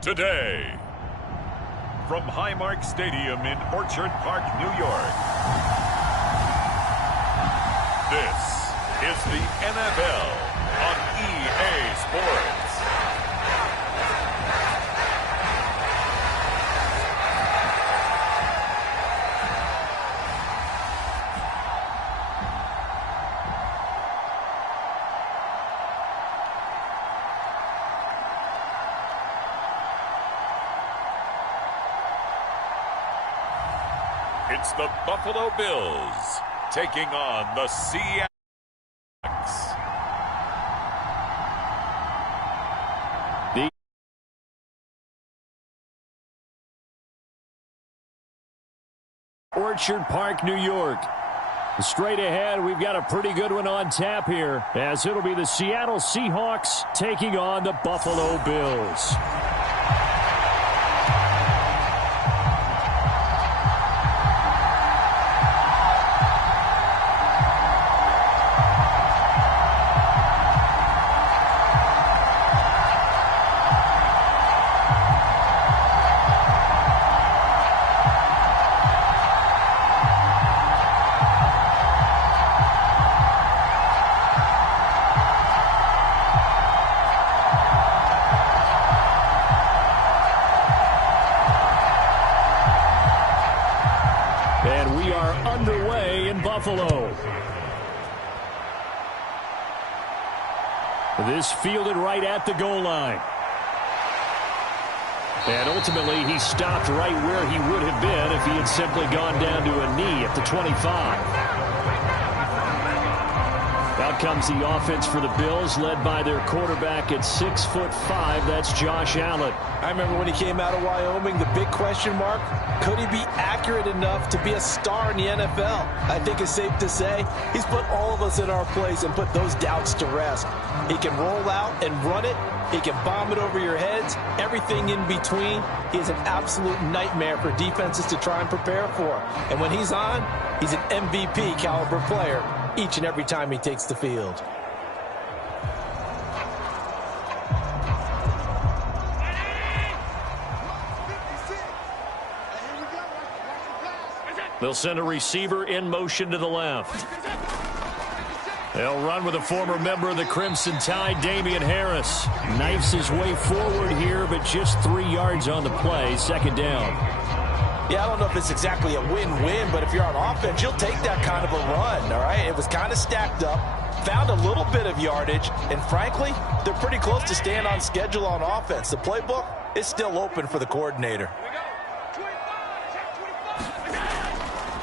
today. From Highmark Stadium in Orchard Park, New York, this is the NFL on EA Sports. It's the Buffalo Bills taking on the Seattle Seahawks. Orchard Park, New York. Straight ahead, we've got a pretty good one on tap here, as it'll be the Seattle Seahawks taking on the Buffalo Bills. And we are underway in Buffalo. This fielded right at the goal line. And ultimately, he stopped right where he would have been if he had simply gone down to a knee at the 25. Out comes the offense for the Bills, led by their quarterback at 6'5". That's Josh Allen. I remember when he came out of Wyoming, the big question mark, could he be accurate enough to be a star in the NFL? I think it's safe to say he's put all of us in our place and put those doubts to rest. He can roll out and run it. He can bomb it over your heads. Everything in between. He is an absolute nightmare for defenses to try and prepare for. And when he's on, he's an MVP caliber player each and every time he takes the field. They'll send a receiver in motion to the left. They'll run with a former member of the Crimson Tide, Damian Harris. Knifes his way forward here, but just 3 yards on the play. Second down. Yeah, I don't know if it's exactly a win-win, but if you're on offense, you'll take that kind of a run, all right? It was kind of stacked up, found a little bit of yardage, and frankly, they're pretty close to staying on schedule on offense. The playbook is still open for the coordinator.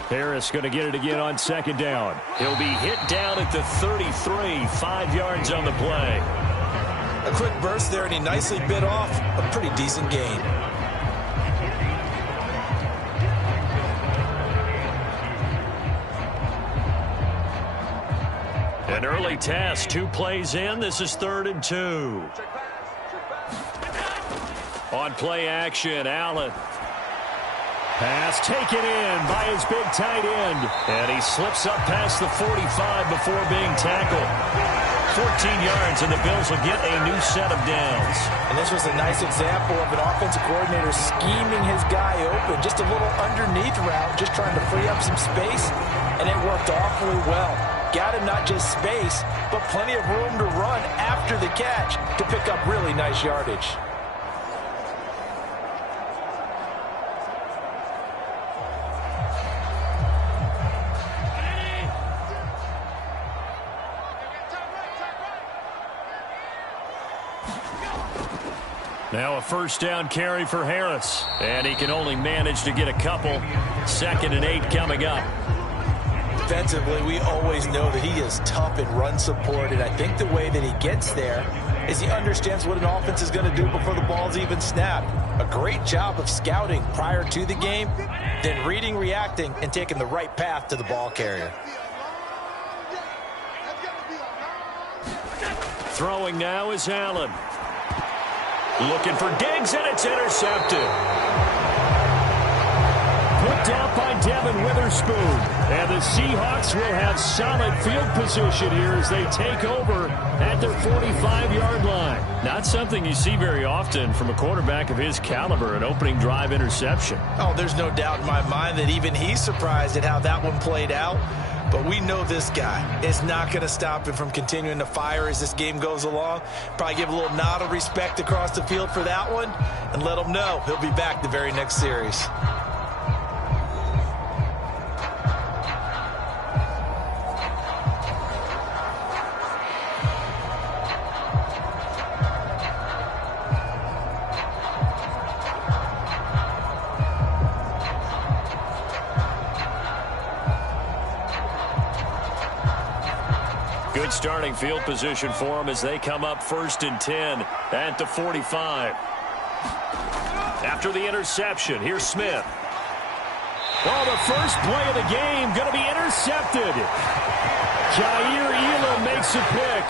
Harris going to get it again on second down. He'll be hit down at the 33, 5 yards on the play. A quick burst there, and he nicely bit off a pretty decent gain. An early test, 2 plays in. This is 3rd and 2. On play action, Allen. Pass taken in by his big tight end. And he slips up past the 45 before being tackled. 14 yards, and the Bills will get a new set of downs. And this was a nice example of an offensive coordinator scheming his guy open. Just a little underneath route, just trying to free up some space. And it worked awfully well. Got him not just space, but plenty of room to run after the catch to pick up really nice yardage. Now a first down carry for Harris. And he can only manage to get a couple. 2nd and 8 coming up. Defensively, we always know that he is tough in run support, and I think the way that he gets there is he understands what an offense is going to do before the ball's even snapped. A great job of scouting prior to the game, then reading, reacting, and taking the right path to the ball carrier. Throwing now is Allen. Looking for Diggs, and it's intercepted. Picked out by Devin Witherspoon. And the Seahawks will have solid field position here as they take over at their 45-yard line. Not something you see very often from a quarterback of his caliber, an opening drive interception. Oh, there's no doubt in my mind that even he's surprised at how that one played out. But we know this guy is not going to stop him from continuing to fire as this game goes along. Probably give a little nod of respect across the field for that one and let him know he'll be back the very next series. Good starting field position for them as they come up 1st and 10 at the 45. After the interception, here's Smith. Well, the first play of the game going to be intercepted. Jair Elam makes a pick.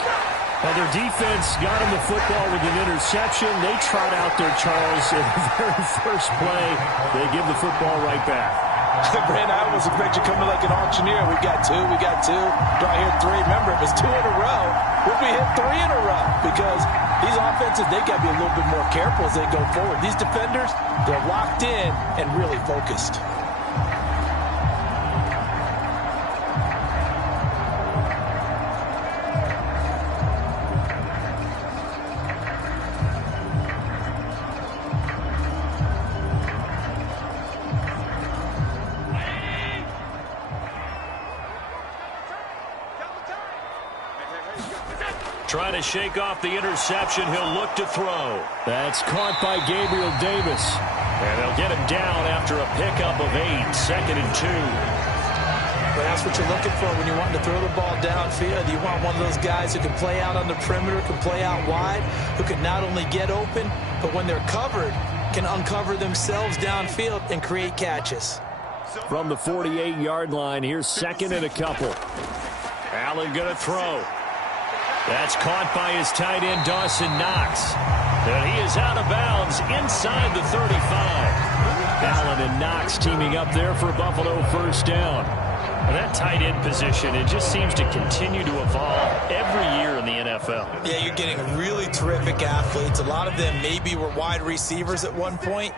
Well, their defense got him the football with an interception. They trot out there, Charles, in the very first play. They give the football right back. Brandon, I almost expect you coming like an auctioneer. We got two. Do I hear three? Remember, if it's 2 in a row, we'll be hit 3 in a row because these offenses, they got to be a little bit more careful as they go forward. These defenders, they're locked in and really focused. Trying to shake off the interception. He'll look to throw. That's caught by Gabriel Davis. And they'll get him down after a pickup of 8, 2nd and 2. But that's what you're looking for when you want to throw the ball downfield. You want one of those guys who can play out on the perimeter, can play out wide, who can not only get open, but when they're covered, can uncover themselves downfield and create catches. From the 48-yard line, here's 2nd and a couple. Allen going to throw. That's caught by his tight end, Dawson Knox. And he is out of bounds inside the 35. Allen and Knox teaming up there for Buffalo 1st down. Well, that tight end position, it just seems to continue to evolve every year in the NFL. Yeah, you're getting really terrific athletes. A lot of them maybe were wide receivers at one point.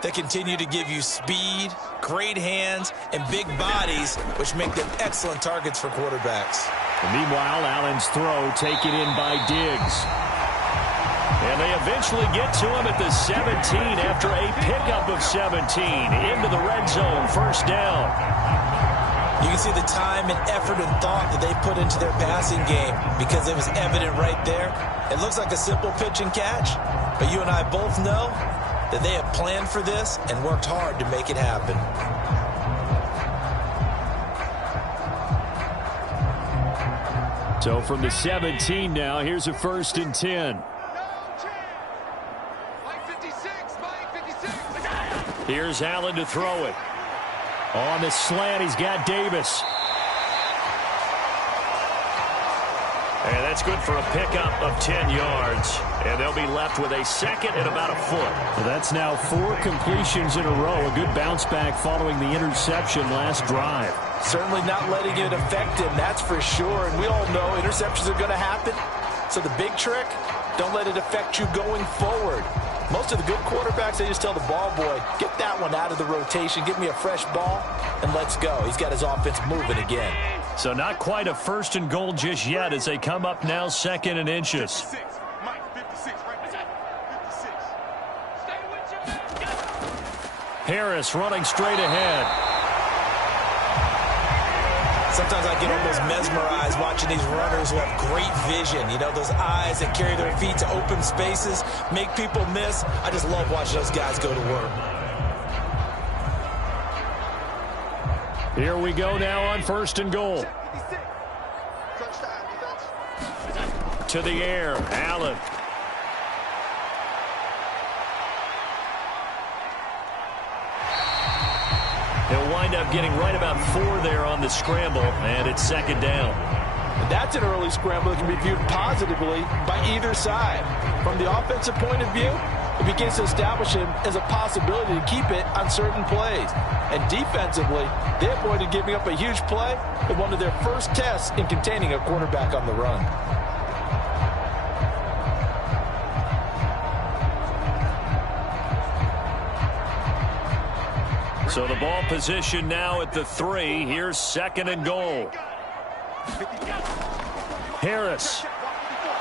They continue to give you speed, great hands, and big bodies, which make them excellent targets for quarterbacks. And meanwhile, Allen's throw taken in by Diggs. And they eventually get to him at the 17 after a pickup of 17 into the red zone, 1st down. You can see the time and effort and thought that they put into their passing game because it was evident right there. It looks like a simple pitch and catch, but you and I both know that they have planned for this and worked hard to make it happen. So from the 17 now, here's a 1st and 10. Here's Allen to throw it. On the slant, he's got Davis. And that's good for a pickup of 10 yards. And they'll be left with a 2nd and about a foot. So that's now 4 completions in a row. A good bounce back following the interception last drive. Certainly not letting it affect him, that's for sure. And we all know interceptions are going to happen. So the big trick, don't let it affect you going forward. Most of the good quarterbacks, they just tell the ball boy, get that one out of the rotation, give me a fresh ball, and let's go. He's got his offense moving again. So not quite a 1st and goal just yet as they come up now 2nd and inches. Harris running straight ahead. Sometimes I get almost mesmerized watching these runners who have great vision. You know, those eyes that carry their feet to open spaces, make people miss. I just love watching those guys go to work. Here we go now on 1st and goal. To the air, Allen. He'll wind up getting right about 4 there on the scramble, and it's 2nd down. And that's an early scramble that can be viewed positively by either side. From the offensive point of view, it begins to establish him as a possibility to keep it on certain plays. And defensively, they avoided giving up a huge play in one of their first tests in containing a quarterback on the run. So the ball position now at the 3. Here's 2nd and goal. Harris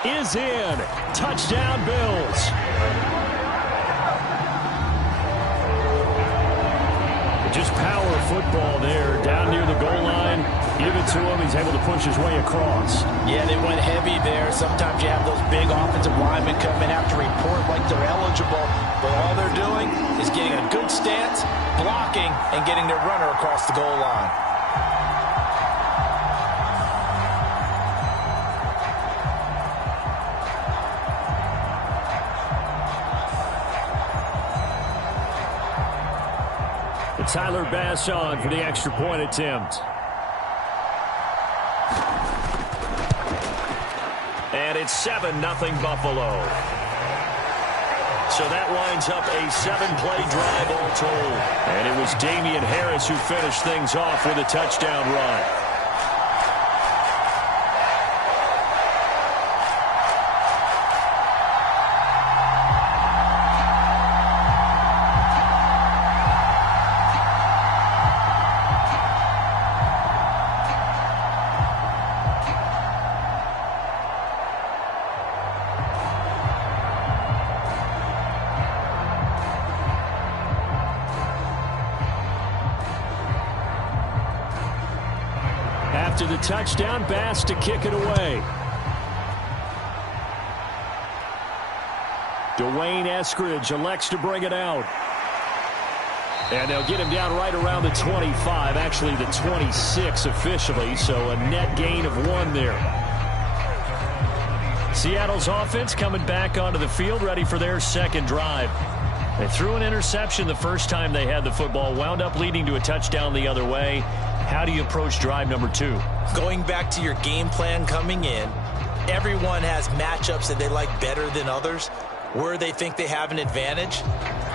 is in. Touchdown, Bills. Just power football there. Down near the goal line. Give it to him. He's able to push his way across. Yeah, they went heavy there. Sometimes you have those big offensive linemen come in, have to report like they're eligible. But all they're doing is getting a good stance, blocking, and getting their runner across the goal line. Tyler Bass on for the extra point attempt. And it's 7-0 Buffalo. So that winds up a 7-play drive all told. And it was Damian Harris who finished things off with a touchdown run. After the touchdown, Bass to kick it away. Dwayne Eskridge elects to bring it out. And they'll get him down right around the 25, actually the 26 officially, so a net gain of 1 there. Seattle's offense coming back onto the field, ready for their 2nd drive. They threw an interception the first time they had the football, wound up leading to a touchdown the other way. How do you approach drive number 2? Going back to your game plan coming in, everyone has matchups that they like better than others. Where they think they have an advantage,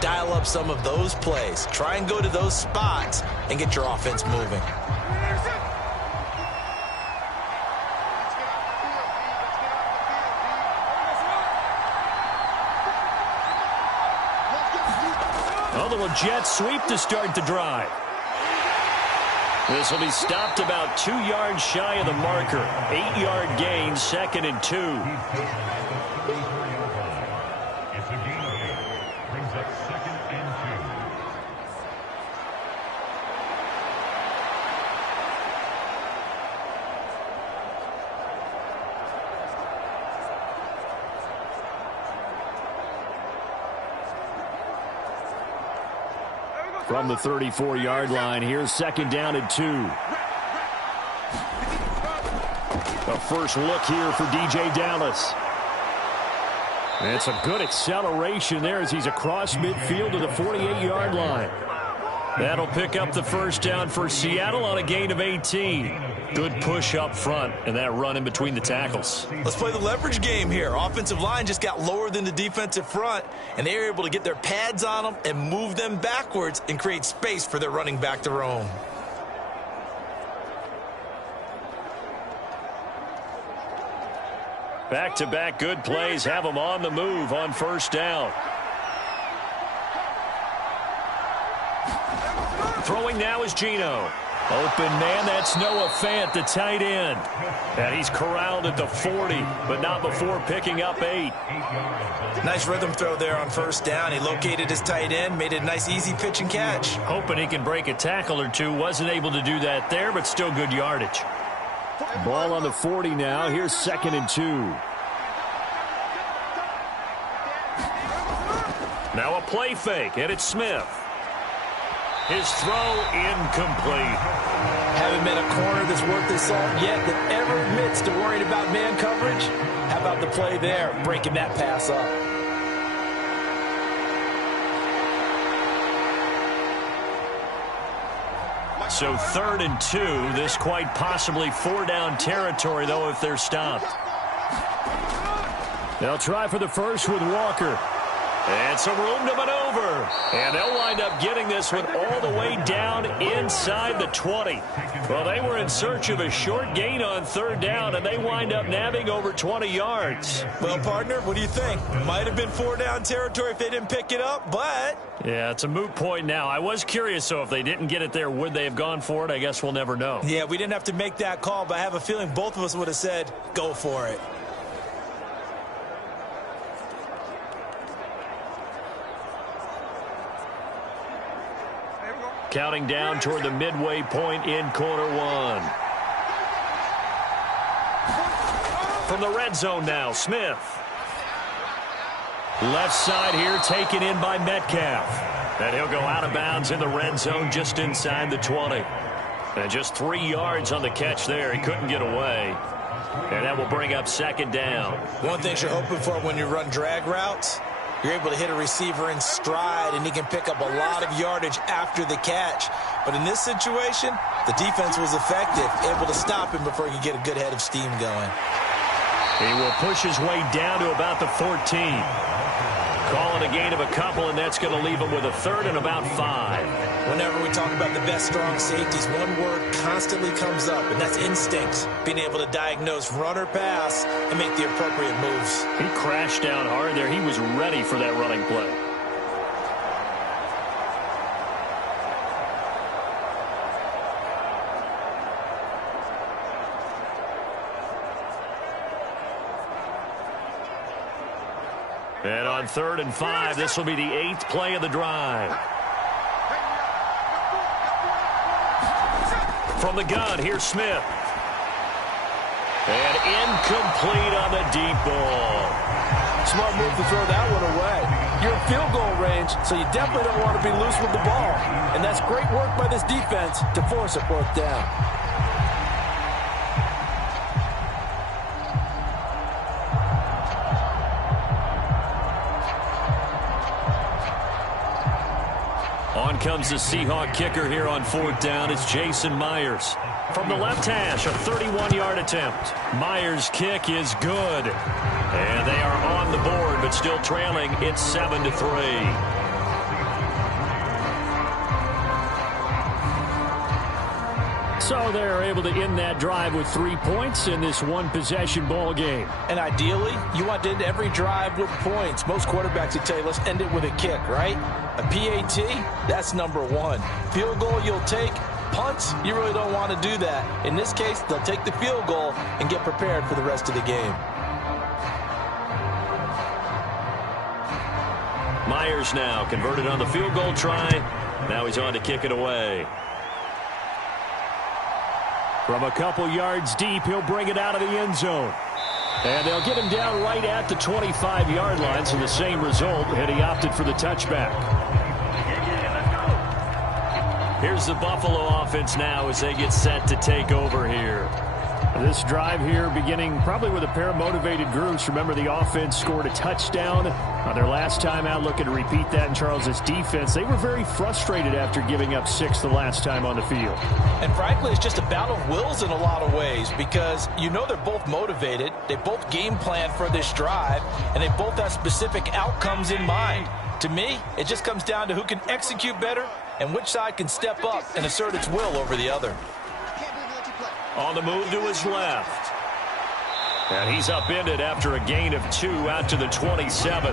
dial up some of those plays. Try and go to those spots and get your offense moving. A little jet sweep to start the drive. This will be stopped about 2 yards shy of the marker. 8-yard gain, 2nd and 2. From the 34-yard line, here's 2nd down and 2. A first look here for DJ Dallas. And it's a good acceleration there as he's across midfield to the 48-yard line. That'll pick up the first down for Seattle on a gain of 18. Good push up front and that run in between the tackles. Let's play the leverage game here. Offensive line just got lower than the defensive front, and they were able to get their pads on them and move them backwards and create space for their running back to roam. Back-to-back good plays have them on the move on first down. Throwing now is Geno. Open man, that's Noah Fant, the tight end. And he's corralled at the 40, but not before picking up 8. Nice rhythm throw there on first down. He located his tight end, made it a nice easy pitch and catch. Hoping he can break a tackle or two. Wasn't able to do that there, but still good yardage. Ball on the 40 now. Here's 2nd and 2. Now a play fake, and it's Smith. His throw incomplete. Haven't met a corner that's worth his salt yet that ever admits to worrying about man coverage. How about the play there, breaking that pass up? So 3rd and 2. This quite possibly 4-down territory, though, if they're stopped. They'll try for the first with Walker. And some room to maneuver. And they'll wind up getting this one all the way down inside the 20. Well, they were in search of a short gain on third down, and they wind up nabbing over 20 yards. Well, partner, what do you think? Might have been 4-down territory if they didn't pick it up, but... Yeah, it's a moot point now. I was curious, so if they didn't get it there, would they have gone for it? I guess we'll never know. Yeah, we didn't have to make that call, but I have a feeling both of us would have said, go for it. Counting down toward the midway point in quarter one. From the red zone now, Smith. Left side here taken in by Metcalf. And he'll go out of bounds in the red zone just inside the 20. And just 3 yards on the catch there. He couldn't get away. And that will bring up second down. One thing you're hoping for when you run drag routes, you're able to hit a receiver in stride, and he can pick up a lot of yardage after the catch. But in this situation, the defense was effective, able to stop him before he could get a good head of steam going. He will push his way down to about the 14. Calling a gain of a couple, and that's going to leave him with a third and about 5. Whenever we talk about the best strong safeties, one word constantly comes up, and that's instincts. Being able to diagnose run or pass and make the appropriate moves. He crashed down hard there. He was ready for that running play. And on 3rd and 5, this will be the 8th play of the drive. From the gun, here's Smith. And incomplete on the deep ball. Smart move to throw that one away. You're in field goal range, so you definitely don't want to be loose with the ball. And that's great work by this defense to force a 4th down. On comes the Seahawk kicker here on 4th down. It's Jason Myers. From the left hash, a 31-yard attempt. Myers' kick is good. And they are on the board, but still trailing. It's 7-3. So they're able to end that drive with 3 points in this one-possession ball game. And ideally, you want to end every drive with points. Most quarterbacks would tell you, let's end it with a kick, right? A PAT, that's number 1. Field goal you'll take. Punts, you really don't want to do that. In this case, they'll take the field goal and get prepared for the rest of the game. Myers now converted on the field goal try. Now he's on to kick it away. From a couple yards deep, he'll bring it out of the end zone. And they'll get him down right at the 25-yard line, so the same result, and he opted for the touchback. Here's the Buffalo offense now as they get set to take over here. This drive here beginning probably with a pair of motivated groups. Remember, the offense scored a touchdown on their last time out. Looking to repeat that in Charles's defense. They were very frustrated after giving up 6 the last time on the field. And frankly, it's just a battle of wills in a lot of ways because you know they're both motivated. They both game plan for this drive, and they both have specific outcomes in mind. To me, it just comes down to who can execute better and which side can step up and assert its will over the other. On the move to his left. And he's upended after a gain of 2 out to the 27.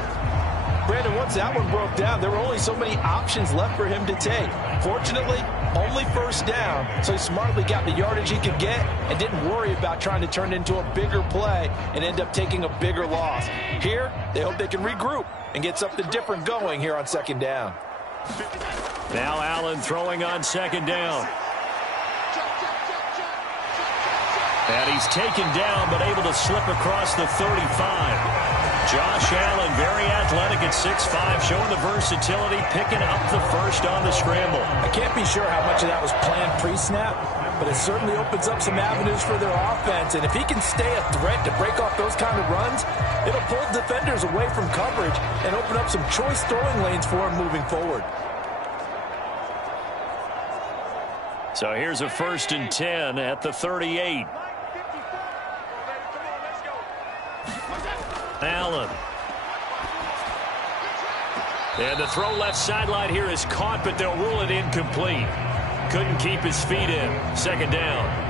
Brandon, once that one broke down, there were only so many options left for him to take. Fortunately, only 1st down, so he smartly got the yardage he could get and didn't worry about trying to turn it into a bigger play and end up taking a bigger loss. Here, they hope they can regroup and get something different going here on 2nd down. Now Allen throwing on 2nd down. And he's taken down, but able to slip across the 35. Josh Allen, very athletic at 6'5", showing the versatility, picking up the first on the scramble. I can't be sure how much of that was planned pre-snap, but it certainly opens up some avenues for their offense. And if he can stay a threat to break off those kind of runs, it'll pull defenders away from coverage and open up some choice throwing lanes for him moving forward. So here's a 1st and 10 at the 38. Allen. And the throw left sideline here is caught, but they'll rule it incomplete. Couldn't keep his feet in. Second down.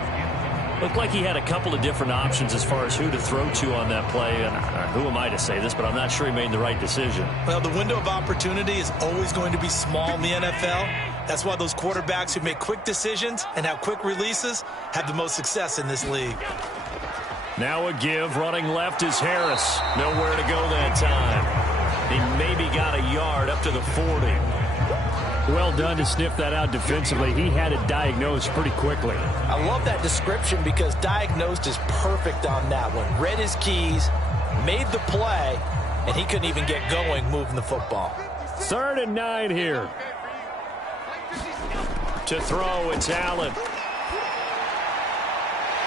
Looked like he had a couple of different options as far as who to throw to on that play. And who am I to say this, but I'm not sure he made the right decision. Well, the window of opportunity is always going to be small in the NFL. That's why those quarterbacks who make quick decisions and have quick releases have the most success in this league. Now a give. Running left is Harris. Nowhere to go that time. He maybe got a yard up to the 40. Well done to sniff that out defensively. He had it diagnosed pretty quickly. I love that description because diagnosed is perfect on that one. Read his keys, made the play, and he couldn't even get going moving the football. 3rd and 9 here. To throw, it's Allen.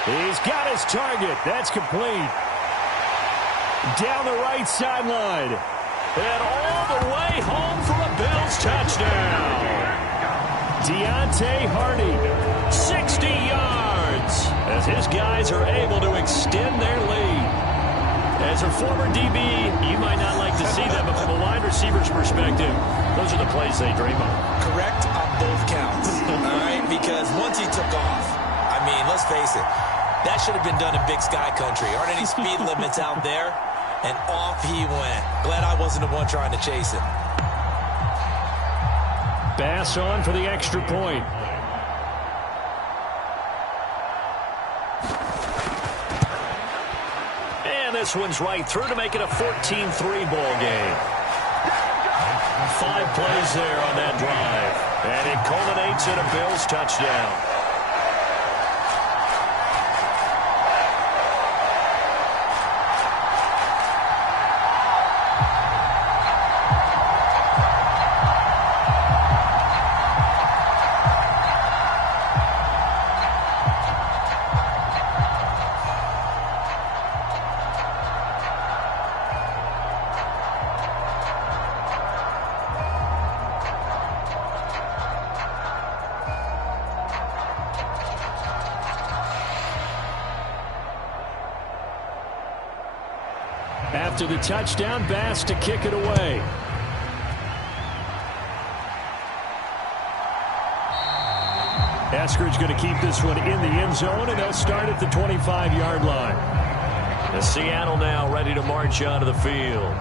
He's got his target. That's complete. Down the right sideline. And all the way home for a Bills touchdown. Deontay Hardy. 60 yards as his guys are able to extend their lead. As a former DB, you might not like to see that, but from a wide receiver's perspective, those are the plays they dream of. Correct on both counts, all right? Because once he took off, I mean, let's face it, that should have been done in Big Sky Country. Aren't any speed limits out there? And off he went. Glad I wasn't the one trying to chase him. Bass on for the extra point. And this one's right through to make it a 14-3 ball game. 5 plays there on that drive. And it culminates in a Bills touchdown. After the touchdown, Bass to kick it away. Eskridge going to keep this one in the end zone, and they'll start at the 25-yard line. The Seattle now ready to march onto the field.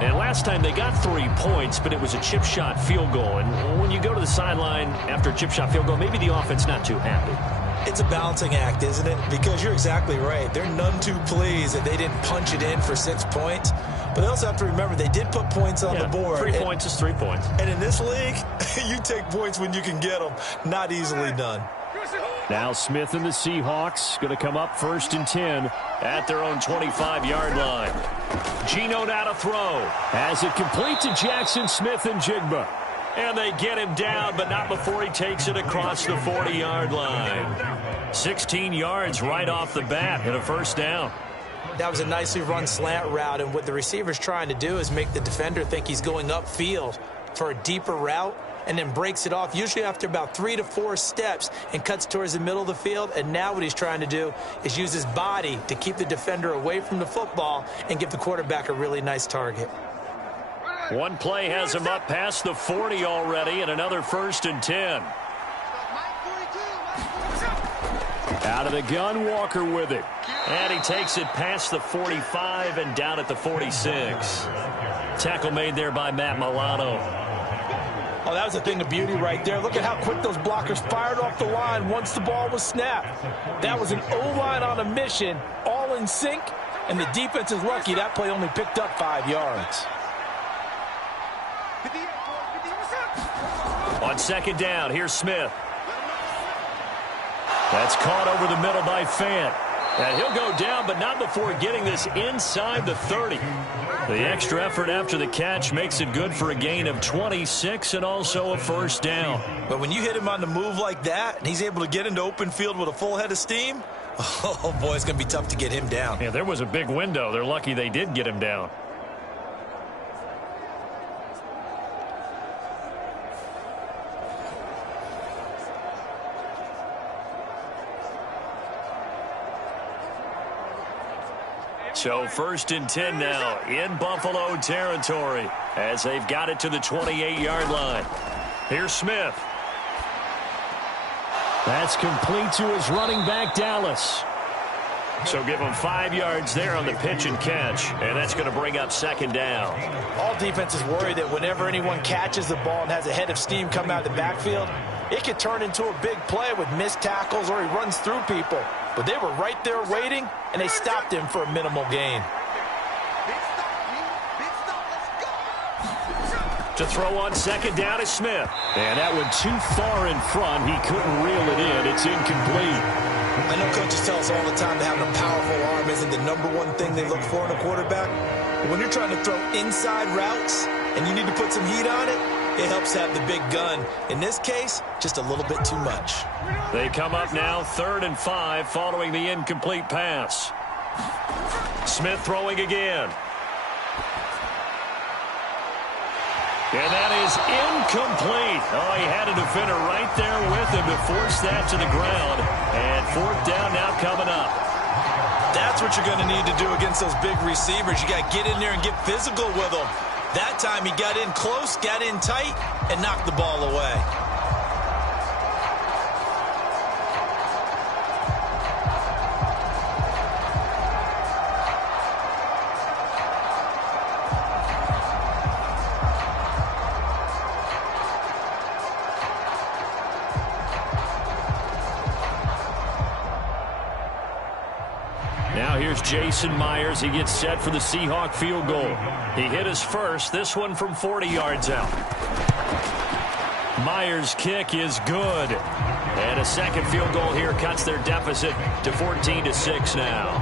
And last time they got 3 points, but it was a chip shot field goal. And when you go to the sideline after a chip shot field goal, maybe the offense not too happy. It's a balancing act, isn't it? Because you're exactly right. They're none too pleased that they didn't punch it in for 6 points. But they also have to remember they did put points on the board. 3 points is 3 points. And in this league, you take points when you can get them. Not easily done. Now Smith and the Seahawks going to come up 1st and 10 at their own 25-yard line. Geno now to throw. Has it complete to Jackson Smith and Jigba. And they get him down, but not before he takes it across the 40-yard line. 16 yards right off the bat and a first down. That was a nicely run slant route, and what the receiver's trying to do is make the defender think he's going upfield for a deeper route and then breaks it off, usually after about 3 to 4 steps, and cuts towards the middle of the field. And now what he's trying to do is use his body to keep the defender away from the football and give the quarterback a really nice target. One play has him up past the 40 already, and another 1st and 10. Out of the gun, Walker with it. And he takes it past the 45 and down at the 46. Tackle made there by Matt Milano. Oh, that was a thing of beauty right there. Look at how quick those blockers fired off the line once the ball was snapped. That was an O-line on a mission, all in sync, and the defense is lucky that play only picked up 5 yards. On 2nd down, here's Smith. That's caught over the middle by Fant. And he'll go down, but not before getting this inside the 30. The extra effort after the catch makes it good for a gain of 26 and also a first down. But when you hit him on the move like that, and he's able to get into open field with a full head of steam, oh, boy, it's going to be tough to get him down. Yeah, there was a big window. They're lucky they did get him down. So 1st and 10 now in Buffalo territory as they've got it to the 28-yard line. Here's Smith. That's complete to his running back, Dallas. So give him 5 yards there on the pitch and catch, and that's going to bring up 2nd down. All defenses worry that whenever anyone catches the ball and has a head of steam come out of the backfield, it could turn into a big play with missed tackles or he runs through people. But they were right there waiting, and they stopped him for a minimal gain. To throw on 2nd down is Smith. And that one too far in front. He couldn't reel it in. It's incomplete. I know coaches tell us all the time that having a powerful arm isn't the #1 thing they look for in a quarterback. But when you're trying to throw inside routes and you need to put some heat on it, it helps have the big gun. In this case, just a little bit too much. They come up now 3rd and 5 following the incomplete pass. Smith throwing again. And that is incomplete. Oh, he had a defender right there with him to force that to the ground. And 4th down now coming up. That's what you're going to need to do against those big receivers. You got to get in there and get physical with them. That time he got in close, got in tight, and knocked the ball away. Now here's Jason Myers. He gets set for the Seahawk field goal. He hit his first, this one from 40 yards out. Myers' kick is good. And a second field goal here cuts their deficit to 14-6 now.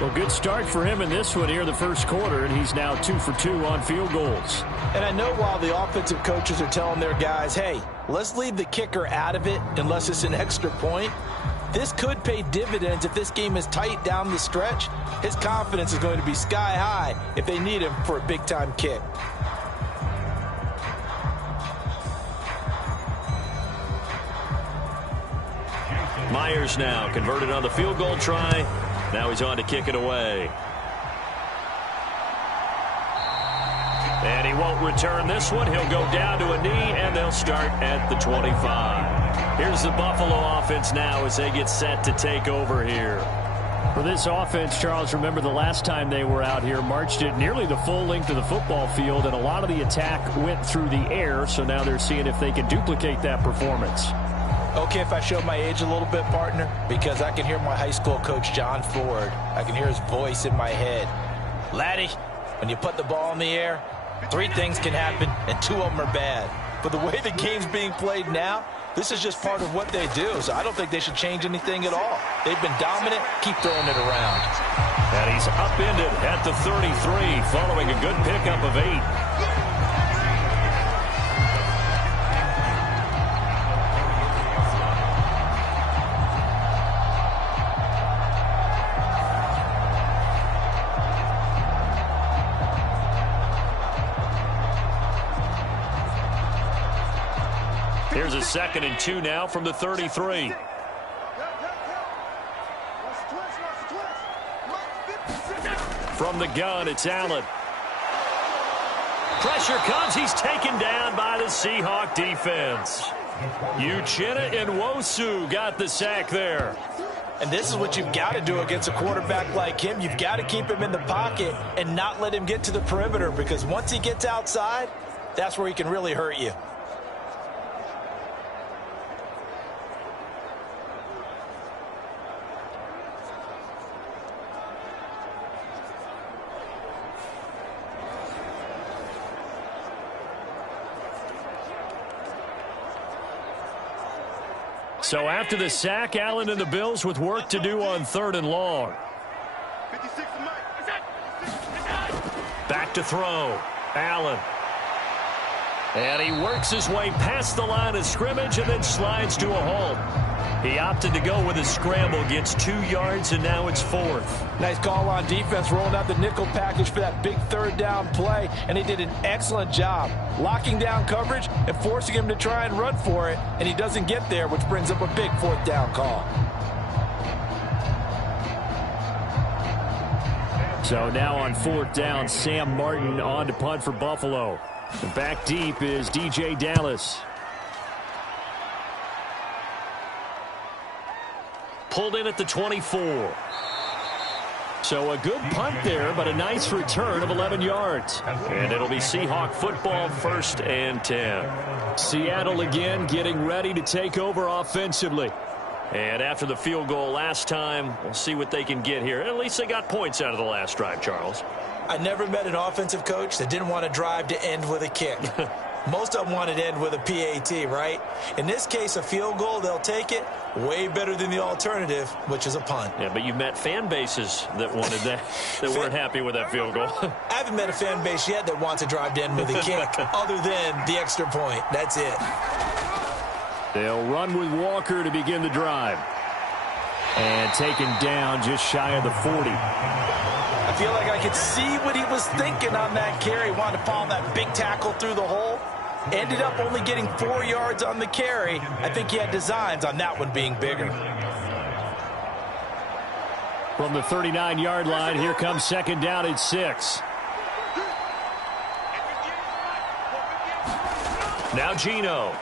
Well, good start for him in this one here, the first quarter, and he's now 2 for 2 on field goals. And I know while the offensive coaches are telling their guys, hey, let's leave the kicker out of it unless it's an extra point, this could pay dividends if this game is tight down the stretch. His confidence is going to be sky high if they need him for a big-time kick. Myers now converted on the field goal try. Now he's on to kick it away. And he won't return this one. He'll go down to a knee, and they'll start at the 25. Here's the Buffalo offense now as they get set to take over here. For this offense, Charles, remember the last time they were out here, marched it nearly the full length of the football field, and a lot of the attack went through the air, so now they're seeing if they can duplicate that performance. Okay, if I show my age a little bit, partner, because I can hear my high school coach, John Ford. I can hear his voice in my head. Laddie, when you put the ball in the air, 3 things can happen, and 2 of them are bad. But the way the game's being played now, this is just part of what they do, so I don't think they should change anything at all. They've been dominant. Keep throwing it around. And he's upended at the 33 following a good pickup of 8. Here's a 2nd and 2 now from the 33. From the gun, it's Allen. Pressure comes. He's taken down by the Seahawk defense. Uchenna and Nwosu got the sack there. And this is what you've got to do against a quarterback like him. You've got to keep him in the pocket and not let him get to the perimeter, because once he gets outside, that's where he can really hurt you. So after the sack, Allen and the Bills with work to do on 3rd and long. Back to throw. Allen. And he works his way past the line of scrimmage and then slides to a halt. He opted to go with a scramble, gets 2 yards, and now it's 4th. Nice call on defense, rolling out the nickel package for that big 3rd down play, and he did an excellent job locking down coverage and forcing him to try and run for it, and he doesn't get there, which brings up a big 4th down call. So now on 4th down, Sam Martin on to punt for Buffalo. Back deep is DJ Dallas. Pulled in at the 24. So a good punt there, but a nice return of 11 yards. And it'll be Seahawk football, 1st and 10. Seattle again getting ready to take over offensively. And after the field goal last time, we'll see what they can get here. At least they got points out of the last drive, Charles. I never met an offensive coach that didn't want to drive to end with a kick. Most of them wanted to end with a PAT, right? In this case, a field goal, they'll take it. Way better than the alternative, which is a punt. Yeah, but you met fan bases that wanted that, that weren't happy with that field goal. I haven't met a fan base yet that wants to drive to end with a kick other than the extra point. That's it. They'll run with Walker to begin the drive. And taken down just shy of the 40. I feel like I could see what he was thinking on that carry. Wanted to follow that big tackle through the hole. Ended up only getting 4 yards on the carry. I think he had designs on that one being bigger. From the 39-yard line, here comes 2nd down at 6. Now Geno.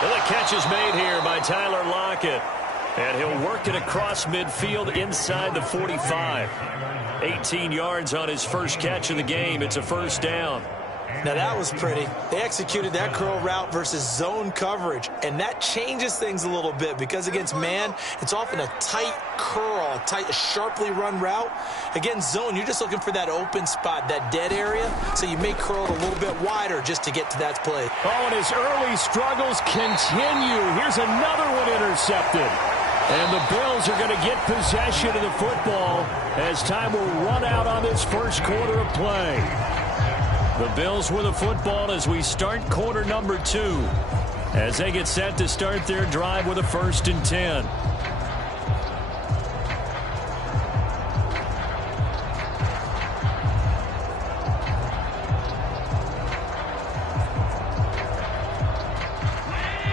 And the catch is made here by Tyler Lockett. And he'll work it across midfield inside the 45. 18 yards on his first catch of the game. It's a 1st down. Now that was pretty. They executed that curl route versus zone coverage, and that changes things a little bit because against man, it's often a tight curl, a sharply run route. Against zone, you're just looking for that open spot, that dead area, so you may curl it a little bit wider just to get to that play. Oh, and his early struggles continue. Here's another one intercepted. And the Bills are going to get possession of the football as time will run out on this first quarter of play. The Bills with the football as we start quarter number 2. As they get set to start their drive with a 1st and 10.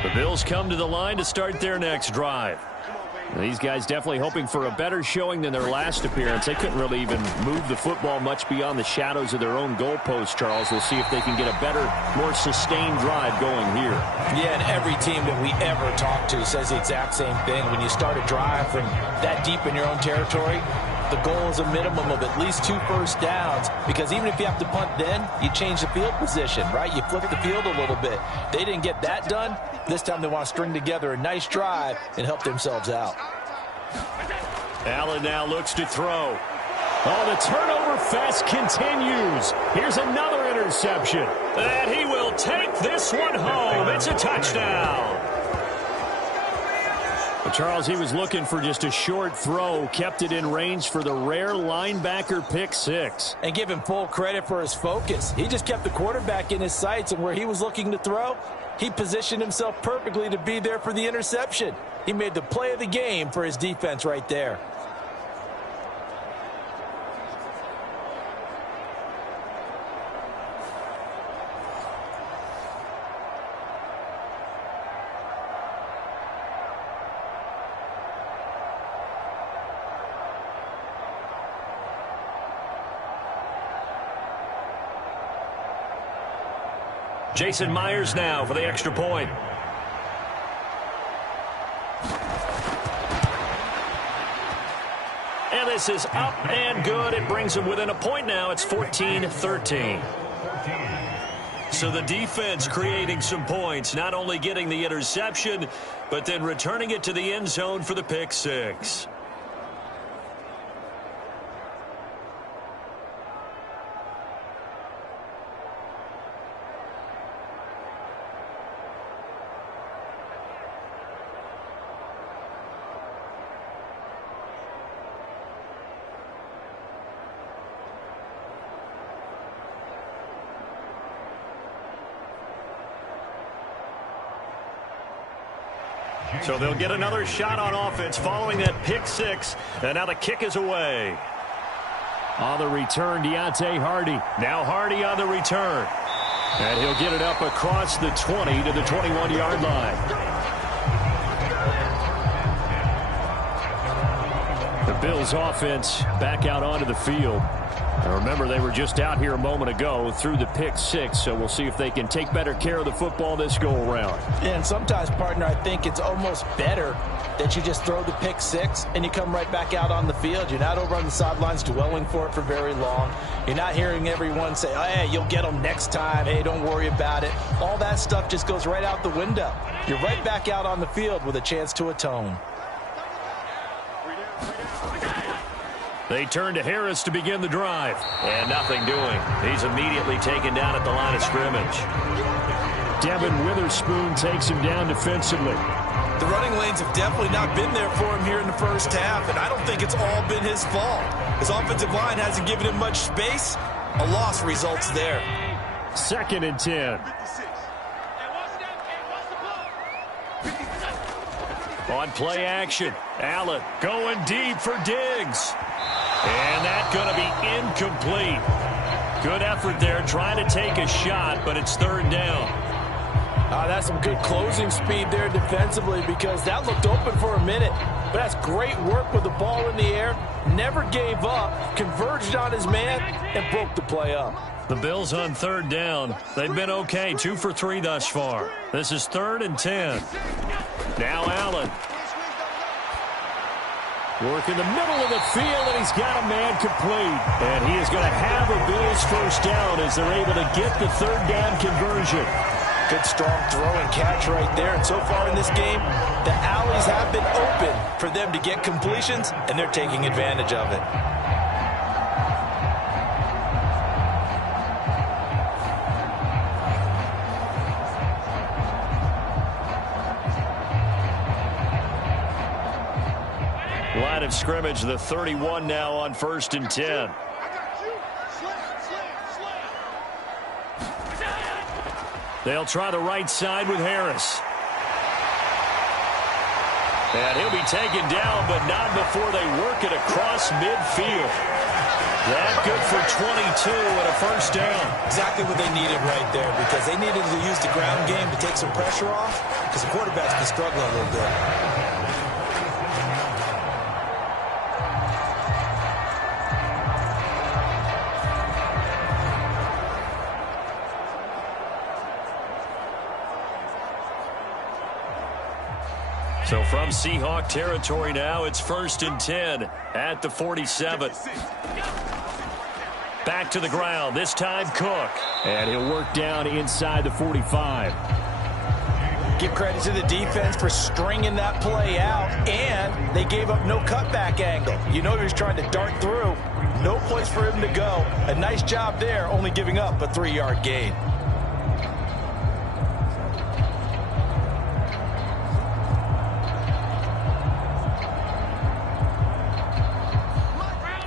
The Bills come to the line to start their next drive. These guys definitely hoping for a better showing than their last appearance. They couldn't really even move the football much beyond the shadows of their own goalpost, Charles. We'll see if they can get a better, more sustained drive going here. Yeah, and every team that we ever talk to says the exact same thing. When you start a drive from that deep in your own territory, the goal is a minimum of at least 2 1st downs, because even if you have to punt then, you change the field position, right? You flip the field a little bit. They didn't get that done. This time they want to string together a nice drive and help themselves out. Allen now looks to throw. Oh, the turnover fest continues. Here's another interception. And he will take this one home. It's a touchdown. Charles, he was looking for just a short throw, kept it in range for the rare linebacker pick 6. And give him full credit for his focus. He just kept the quarterback in his sights, and where he was looking to throw, he positioned himself perfectly to be there for the interception. He made the play of the game for his defense right there. Jason Myers now for the extra point. And this is up and good. It brings them within a point now. It's 14-13. So the defense creating some points, not only getting the interception, but then returning it to the end zone for the pick 6. So they'll get another shot on offense following that pick six. And now the kick is away. On the return, Deontay Hardy. Now Hardy on the return. And he'll get it up across the 20 to the 21-yard line. The Bills offense back out onto the field. And remember, they were just out here a moment ago through the pick six, so we'll see if they can take better care of the football this go-around. Yeah, and sometimes, partner, I think it's almost better that you just throw the pick six and you come right back out on the field. You're not over on the sidelines dwelling for it for very long. You're not hearing everyone say, oh, hey, you'll get them next time. Hey, don't worry about it. All that stuff just goes right out the window. You're right back out on the field with a chance to atone. They turn to Harris to begin the drive. And nothing doing. He's immediately taken down at the line of scrimmage. Devin Witherspoon takes him down defensively. The running lanes have definitely not been there for him here in the first half, and I don't think it's all been his fault. His offensive line hasn't given him much space. A loss results there. 2nd and 10. On play action, Allen going deep for Diggs. And that's going to be incomplete. Good effort there trying to take a shot, but it's 3rd down. That's some good closing speed there defensively because that looked open for a minute. But that's great work with the ball in the air. Never gave up, converged on his man, and broke the play up. The Bills on 3rd down. They've been okay, 2 for 3 thus far. This is 3rd and 10. Now Allen. Work in the middle of the field, and he's got a man complete. And he is going to have a Bills first down as they're able to get the 3rd down conversion. Good strong throw and catch right there. And so far in this game, the alleys have been open for them to get completions, and they're taking advantage of it. Line of scrimmage, the 31 now on 1st and 10. They'll try the right side with Harris. And he'll be taken down, but not before they work it across midfield. That good for 22 and a first down. Exactly what they needed right there because they needed to use the ground game to take some pressure off because the quarterback's been struggling a little bit. So from Seahawk territory now, it's 1st and 10 at the 47. Back to the ground, this time Cook. And he'll work down inside the 45. Give credit to the defense for stringing that play out, and they gave up no cutback angle. You know he was trying to dart through. No place for him to go. A nice job there, only giving up a 3-yard gain.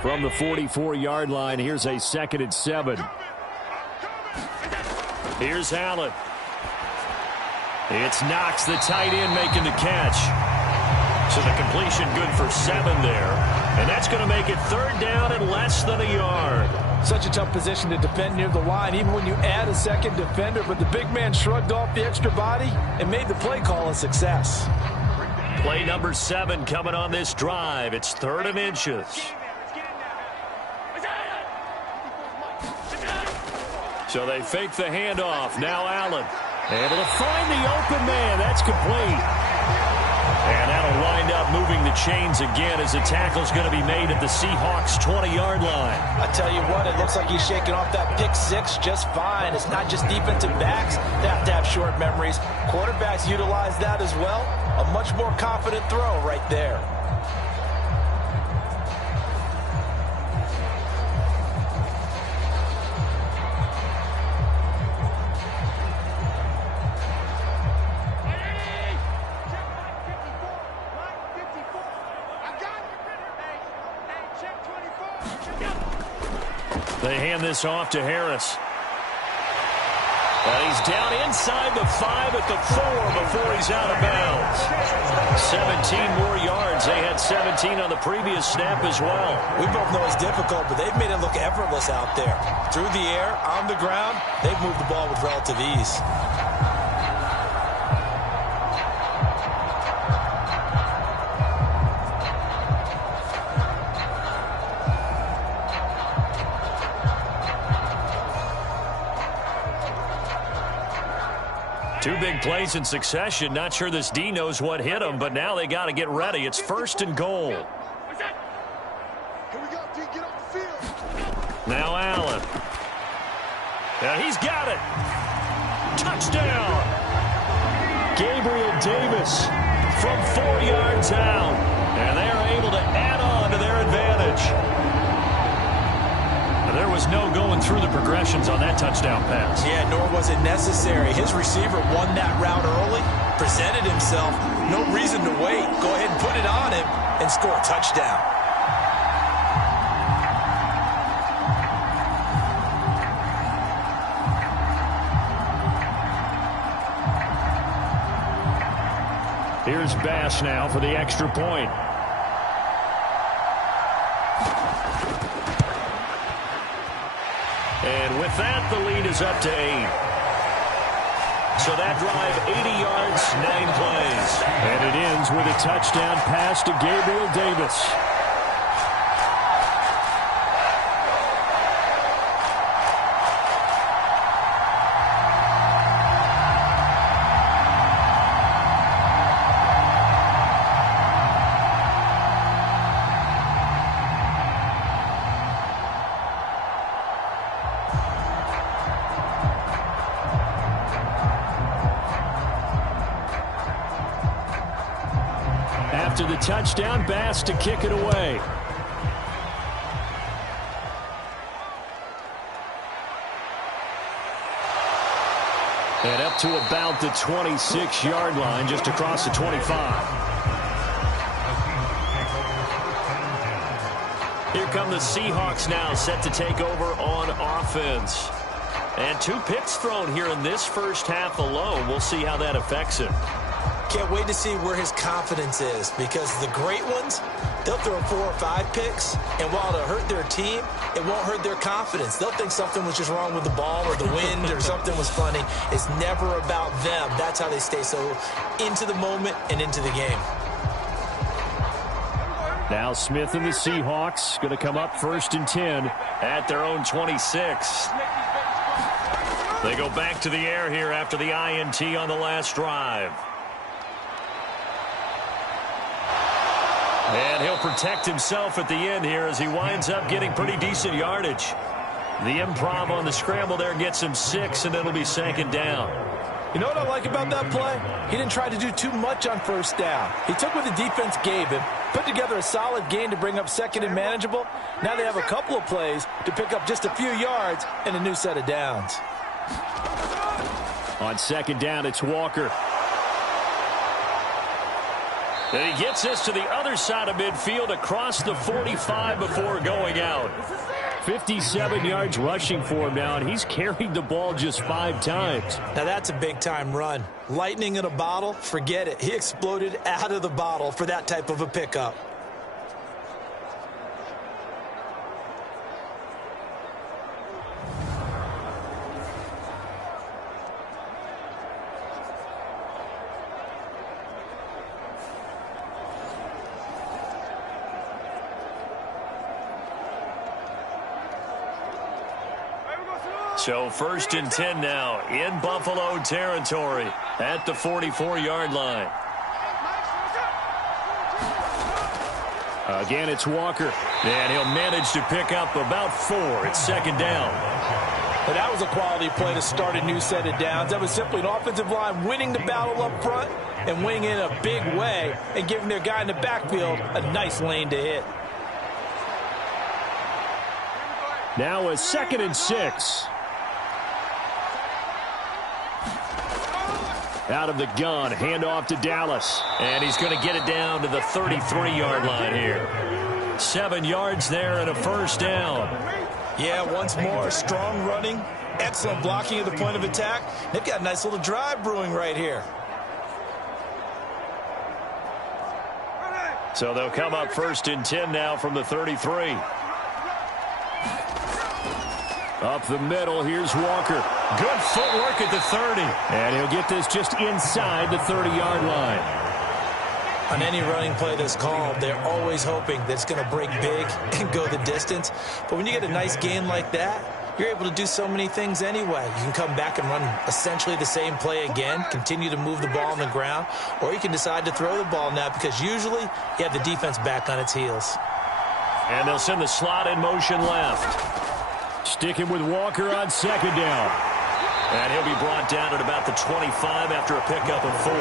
From the 44-yard line, here's a 2nd and 7. Here's Allen. It's Knox, the tight end, making the catch. So the completion good for 7 there. And that's going to make it 3rd down and less than a yard. Such a tough position to defend near the line, even when you add a second defender. But the big man shrugged off the extra body and made the play call a success. Play number 7 coming on this drive. It's 3rd and inches. So they fake the handoff. Now Allen able to find the open man. That's complete. And that'll wind up moving the chains again as the tackle's going to be made at the Seahawks 20-yard line. I tell you what, it looks like he's shaking off that pick six just fine. It's not just defensive backs that have to have short memories. Quarterbacks utilize that as well. A much more confident throw right there. They hand this off to Harris. And he's down inside the 5 at the 4 before he's out of bounds. 17 more yards. They had 17 on the previous snap as well. We both know it's difficult, but they've made it look effortless out there. Through the air, on the ground, they've moved the ball with relative ease. Two big plays in succession. Not sure this D knows what hit him, but now they got to get ready. It's 1st and goal. Now Allen. And he's got it. Touchdown. Gabriel Davis from 4 yards out. And they are able to add on to their advantage. There was no going through the progressions on that touchdown pass. Yeah, nor was it necessary. His receiver won that route early, presented himself. No reason to wait. Go ahead and put it on him and score a touchdown. Here's Bass now for the extra point. And with that, the lead is up to 8. So that drive, 80 yards, 9 plays. And it ends with a touchdown pass to Gabriel Davis. After the touchdown, Bass to kick it away. And up to about the 26-yard line, just across the 25. Here come the Seahawks now, set to take over on offense. And 2 picks thrown here in this first half alone. We'll see how that affects him. Can't wait to see where his confidence is, because the great ones, they'll throw 4 or 5 picks, and while it'll hurt their team, it won't hurt their confidence. They'll think something was just wrong with the ball or the wind or something was funny. It's never about them. That's how they stay so into the moment and into the game. Now Smith and the Seahawks going to come up 1st and 10 at their own 26. They go back to the air here after the INT on the last drive. And he'll protect himself at the end here as he winds up getting pretty decent yardage. The improv on the scramble there gets him 6, and it'll be 2nd down. You know what I like about that play? He didn't try to do too much on 1st down. He took what the defense gave him, put together a solid gain to bring up 2nd and manageable. Now they have a couple of plays to pick up just a few yards and a new set of downs. On 2nd down, it's Walker. And he gets this to the other side of midfield across the 45 before going out. 57 yards rushing for him now, and he's carried the ball just 5 times. Now that's a big-time run. Lightning in a bottle, forget it. He exploded out of the bottle for that type of a pickup. So 1st and 10 now in Buffalo territory at the 44-yard line. Again, it's Walker. And he'll manage to pick up about 4. It's 2nd down. But that was a quality play to start a new set of downs. That was simply an offensive line winning the battle up front and winning in a big way and giving their guy in the backfield a nice lane to hit. Now a 2nd and 6. Out of the gun, handoff to Dallas. And he's going to get it down to the 33-yard line here. 7 yards there and a 1st down. Yeah, once more, strong running, Excellent blocking at the point of attack. They've got a nice little drive brewing right here. So they'll come up 1st and 10 now from the 33. Up the middle, here's Walker. Good footwork at the 30. And he'll get this just inside the 30-yard line. On any running play that's called, they're always hoping that it's going to break big and go the distance. But when you get a nice gain like that, you're able to do so many things anyway. You can come back and run essentially the same play again, continue to move the ball on the ground, or you can decide to throw the ball now because usually you have the defense back on its heels. And they'll send the slot in motion left. Sticking with Walker on 2nd down. And he'll be brought down at about the 25 after a pickup of 4.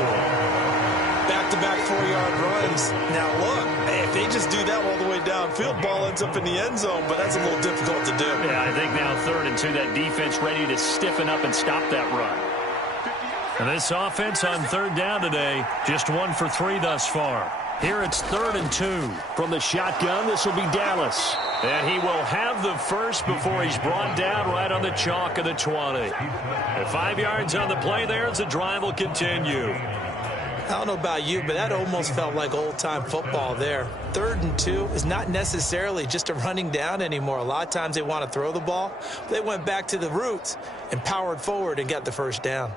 Back-to-back 4-yard runs. Now look, hey, if they just do that all the way downfield, ball ends up in the end zone, but that's a little difficult to do. Yeah, I think now 3rd and 2, that defense ready to stiffen up and stop that run. And this offense on 3rd down today, just 1 for 3 thus far. Here it's 3rd and 2. From the shotgun, this will be Dallas. And he will have the first before he's brought down right on the chalk of the 20. And 5 yards on the play there as the drive will continue. I don't know about you, but that almost felt like old-time football there. 3rd and 2 is not necessarily just a running down anymore. A lot of times they want to throw the ball. They went back to the roots and powered forward and got the first down.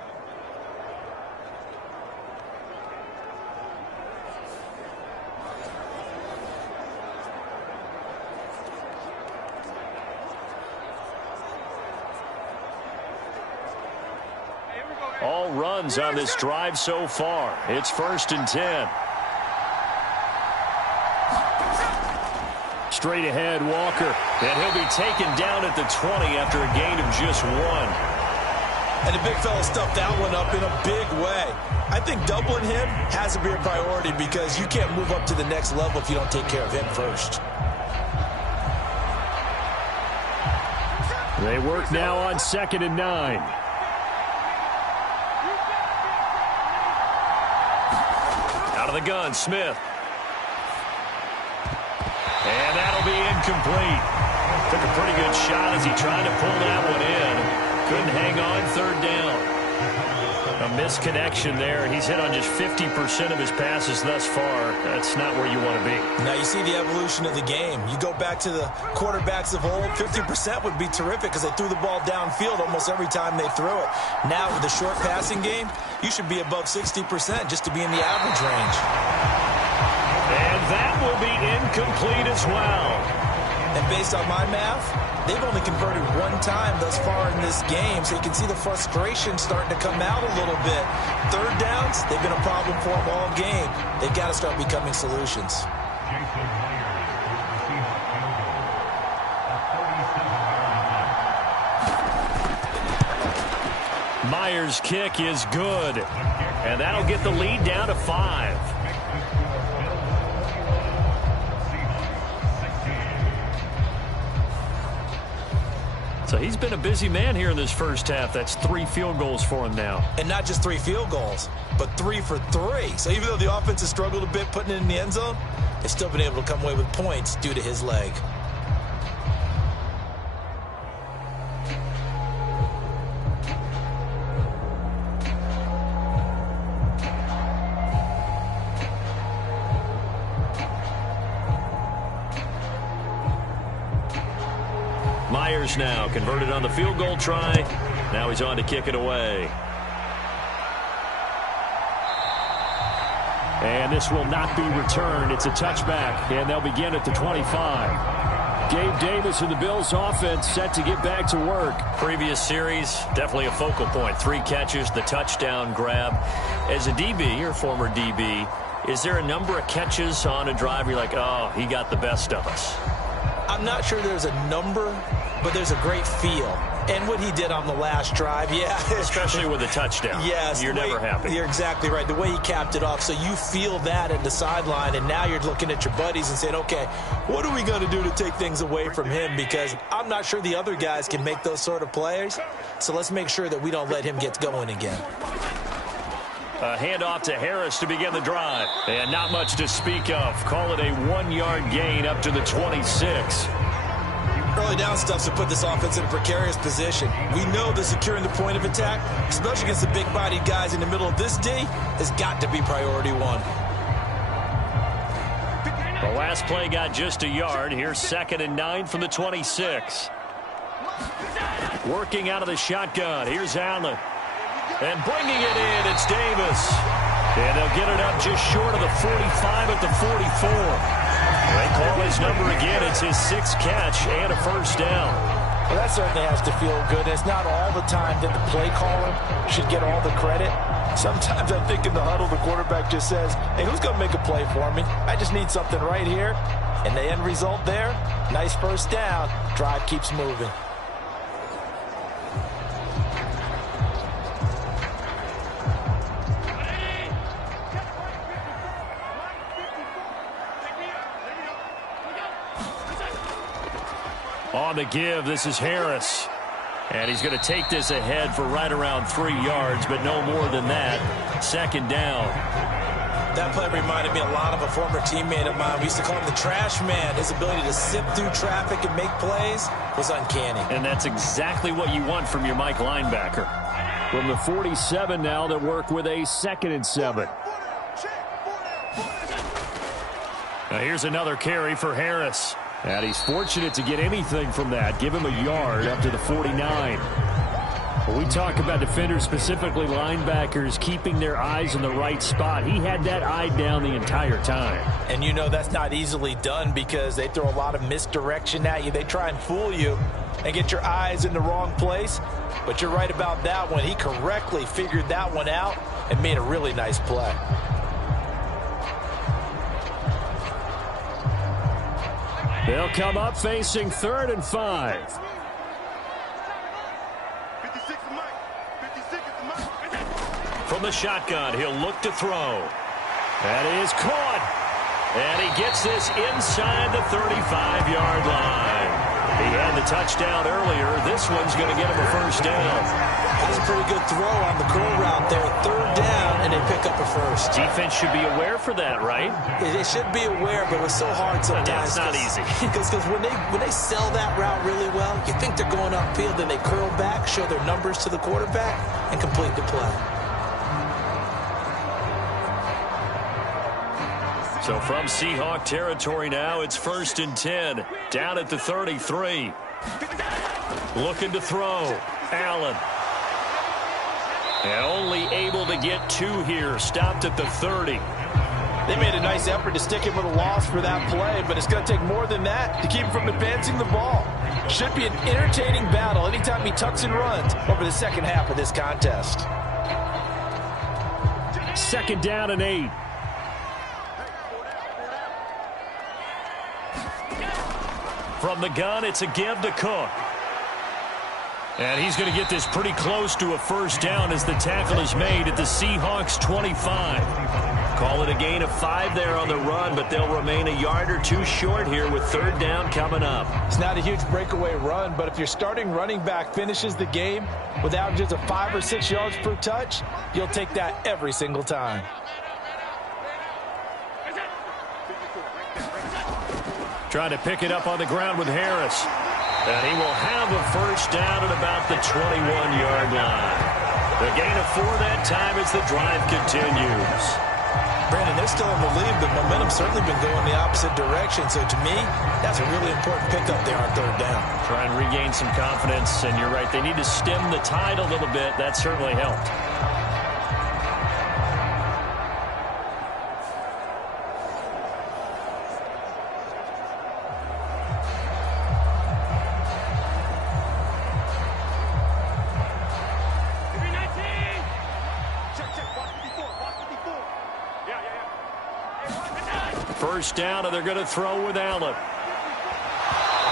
All runs on this drive so far. It's 1st and 10. Straight ahead, Walker. And he'll be taken down at the 20 after a gain of just 1. And the big fella stuffed that one up in a big way. I think doubling him has to be a priority because you can't move up to the next level if you don't take care of him first. They work now on 2nd and 9. Out of the gun, Smith. And that'll be incomplete. Took a pretty good shot as he tried to pull that one in. Couldn't hang on 3rd down. A misconnection there. He's hit on just 50% of his passes thus far. That's not where you want to be. Now you see the evolution of the game. You go back to the quarterbacks of old, 50% would be terrific because they threw the ball downfield almost every time they threw it. Now with the short passing game, you should be above 60% just to be in the average range. And that will be incomplete as well. And based on my math, they've only converted 1 time thus far in this game, so you can see the frustration starting to come out a little bit. 3rd downs, they've been a problem for them all game. They've got to start becoming solutions. Myers' kick is good, and that'll get the lead down to 5. So he's been a busy man here in this first half. That's 3 field goals for him now. And not just 3 field goals, but 3 for 3. So even though the offense has struggled a bit putting it in the end zone, they've still been able to come away with points due to his leg. Myers now converted on the field goal try. Now he's on to kick it away. And this will not be returned. It's a touchback, and they'll begin at the 25. Gabe Davis and the Bills offense set to get back to work. Previous series, definitely a focal point. 3 catches, the touchdown grab. As a DB, or former DB, is there a number of catches on a drive where you're like, oh, he got the best of us? I'm not sure there's a number, but there's a great feel. And what he did on the last drive, yeah. Especially with a touchdown. Yes. You're never happy. You're exactly right. The way he capped it off. So you feel that at the sideline, and now you're looking at your buddies and saying, okay, what are we going to do to take things away from him? Because I'm not sure the other guys can make those sort of plays. So let's make sure that we don't let him get going again. A handoff to Harris to begin the drive. And not much to speak of. Call it a 1-yard gain up to the 26. Early down stuffs to put this offense in a precarious position. We know that securing the point of attack, especially against the big-bodied guys in the middle of this D, has got to be priority one. The last play got just a yard. Here's 2nd and 9 from the 26. Working out of the shotgun. Here's Allen. And bringing it in, it's Davis. And they'll get it up just short of the 45 at the 44. They call his number again. It's his 6th catch and a first down. Well, that certainly has to feel good. It's not all the time that the play caller should get all the credit. Sometimes I think in the huddle, the quarterback just says, hey, who's going to make a play for me? I just need something right here. And the end result there, nice first down. Drive keeps moving. On the give, this is Harris. And he's going to take this ahead for right around 3 yards, but no more than that. 2nd down. That play reminded me a lot of a former teammate of mine. We used to call him the trash man. His ability to sift through traffic and make plays was uncanny. And that's exactly what you want from your Mike linebacker. From the 47 now, they work with a 2nd and 7. Now here's another carry for Harris. And he's fortunate to get anything from that. Give him a yard up to the 49. When we talk about defenders, specifically linebackers, keeping their eyes in the right spot, he had that eye down the entire time. And you know that's not easily done because they throw a lot of misdirection at you. They try and fool you and get your eyes in the wrong place. But you're right about that one. He correctly figured that one out and made a really nice play. They'll come up facing 3rd and 5. From the shotgun, he'll look to throw. That is caught. And he gets this inside the 35-yard line. He had the touchdown earlier. This one's going to get him a first down. That's a pretty good throw on the curl route there. 3rd down, and they pick up a first. Defense should be aware for that, right? They should be aware, but it's so hard sometimes. It's not easy. Because when they sell that route really well, you think they're going upfield, then they curl back, show their numbers to the quarterback, and complete the play. So from Seahawk territory now, it's 1st and 10. Down at the 33. Looking to throw. Allen. And only able to get 2 here. Stopped at the 30. They made a nice effort to stick him with a loss for that play, but it's going to take more than that to keep him from advancing the ball. Should be an entertaining battle anytime he tucks and runs over the second half of this contest. 2nd down and 8. From the gun, it's a give to Cook. And he's going to get this pretty close to a first down as the tackle is made at the Seahawks 25. Call it a gain of 5 there on the run, but they'll remain a yard or 2 short here with 3rd down coming up. It's not a huge breakaway run, but if your starting running back finishes the game with averages of 5 or 6 yards per touch, you'll take that every single time. Trying to pick it up on the ground with Harris. And he will have a first down at about the 21-yard line. The gain of 4 that time as the drive continues. Brandon, they're still in the lead, but momentum's certainly been going the opposite direction. So to me, that's a really important pickup there on 3rd down. Try and regain some confidence, and you're right. They need to stem the tide a little bit. That certainly helped. First down, and they're going to throw with Allen.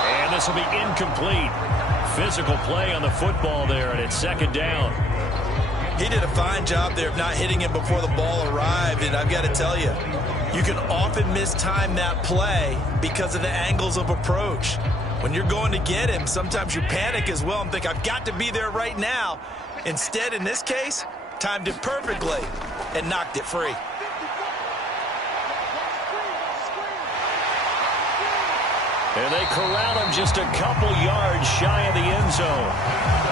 And this will be incomplete. Physical play on the football there, and it's 2nd down. He did a fine job there of not hitting him before the ball arrived, and I've got to tell you, you can often mistime that play because of the angles of approach. When you're going to get him, sometimes you panic as well and think, I've got to be there right now. Instead, in this case, timed it perfectly and knocked it free. And they corral him just a couple yards shy of the end zone.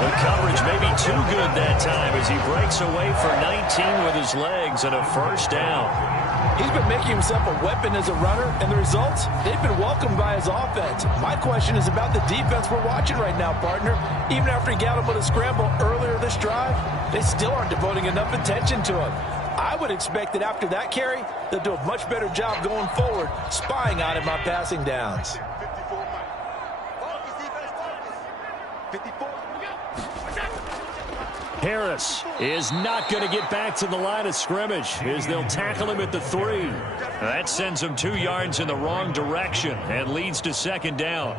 The coverage may be too good that time as he breaks away for 19 with his legs and a first down. He's been making himself a weapon as a runner, and the results, they've been welcomed by his offense. My question is about the defense we're watching right now, partner. Even after he got him with a scramble earlier this drive, they still aren't devoting enough attention to him. I would expect that after that carry, they'll do a much better job going forward, spying on him on passing downs. Harris is not going to get back to the line of scrimmage as they'll tackle him at the 3. That sends him 2 yards in the wrong direction and leads to second down.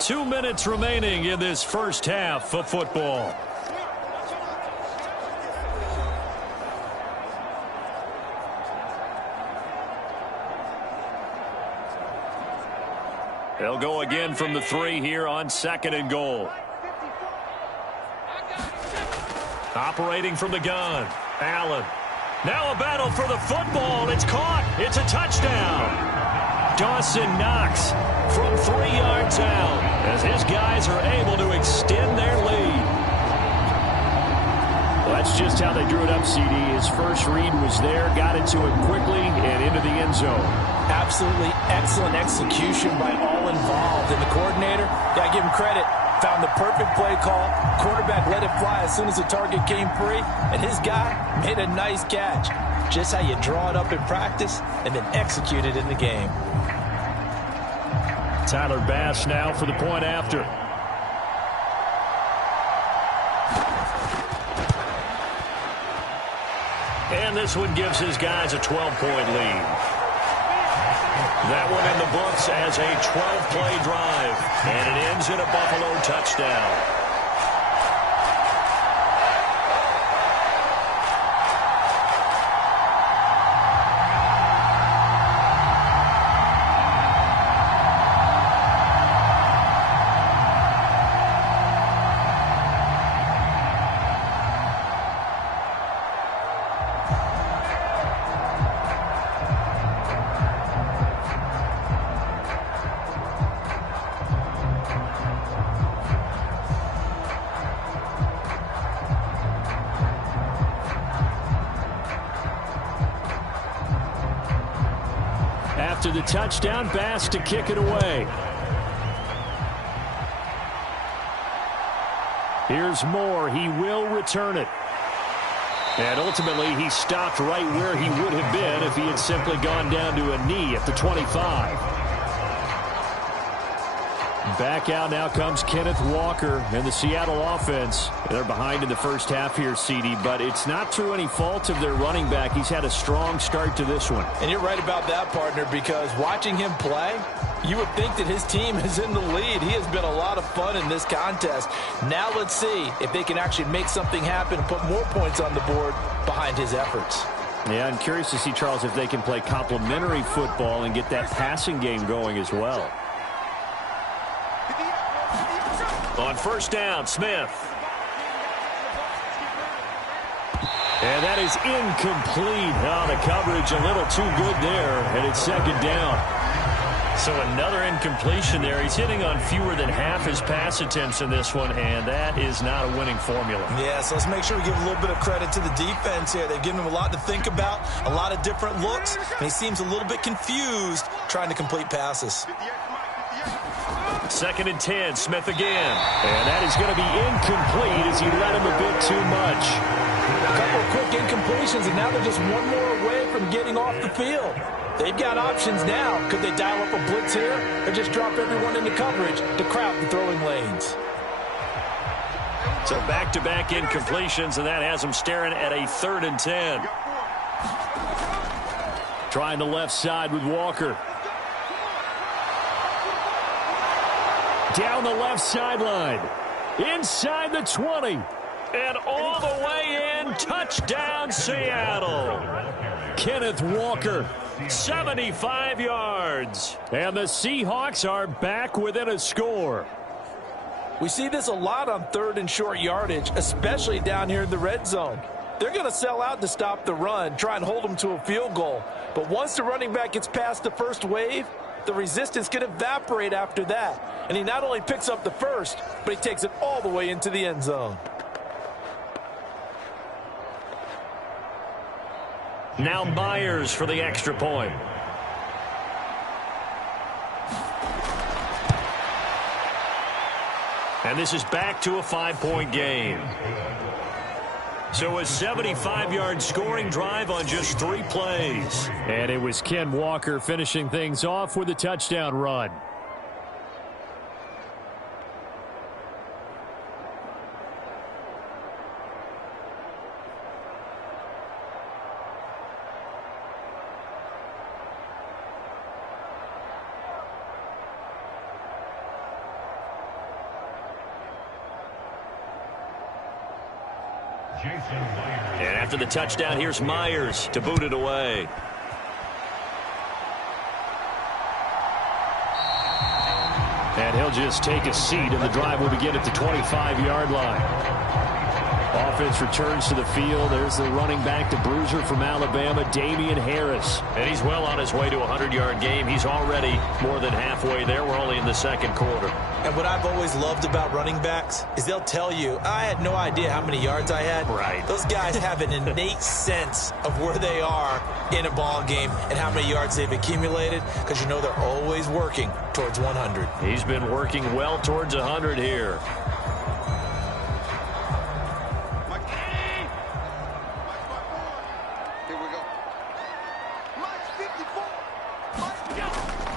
Two minutes remaining in this first half of football. They'll go again from the 3 here on 2nd and goal. Operating from the gun, Allen. Now a battle for the football. It's caught. It's a touchdown. Dawson Knox from 3 yards out as his guys are able to extend their lead. Well, that's just how they drew it up, CD. His first read was there, got it to him quickly, and into the end zone. Absolutely excellent execution by all involved. And the coordinator, got to give him credit, found the perfect play call. Quarterback let it fly as soon as the target came free, and his guy made a nice catch. Just how you draw it up in practice and then execute it in the game. Tyler Bass now for the point after. And this one gives his guys a 12-point lead. That one in the books as a 12-play drive. And it ends in a Buffalo touchdown. After the touchdown, Bass to kick it away. Here's Moore. He will return it. And ultimately, he stopped right where he would have been if he had simply gone down to a knee at the 25. Back out now comes Kenneth Walker and the Seattle offense. They're behind in the first half here, CD, but it's not through any fault of their running back. He's had a strong start to this one. And you're right about that, partner, because watching him play, you would think that his team is in the lead. He has been a lot of fun in this contest. Now let's see if they can actually make something happen and put more points on the board behind his efforts. Yeah, I'm curious to see, Charles, if they can play complementary football and get that passing game going as well. On first down, Smith. And that is incomplete. Oh, the coverage a little too good there, and it's second down. So another incompletion there. He's hitting on fewer than half his pass attempts in this one, and that is not a winning formula. Yeah, so let's make sure we give a little bit of credit to the defense here. They've given him a lot to think about, a lot of different looks, and he seems a little bit confused trying to complete passes. 2nd and 10, Smith again. And that is going to be incomplete as he let him a bit too much. A couple of quick incompletions, and now they're just one more away from getting off the field. They've got options now. Could they dial up a blitz here or just drop everyone into coverage to crowd the throwing lanes? So back-to-back incompletions, and that has them staring at a 3rd and 10. Trying the left side with Walker. Down the left sideline. Inside the 20. And all the way in. Touchdown, Seattle. Kenneth Walker, 75 yards. And the Seahawks are back within a score. We see this a lot on 3rd and short yardage, especially down here in the red zone. They're going to sell out to stop the run, try and hold them to a field goal. But once the running back gets past the first wave, the resistance can evaporate after that. And he not only picks up the first, but he takes it all the way into the end zone. Now Myers for the extra point. And this is back to a 5-point game. So a 75-yard scoring drive on just 3 plays. And it was Ken Walker finishing things off with a touchdown run. And after the touchdown, here's Myers to boot it away. And he'll just take a seat, and the drive will begin at the 25-yard line. Offense returns to the field. There's the running back, the bruiser from Alabama, Damian Harris. And he's well on his way to a 100-yard game. He's already more than halfway there. We're only in the second quarter. And what I've always loved about running backs is they'll tell you, I had no idea how many yards I had. Right. Those guys have an innate sense of where they are in a ball game and how many yards they've accumulated, because you know they're always working towards 100. He's been working well towards 100 here.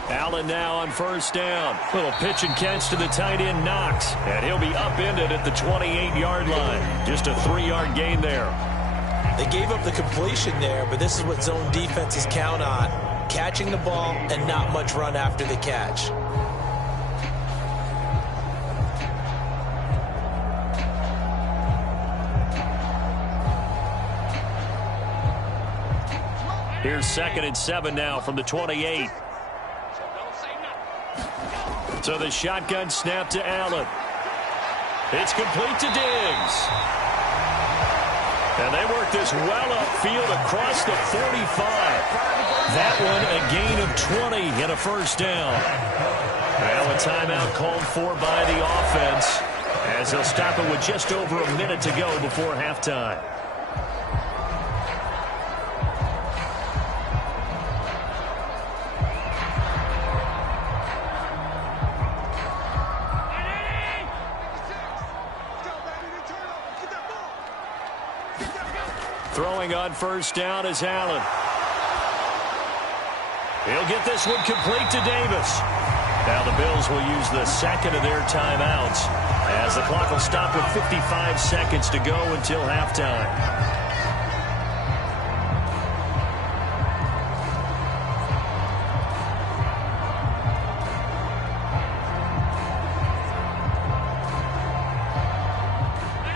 Allen now on first down. Little pitch and catch to the tight end, Knox. And he'll be upended at the 28-yard line. Just a 3-yard gain there. They gave up the completion there, but this is what zone defenses count on. Catching the ball and not much run after the catch. Here's 2nd and 7 now from the 28. So the shotgun snap to Allen. It's complete to Diggs. And they work this well upfield across the 45. That one a gain of 20 and a first down. Now a timeout called for by the offense, as they'll stop it with just over a minute to go before halftime. Throwing on first down is Allen. He'll get this one complete to Davis. Now the Bills will use the second of their timeouts, as the clock will stop with 55 seconds to go until halftime.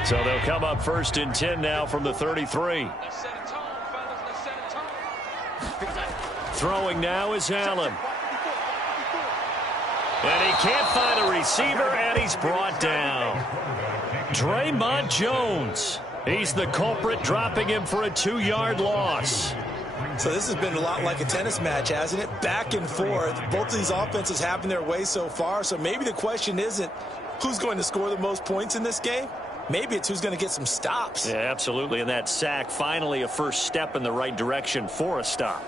So they'll come up 1st and 10 now from the 33. Throwing now is Allen. And he can't find a receiver, and he's brought down. Draymond Jones. He's the culprit, dropping him for a 2-yard loss. So this has been a lot like a tennis match, hasn't it? Back and forth. Both of these offenses having their way so far. So maybe the question isn't who's going to score the most points in this game. Maybe it's who's going to get some stops. Yeah, absolutely. And that sack, finally a first step in the right direction for a stop.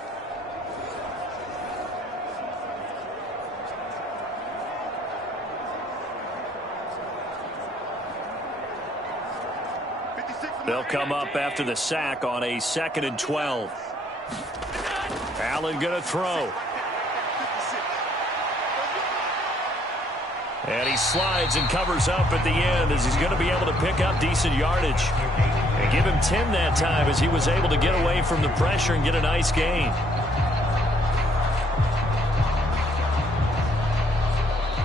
They'll come up after the sack on a 2nd and 12. Allen going to throw. And he slides and covers up at the end, as he's going to be able to pick up decent yardage. And give him 10 that time, as he was able to get away from the pressure and get a nice gain.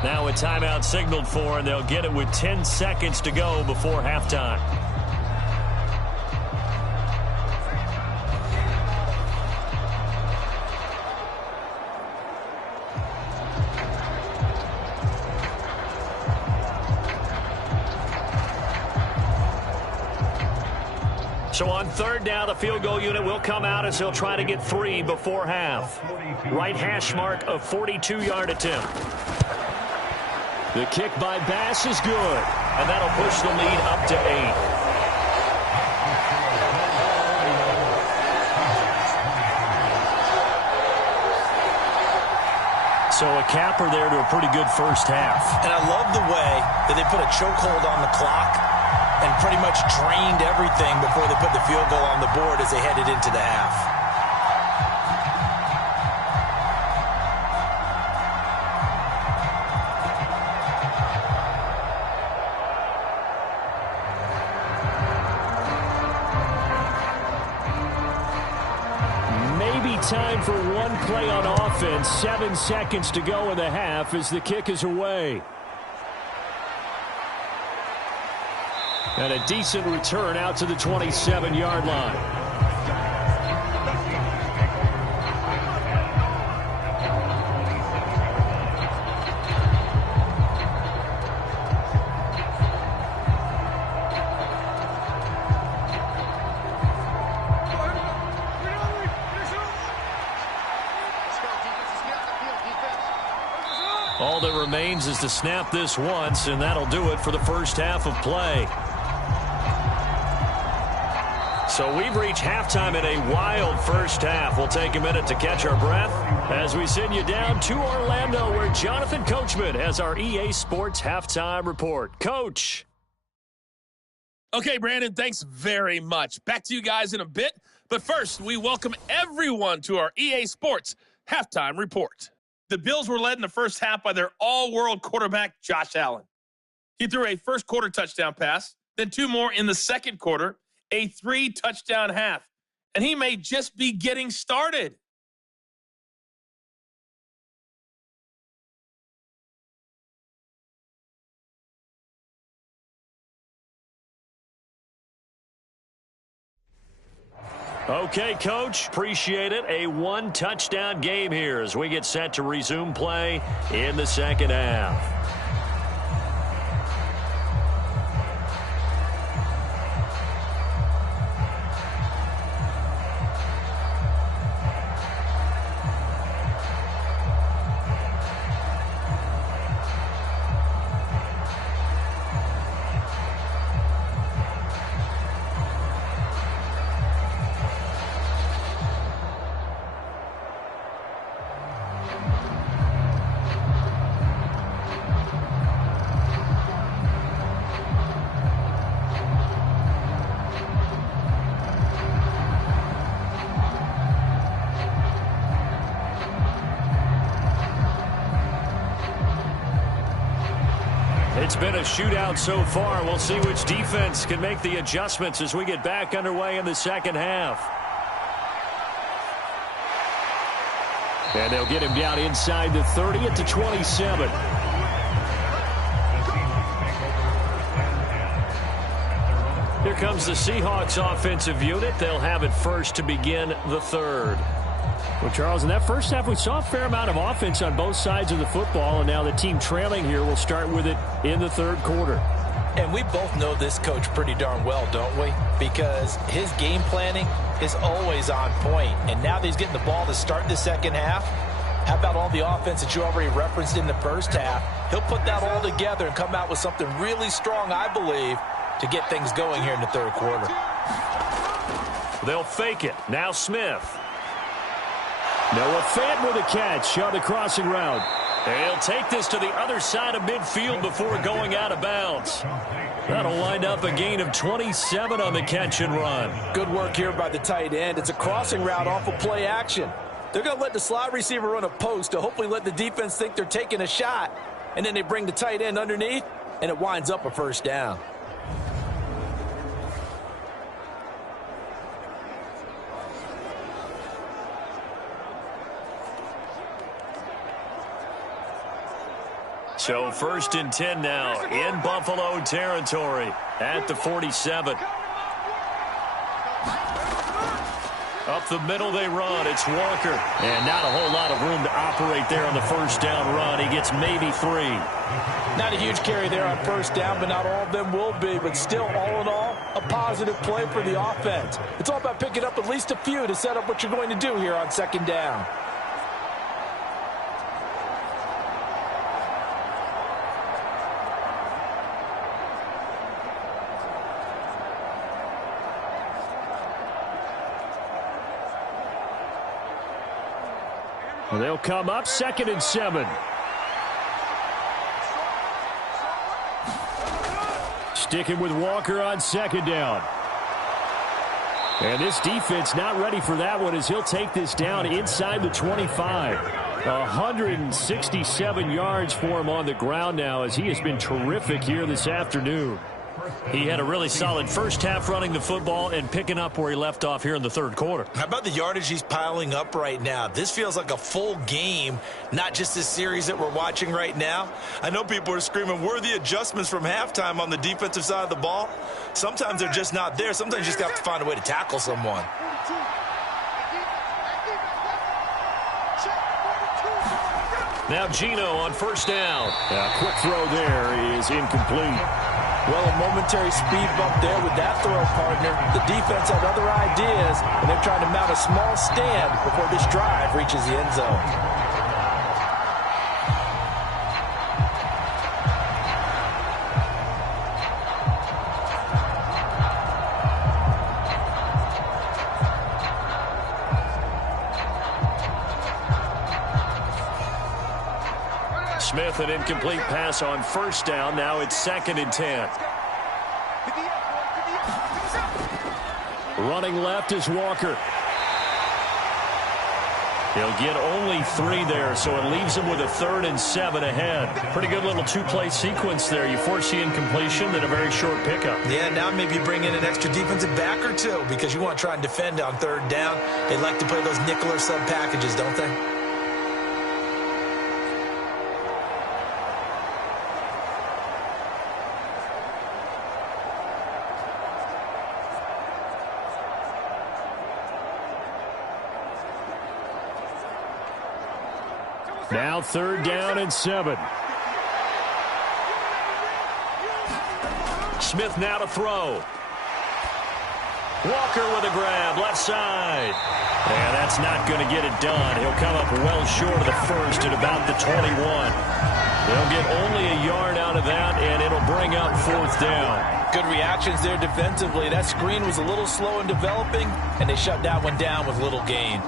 Now a timeout signaled for, and they'll get it with 10 seconds to go before halftime. So on third down, the field goal unit will come out as he'll try to get 3 before half. Right hash mark of 42-yard attempt. The kick by Bass is good, and that'll push the lead up to 8. So a capper there to a pretty good first half. And I love the way that they put a chokehold on the clock and pretty much drained everything before they put the field goal on the board as they headed into the half. Time for one play on offense. 7 seconds to go in the half as the kick is away. And a decent return out to the 27-yard line. All that remains is to snap this once, and that'll do it for the first half of play. So we've reached halftime in a wild first half. We'll take a minute to catch our breath as we send you down to Orlando, where Jonathan Coachman has our EA Sports halftime report. Coach. Okay, Brandon, thanks very much. Back to you guys in a bit. But first, we welcome everyone to our EA Sports halftime report. The Bills were led in the first half by their all-world quarterback, Josh Allen. He threw a first-quarter touchdown pass, then 2 more in the second quarter, a 3-touchdown half, and he may just be getting started. Okay, Coach, appreciate it. A 1-touchdown game here as we get set to resume play in the second half. It's been a shootout so far. We'll see which defense can make the adjustments as we get back underway in the second half. And they'll get him down inside the 30 at the 27. Here comes the Seahawks offensive unit. They'll have it first to begin the third. Well, Charles, in that first half, we saw a fair amount of offense on both sides of the football, and now the team trailing here will start with it in the third quarter. And we both know this coach pretty darn well, don't we? Because his game planning is always on point. And now that he's getting the ball to start the second half, how about all the offense that you already referenced in the first half? He'll put that all together and come out with something really strong, I believe, to get things going here in the third quarter. They'll fake it. Now Smith. Noah Fant with a catch on the crossing route. He'll take this to the other side of midfield before going out of bounds. That'll wind up a gain of 27 on the catch and run. Good work here by the tight end. It's a crossing route off of play action. They're going to let the slot receiver run a post to hopefully let the defense think they're taking a shot. And then they bring the tight end underneath, and it winds up a first down. So 1st and 10 now in Buffalo territory at the 47. Up Up the middle they run. It's Walker. And not a whole lot of room to operate there on the first down run. He gets maybe 3. Not a huge carry there on first down, but not all of them will be. But still, all in all, a positive play for the offense. It's all about picking up at least a few to set up what you're going to do here on second down. They'll come up 2nd and 7. Sticking with Walker on 2nd down. And this defense not ready for that one as he'll take this down inside the 25. 167 yards for him on the ground now as he has been terrific here this afternoon. He had a really solid first half running the football and picking up where he left off here in the third quarter. How about the yardage he's piling up right now? This feels like a full game, not just this series that we're watching right now. I know people are screaming, worthy adjustments from halftime on the defensive side of the ball. Sometimes they're just not there. Sometimes you just have to find a way to tackle someone. Now Gino on first down. A quick throw there is incomplete. Well, a momentary speed bump there with that throw, partner. The defense had other ideas, and they're trying to mount a small stand before this drive reaches the end zone. Smith, an incomplete pass on first down. Now it's 2nd and 10. Running left is Walker. He'll get only 3 there, so it leaves him with a 3rd and 7 ahead. Pretty good little two-play sequence there. You force the incompletion, then a very short pickup. Yeah, now maybe bring in an extra defensive back or two because you want to try and defend on third down. They like to play those nickel or sub packages, don't they? Now 3rd down and 7. Smith now to throw. Walker with a grab, left side. And that's not going to get it done. He'll come up well short of the first at about the 21. They'll get only a yard out of that, and it'll bring up 4th down. Good reactions there defensively. That screen was a little slow in developing, and they shut that one down with little gain.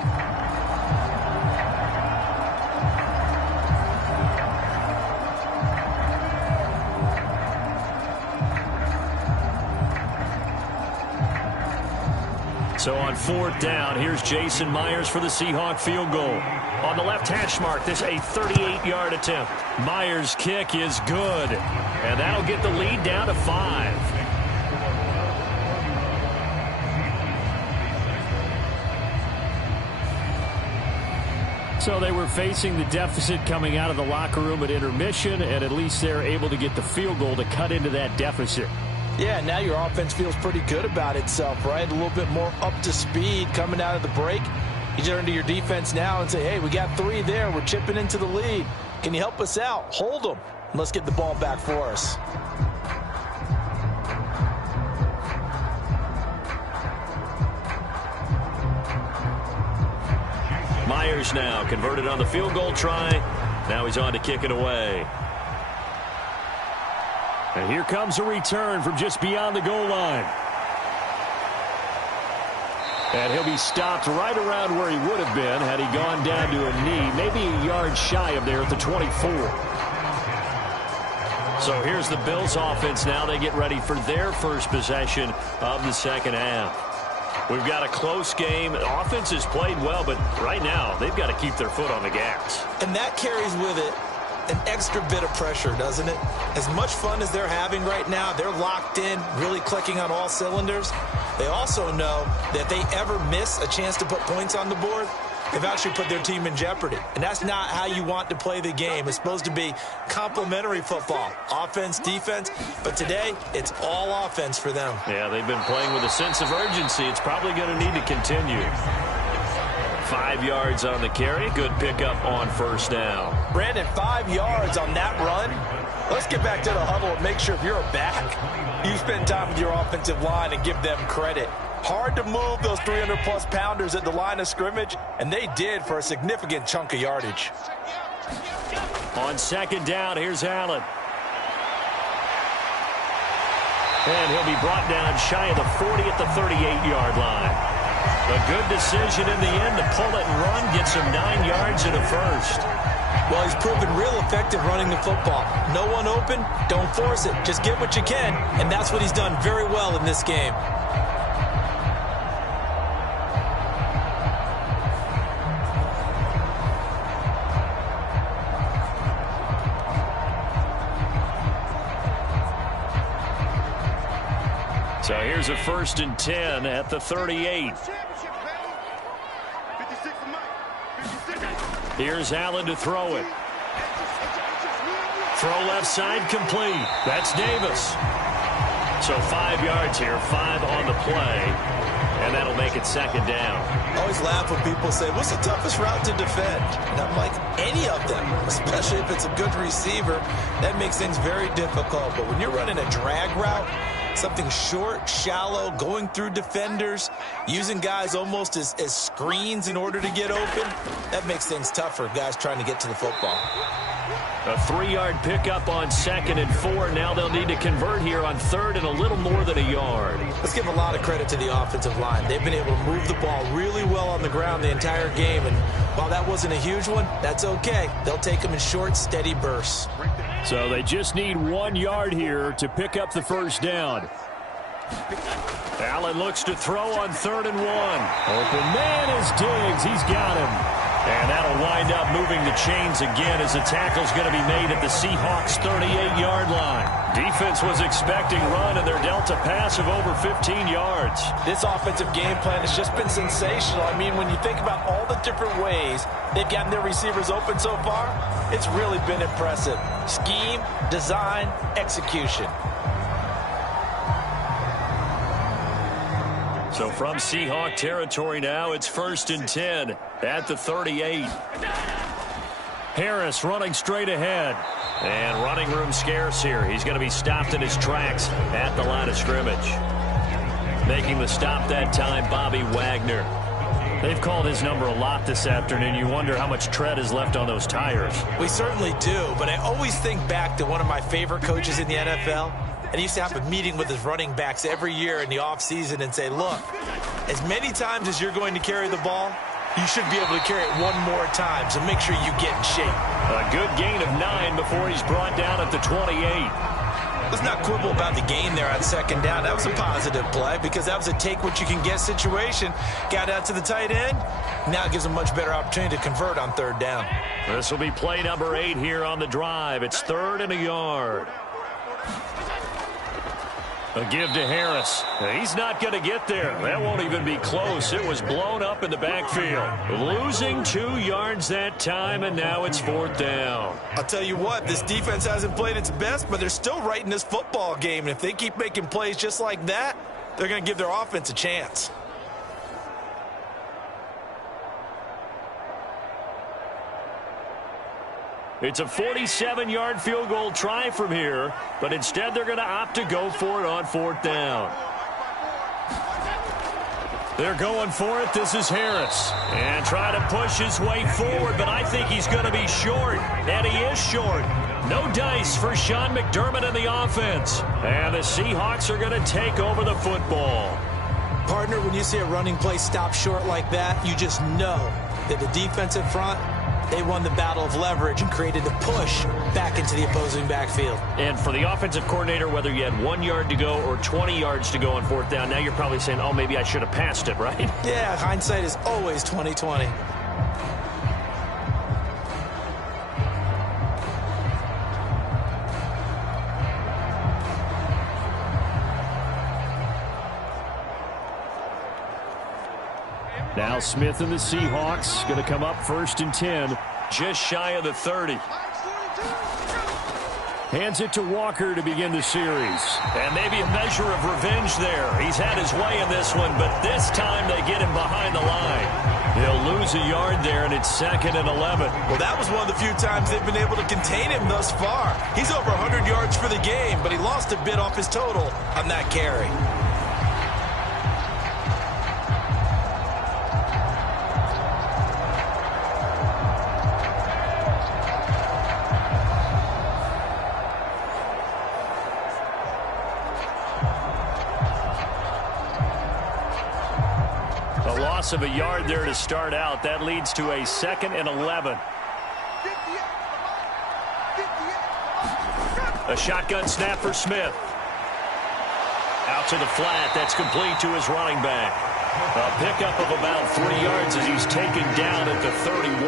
So on 4th down, here's Jason Myers for the Seahawk field goal. On the left hash mark, this a 38-yard attempt. Myers' kick is good, and that'll get the lead down to 5. So they were facing the deficit coming out of the locker room at intermission, and at least they're able to get the field goal to cut into that deficit. Yeah, now your offense feels pretty good about itself, right? A little bit more up to speed coming out of the break. You turn to your defense now and say, hey, we got 3 there. We're chipping into the lead. Can you help us out? Hold them. And let's get the ball back for us. Myers now converted on the field goal try. Now he's on to kick it away. And here comes a return from just beyond the goal line. And he'll be stopped right around where he would have been had he gone down to a knee, maybe a yard shy of there at the 24. So here's the Bills offense now. They get ready for their first possession of the second half. We've got a close game. The offense has played well, but right now they've got to keep their foot on the gas. And that carries with it an extra bit of pressure, doesn't it? As much fun as they're having right now, they're locked in, really clicking on all cylinders. They also know that if they ever miss a chance to put points on the board, they've actually put their team in jeopardy. And that's not how you want to play the game. It's supposed to be complementary football, offense, defense. But today, it's all offense for them. Yeah, they've been playing with a sense of urgency. It's probably going to need to continue. 5 yards on the carry. Good pickup on first down. Brandon, 5 yards on that run. Let's get back to the huddle and make sure if you're a back, you spend time with your offensive line and give them credit. Hard to move those 300-plus pounders at the line of scrimmage, and they did for a significant chunk of yardage. On second down, here's Allen. And he'll be brought down shy of the 40 at the 38-yard line. A good decision in the end to pull it and run, gets him 9 yards and a first. Well, he's proven real effective running the football. No one open, don't force it. Just get what you can, and that's what he's done very well in this game. So here's a 1st and 10 at the 38. Here's Allen to throw it. Throw left side complete. That's Davis. So 5 yards here, 5 on the play, and that'll make it second down. I always laugh when people say, what's the toughest route to defend? And I'm like, any of them, especially if it's a good receiver. That makes things very difficult. But when you're running a drag route, something short, shallow, going through defenders, using guys almost as screens in order to get open, that makes things tougher, guys trying to get to the football. A 3-yard pickup on 2nd and 4. Now they'll need to convert here on 3rd and a little more than a yard. Let's give a lot of credit to the offensive line. They've been able to move the ball really well on the ground the entire game. And while that wasn't a huge one, that's okay. They'll take them in short, steady bursts. So they just need 1 yard here to pick up the first down. Allen looks to throw on 3rd and 1. Open man is Diggs. He's got him. And that'll wind up moving the chains again as the tackle's going to be made at the Seahawks 38-yard line. Defense was expecting run, and they're dealt a pass of over 15 yards. This offensive game plan has just been sensational. I mean, when you think about all the different ways they've gotten their receivers open so far, it's really been impressive. Scheme, design, execution. So from Seahawk territory now, it's 1st and 10 at the 38. Harris running straight ahead. And running room scarce here. He's going to be stopped in his tracks at the line of scrimmage. Making the stop that time, Bobby Wagner. They've called his number a lot this afternoon. You wonder how much tread is left on those tires. We certainly do, but I always think back to one of my favorite coaches in the NFL. And he used to have a meeting with his running backs every year in the offseason and say, look, as many times as you're going to carry the ball, you should be able to carry it one more time, so make sure you get in shape. A good gain of 9 before he's brought down at the 28. Let's not quibble about the gain there on 2nd down. That was a positive play because that was a take-what-you-can-get situation. Got out to the tight end. Now it gives a much better opportunity to convert on 3rd down. This will be play number 8 here on the drive. It's 3rd and a yard. A give to Harris. He's not going to get there. That won't even be close. It was blown up in the backfield. Losing 2 yards that time, and now it's 4th down. I'll tell you what, this defense hasn't played its best, but they're still right in this football game. And if they keep making plays just like that, they're going to give their offense a chance. It's a 47-yard field goal try from here, but instead they're going to opt to go for it on 4th down. They're going for it. This is Harris. And trying to push his way forward, but I think he's going to be short. And he is short. No dice for Sean McDermott and the offense. And the Seahawks are going to take over the football. Partner, when you see a running play stop short like that, you just know that the defensive front, they won the battle of leverage and created the push back into the opposing backfield. And for the offensive coordinator, whether you had 1 yard to go or 20 yards to go on 4th down, now you're probably saying, oh, maybe I should have passed it, right? Yeah, hindsight is always 20/20. Now Smith and the Seahawks going to come up 1st and 10. Just shy of the 30. Hands it to Walker to begin the series. And maybe a measure of revenge there. He's had his way in this one, but this time they get him behind the line. He'll lose a yard there, and it's 2nd and 11. Well, that was one of the few times they've been able to contain him thus far. He's over 100 yards for the game, but he lost a bit off his total on that carry. Of a yard there to start out. That leads to a 2nd and 11. A shotgun snap for Smith. Out to the flat. That's complete to his running back. A pickup of about 3 yards as he's taken down at the 31.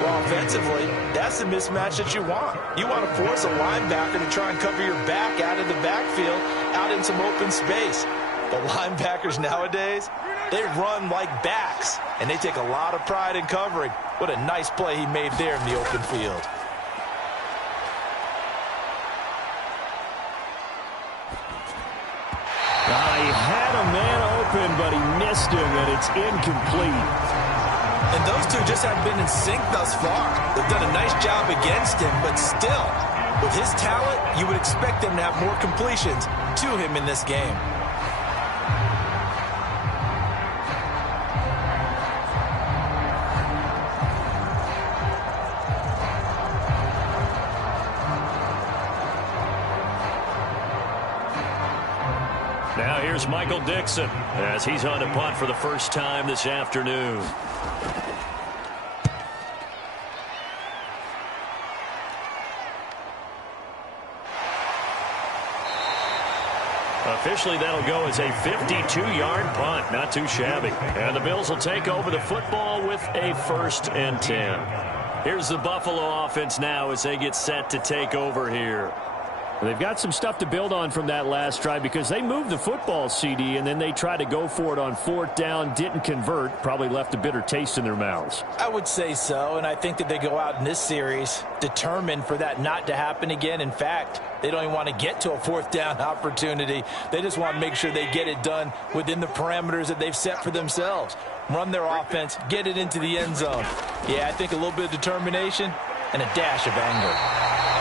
Well, offensively, that's the mismatch that you want. You want to force a linebacker to try and cover your back out of the backfield, out in some open space. The linebackers nowadays, they run like backs, and they take a lot of pride in covering. What a nice play he made there in the open field. He had a man open, but he missed him, and it's incomplete. And those two just haven't been in sync thus far. They've done a nice job against him, but still, with his talent, you would expect them to have more completions to him in this game. Now here's Michael Dixon as he's on to punt for the first time this afternoon. Officially, that'll go as a 52-yard punt. Not too shabby. And the Bills will take over the football with a 1st and 10. Here's the Buffalo offense now as they get set to take over here. They've got some stuff to build on from that last drive because they moved the football, CD, and then they tried to go for it on 4th down, didn't convert, probably left a bitter taste in their mouths. I would say so, and I think that they go out in this series determined for that not to happen again. In fact, they don't even want to get to a 4th down opportunity. They just want to make sure they get it done within the parameters that they've set for themselves. Run their offense, get it into the end zone. Yeah, I think a little bit of determination and a dash of anger.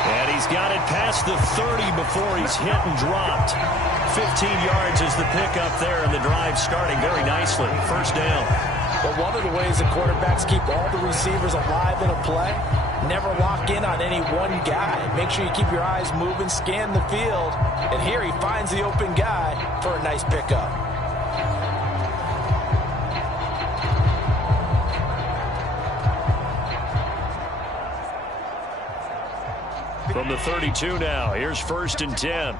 And he's got it past the 30 before he's hit and dropped. 15 yards is the pickup there, and the drive starting very nicely. 1st down. But one of the ways the quarterbacks keep all the receivers alive in a play, never lock in on any one guy. Make sure you keep your eyes moving, scan the field. And here he finds the open guy for a nice pickup. From the 32 now, here's 1st and 10.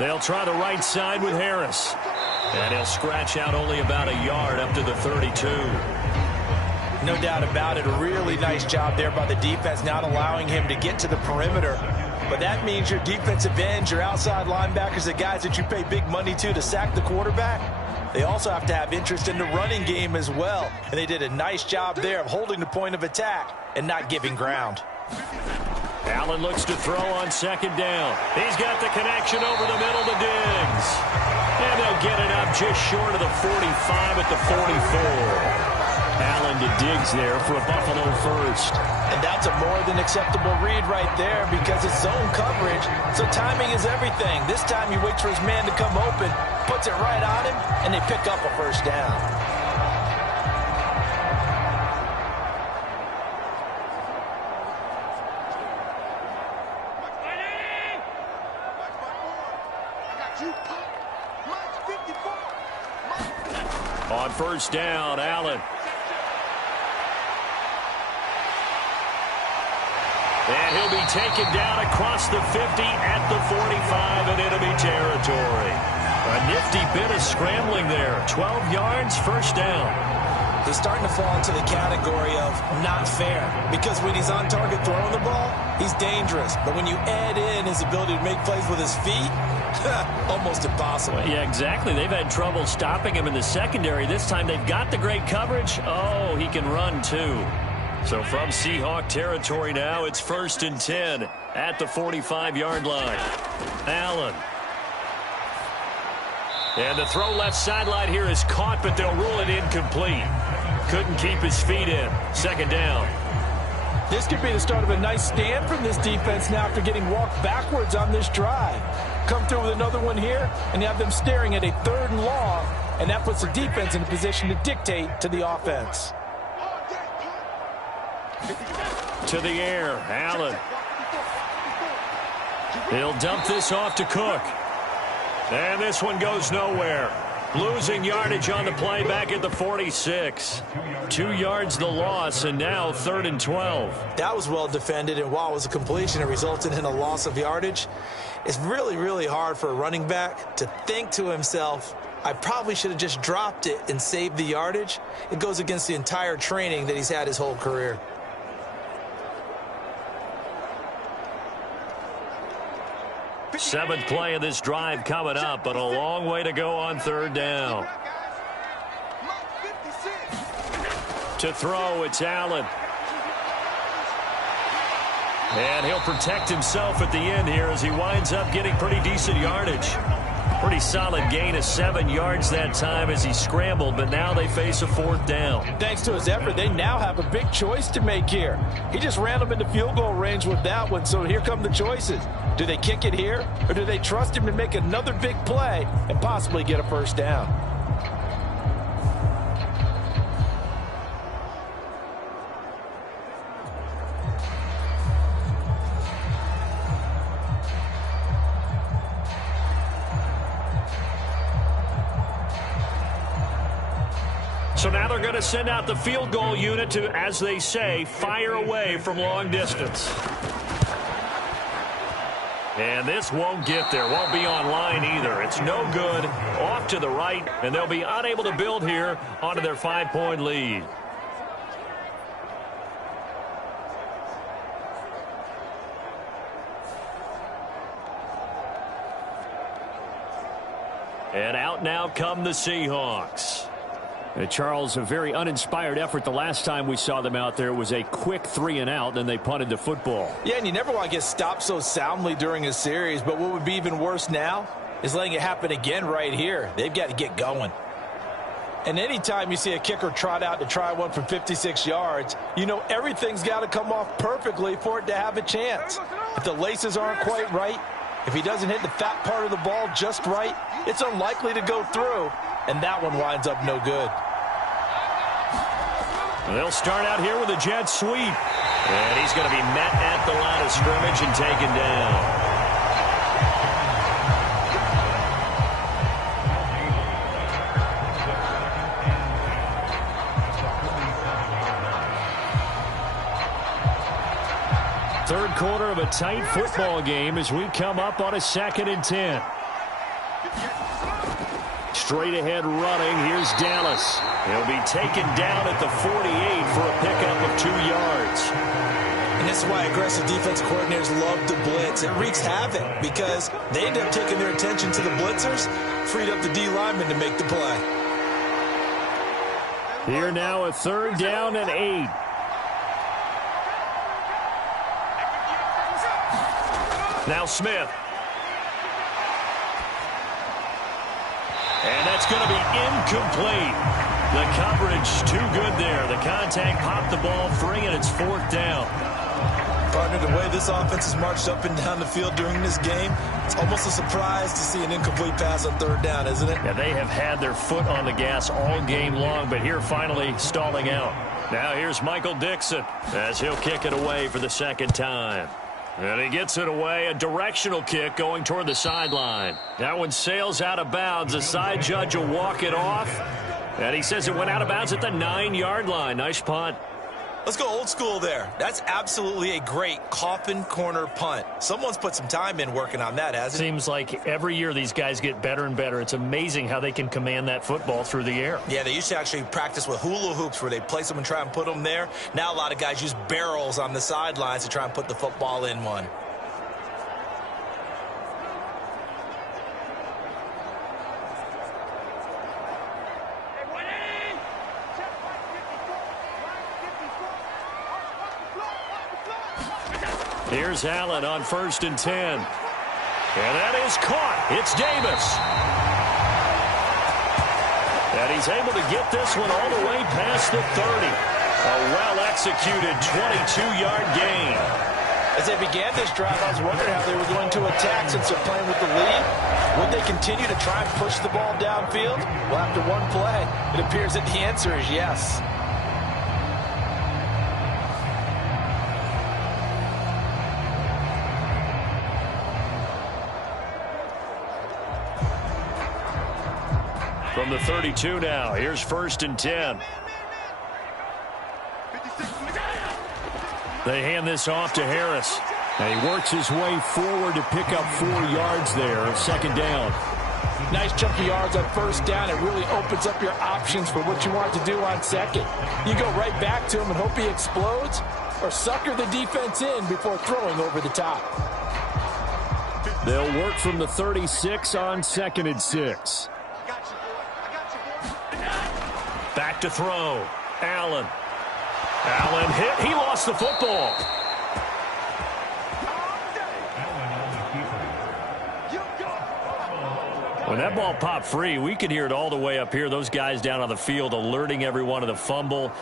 They'll try the right side with Harris. And he'll scratch out only about a yard up to the 32. No doubt about it. A really nice job there by the defense, not allowing him to get to the perimeter. But that means your defensive ends, your outside linebackers, the guys that you pay big money to sack the quarterback, they also have to have interest in the running game as well. And they did a nice job there of holding the point of attack and not giving ground. Allen looks to throw on 2nd down. He's got the connection over the middle to Diggs. And they'll get it up just short of the 45 at the 44. Allen to Diggs there for a Buffalo 1st. And that's a more than acceptable read right there because it's zone coverage, so timing is everything. This time he waits for his man to come open, puts it right on him, and they pick up a 1st down. On 1st down, Allen. And he'll be taken down across the 50 at the 45 and enemy territory. A nifty bit of scrambling there. 12 yards, 1st down. He's starting to fall into the category of not fair because when he's on target throwing the ball, he's dangerous. But when you add in his ability to make plays with his feet, Almost impossible. Yeah, exactly. They've had trouble stopping him in the secondary. This time they've got the great coverage. Oh, he can run too. So from Seahawk territory now, it's 1st and 10 at the 45-yard line. Allen. And the throw left sideline here is caught, but they'll rule it incomplete. Couldn't keep his feet in. 2nd down. This could be the start of a nice stand from this defense now after getting walked backwards on this drive. Come through with another one here, and you have them staring at a 3rd and long, and that puts the defense in a position to dictate to the offense. To the air, Allen. He'll dump this off to Cook. And this one goes nowhere. Losing yardage on the play back at the 46. 2 yards the loss, and now 3rd and 12. That was well defended, and while it was a completion, it resulted in a loss of yardage. It's really, really hard for a running back to think to himself, I probably should have just dropped it and saved the yardage. It goes against the entire training that he's had his whole career. Seventh play of this drive coming up, but a long way to go on 3rd down. To throw, it's Allen. And he'll protect himself at the end here as he winds up getting pretty decent yardage. Pretty solid gain of 7 yards that time as he scrambled, but now they face a 4th down. Thanks to his effort, they now have a big choice to make here. He just ran them into field goal range with that one, so here come the choices. Do they kick it here, or do they trust him to make another big play and possibly get a 1st down? So now they're going to send out the field goal unit to, as they say, fire away from long distance. And this won't get there, won't be on line either. It's no good, off to the right, and they'll be unable to build here onto their 5-point lead. And out now come the Seahawks. Charles, a very uninspired effort. The last time we saw them out there was a quick 3-and-out, then they punted the football. Yeah, and you never want to get stopped so soundly during a series, but what would be even worse now is letting it happen again right here. They've got to get going. And anytime you see a kicker trot out to try one from 56 yards, you know everything's got to come off perfectly for it to have a chance. If the laces aren't quite right, if he doesn't hit the fat part of the ball just right, it's unlikely to go through. And that one winds up no good. They'll start out here with a jet sweep. And he's going to be met at the line of scrimmage and taken down. Third quarter of a tight football game as we come up on a 2nd and 10. Straight ahead running. Here's Dallas. He'll be taken down at the 48 for a pickup of 2 yards. And this is why aggressive defensive coordinators love to blitz. It wreaks havoc because they end up taking their attention to the blitzers, freed up the D lineman to make the play. Here now a 3rd down and 8. Now Smith. And that's going to be incomplete. The coverage too good there. The contact popped the ball free, and it's 4th down. Partner, the way this offense has marched up and down the field during this game, it's almost a surprise to see an incomplete pass on 3rd down, isn't it? Yeah, they have had their foot on the gas all game long, but here finally stalling out. Now here's Michael Dixon as he'll kick it away for the 2nd time. And he gets it away, a directional kick going toward the sideline. That one sails out of bounds. The side judge will walk it off. And he says it went out of bounds at the 9-yard line. Nice punt. Let's go old school there. That's absolutely a great coffin corner punt. Someone's put some time in working on that, hasn't it? Seems like every year these guys get better and better. It's amazing how they can command that football through the air. Yeah, they used to actually practice with hula hoops where they place them and try and put them there. Now a lot of guys use barrels on the sidelines to try and put the football in one. Here's Allen on 1st and 10. And that is caught. It's Davis. And he's able to get this one all the way past the 30. A well-executed 22-yard gain. As they began this drive, I was wondering how they were going to attack since they're playing with the lead. Would they continue to try and push the ball downfield? Well, after one play, it appears that the answer is yes. From the 32 now, here's 1st and 10. They hand this off to Harris. And he works his way forward to pick up 4 yards there, 2nd down. Nice chunky yards on 1st down. It really opens up your options for what you want to do on 2nd. You go right back to him and hope he explodes, or sucker the defense in before throwing over the top. They'll work from the 36 on 2nd and 6. Back to throw. Allen. Allen hit. He lost the football. When that ball popped free, we could hear it all the way up here. Those guys down on the field alerting everyone of the fumble.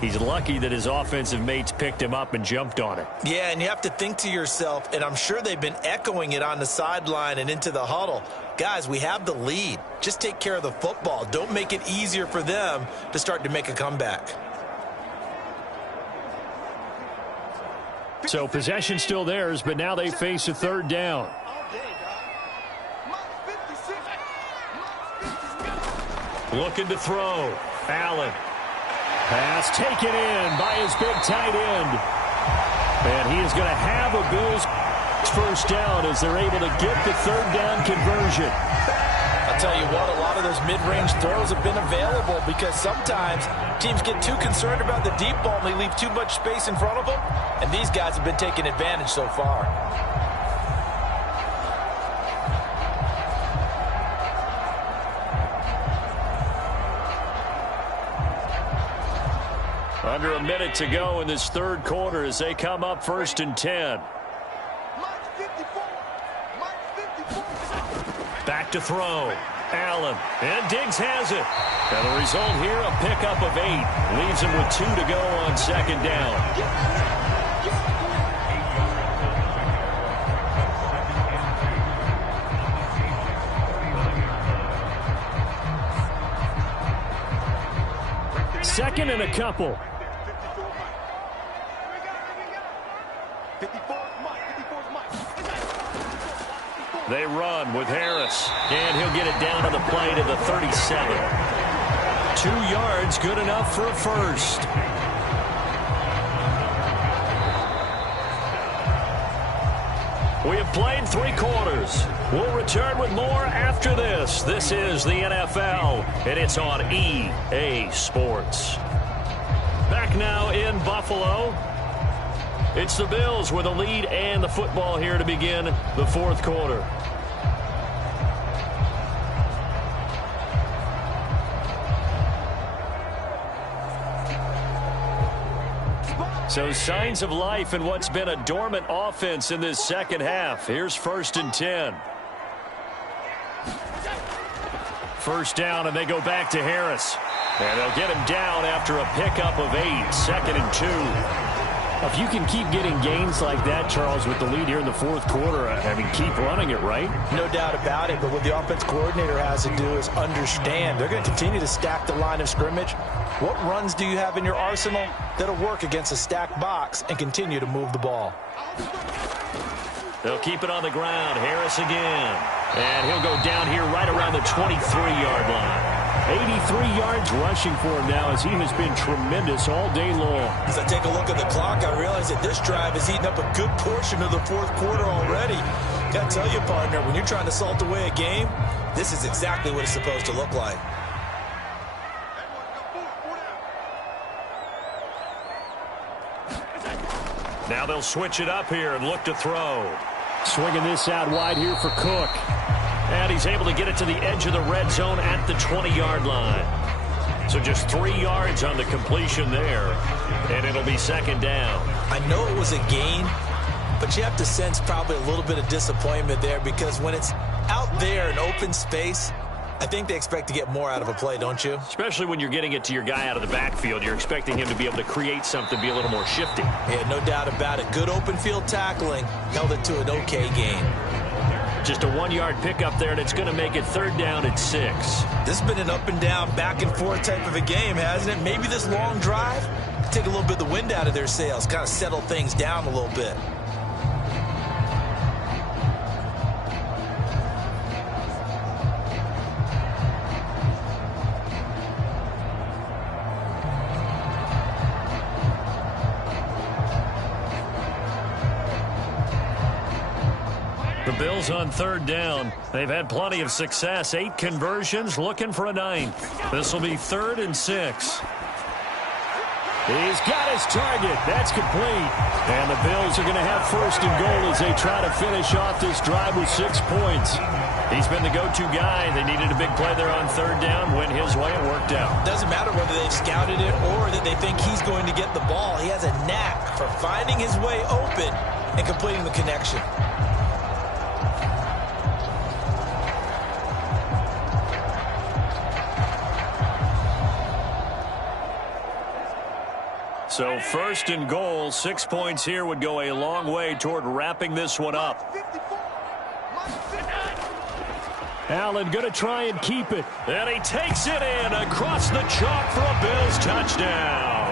He's lucky that his offensive mates picked him up and jumped on it. Yeah, and you have to think to yourself, and I'm sure they've been echoing it on the sideline and into the huddle. Guys, we have the lead. Just take care of the football. Don't make it easier for them to start to make a comeback. So possession still theirs, but now they face a 3rd down. Looking to throw. Allen. Pass taken in by his big tight end. And he is going to have a Bills 1st down as they're able to get the 3rd down conversion. I'll tell you what, a lot of those mid-range throws have been available because sometimes teams get too concerned about the deep ball and they leave too much space in front of them. And these guys have been taking advantage so far. Under a minute to go in this 3rd quarter as they come up 1st and 10. Back to throw. Allen. And Diggs has it. And the result here, a pickup of 8. Leaves him with 2 to go on 2nd down. Second and a couple. They run with Harris. And he'll get it down to the play to the 37. 2 yards, good enough for a first. We have played 3 quarters. We'll return with more after this. This is the NFL, and it's on EA Sports. Back now in Buffalo. It's the Bills with a lead and the football here to begin the 4th quarter. So signs of life in what's been a dormant offense in this 2nd half. Here's 1st and 10. 1st down, and they go back to Harris. And they'll get him down after a pickup of 8. 2nd and 2. If you can keep getting gains like that, Charles, with the lead here in the 4th quarter, I mean, keep running it, right? No doubt about it, but what the offense coordinator has to do is understand. They're going to continue to stack the line of scrimmage. What runs do you have in your arsenal that'll work against a stacked box and continue to move the ball? They'll keep it on the ground. Harris again. And he'll go down here right around the 23-yard line. 83 yards rushing for him now as he has been tremendous all day long. As I take a look at the clock, I realize that this drive has eaten up a good portion of the 4th quarter already. Got to tell you, partner, when you're trying to salt away a game, this is exactly what it's supposed to look like. Now they'll switch it up here and look to throw. Swinging this out wide here for Cook. And he's able to get it to the edge of the red zone at the 20-yard line. So just 3 yards on the completion there. And it'll be 2nd down. I know it was a gain, but you have to sense probably a little bit of disappointment there because when it's out there in open space, I think they expect to get more out of a play, don't you? Especially when you're getting it to your guy out of the backfield. You're expecting him to be able to create something, be a little more shifty. Yeah, no doubt about it. Good open field tackling. Held it to an okay gain. Just a 1-yard pickup there, and it's going to make it 3rd down and 6. This has been an up and down, back and forth type of a game, hasn't it? Maybe this long drive take a little bit of the wind out of their sails, kind of settle things down a little bit. The Bills on 3rd down. They've had plenty of success. 8 conversions, looking for a 9th. This will be 3rd and 6. He's got his target. That's complete. And the Bills are going to have 1st and goal as they try to finish off this drive with 6 points. He's been the go-to guy. They needed a big play there on 3rd down. Went his way. It worked out. Doesn't matter whether they've scouted it or that they think he's going to get the ball. He has a knack for finding his way open and completing the connection. So 1st and goal, 6 points here would go a long way toward wrapping this one up. Allen going to try and keep it. And he takes it in across the chalk for a Bills touchdown.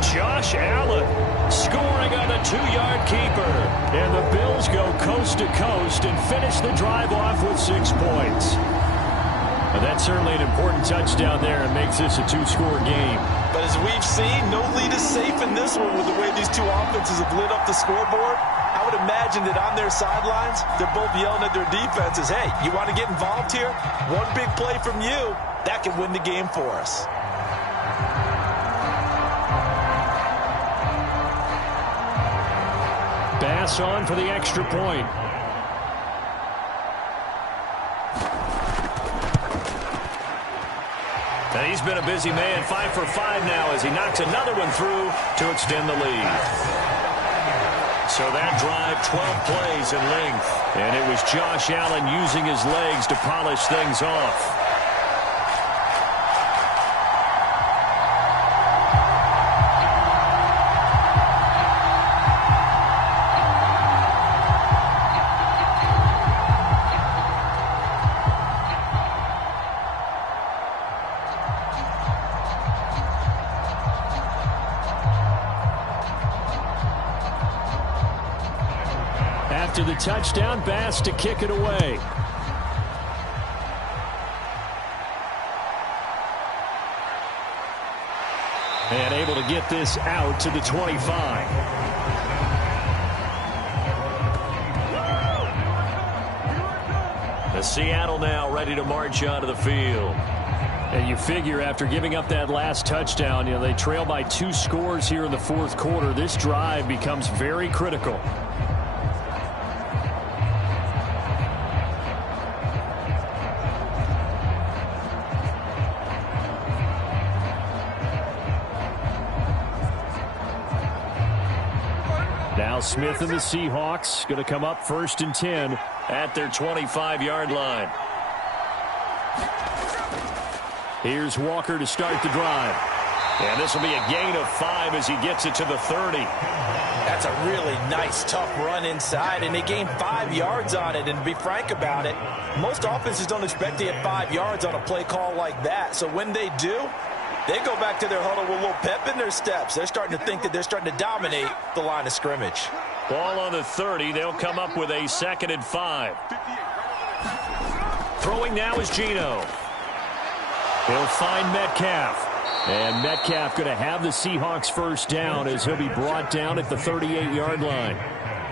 Josh Allen scoring on the 2-yard keeper. And the Bills go coast to coast and finish the drive off with 6 points. And that's certainly an important touchdown there and makes this a 2-score game. But as we've seen, no lead is safe in this one with the way these two offenses have lit up the scoreboard. I would imagine that on their sidelines, they're both yelling at their defenses, hey, you want to get involved here? One big play from you, that can win the game for us. Bass on for the extra point. And he's been a busy man, 5 for 5 now as he knocks another one through to extend the lead. So that drive, 12 plays in length. And it was Josh Allen using his legs to polish things off. After the touchdown, Bass to kick it away. And able to get this out to the 25. The Seattle now ready to march onto the field. And you figure after giving up that last touchdown, they trail by 2 scores here in the 4th quarter. This drive becomes very critical. Now Smith and the Seahawks going to come up 1st and 10 at their 25-yard line. Here's Walker to start the drive. And this will be a gain of 5 as he gets it to the 30. That's a really nice, tough run inside, and they gained 5 yards on it. And to be frank about it, most offenses don't expect to get 5 yards on a play call like that. So when they do, they go back to their huddle with a little pep in their steps. They're starting to think that they're starting to dominate the line of scrimmage. Ball on the 30. They'll come up with a 2nd and 5. Throwing now is Geno. He'll find Metcalf. And Metcalf going to have the Seahawks 1st down as he'll be brought down at the 38-yard line.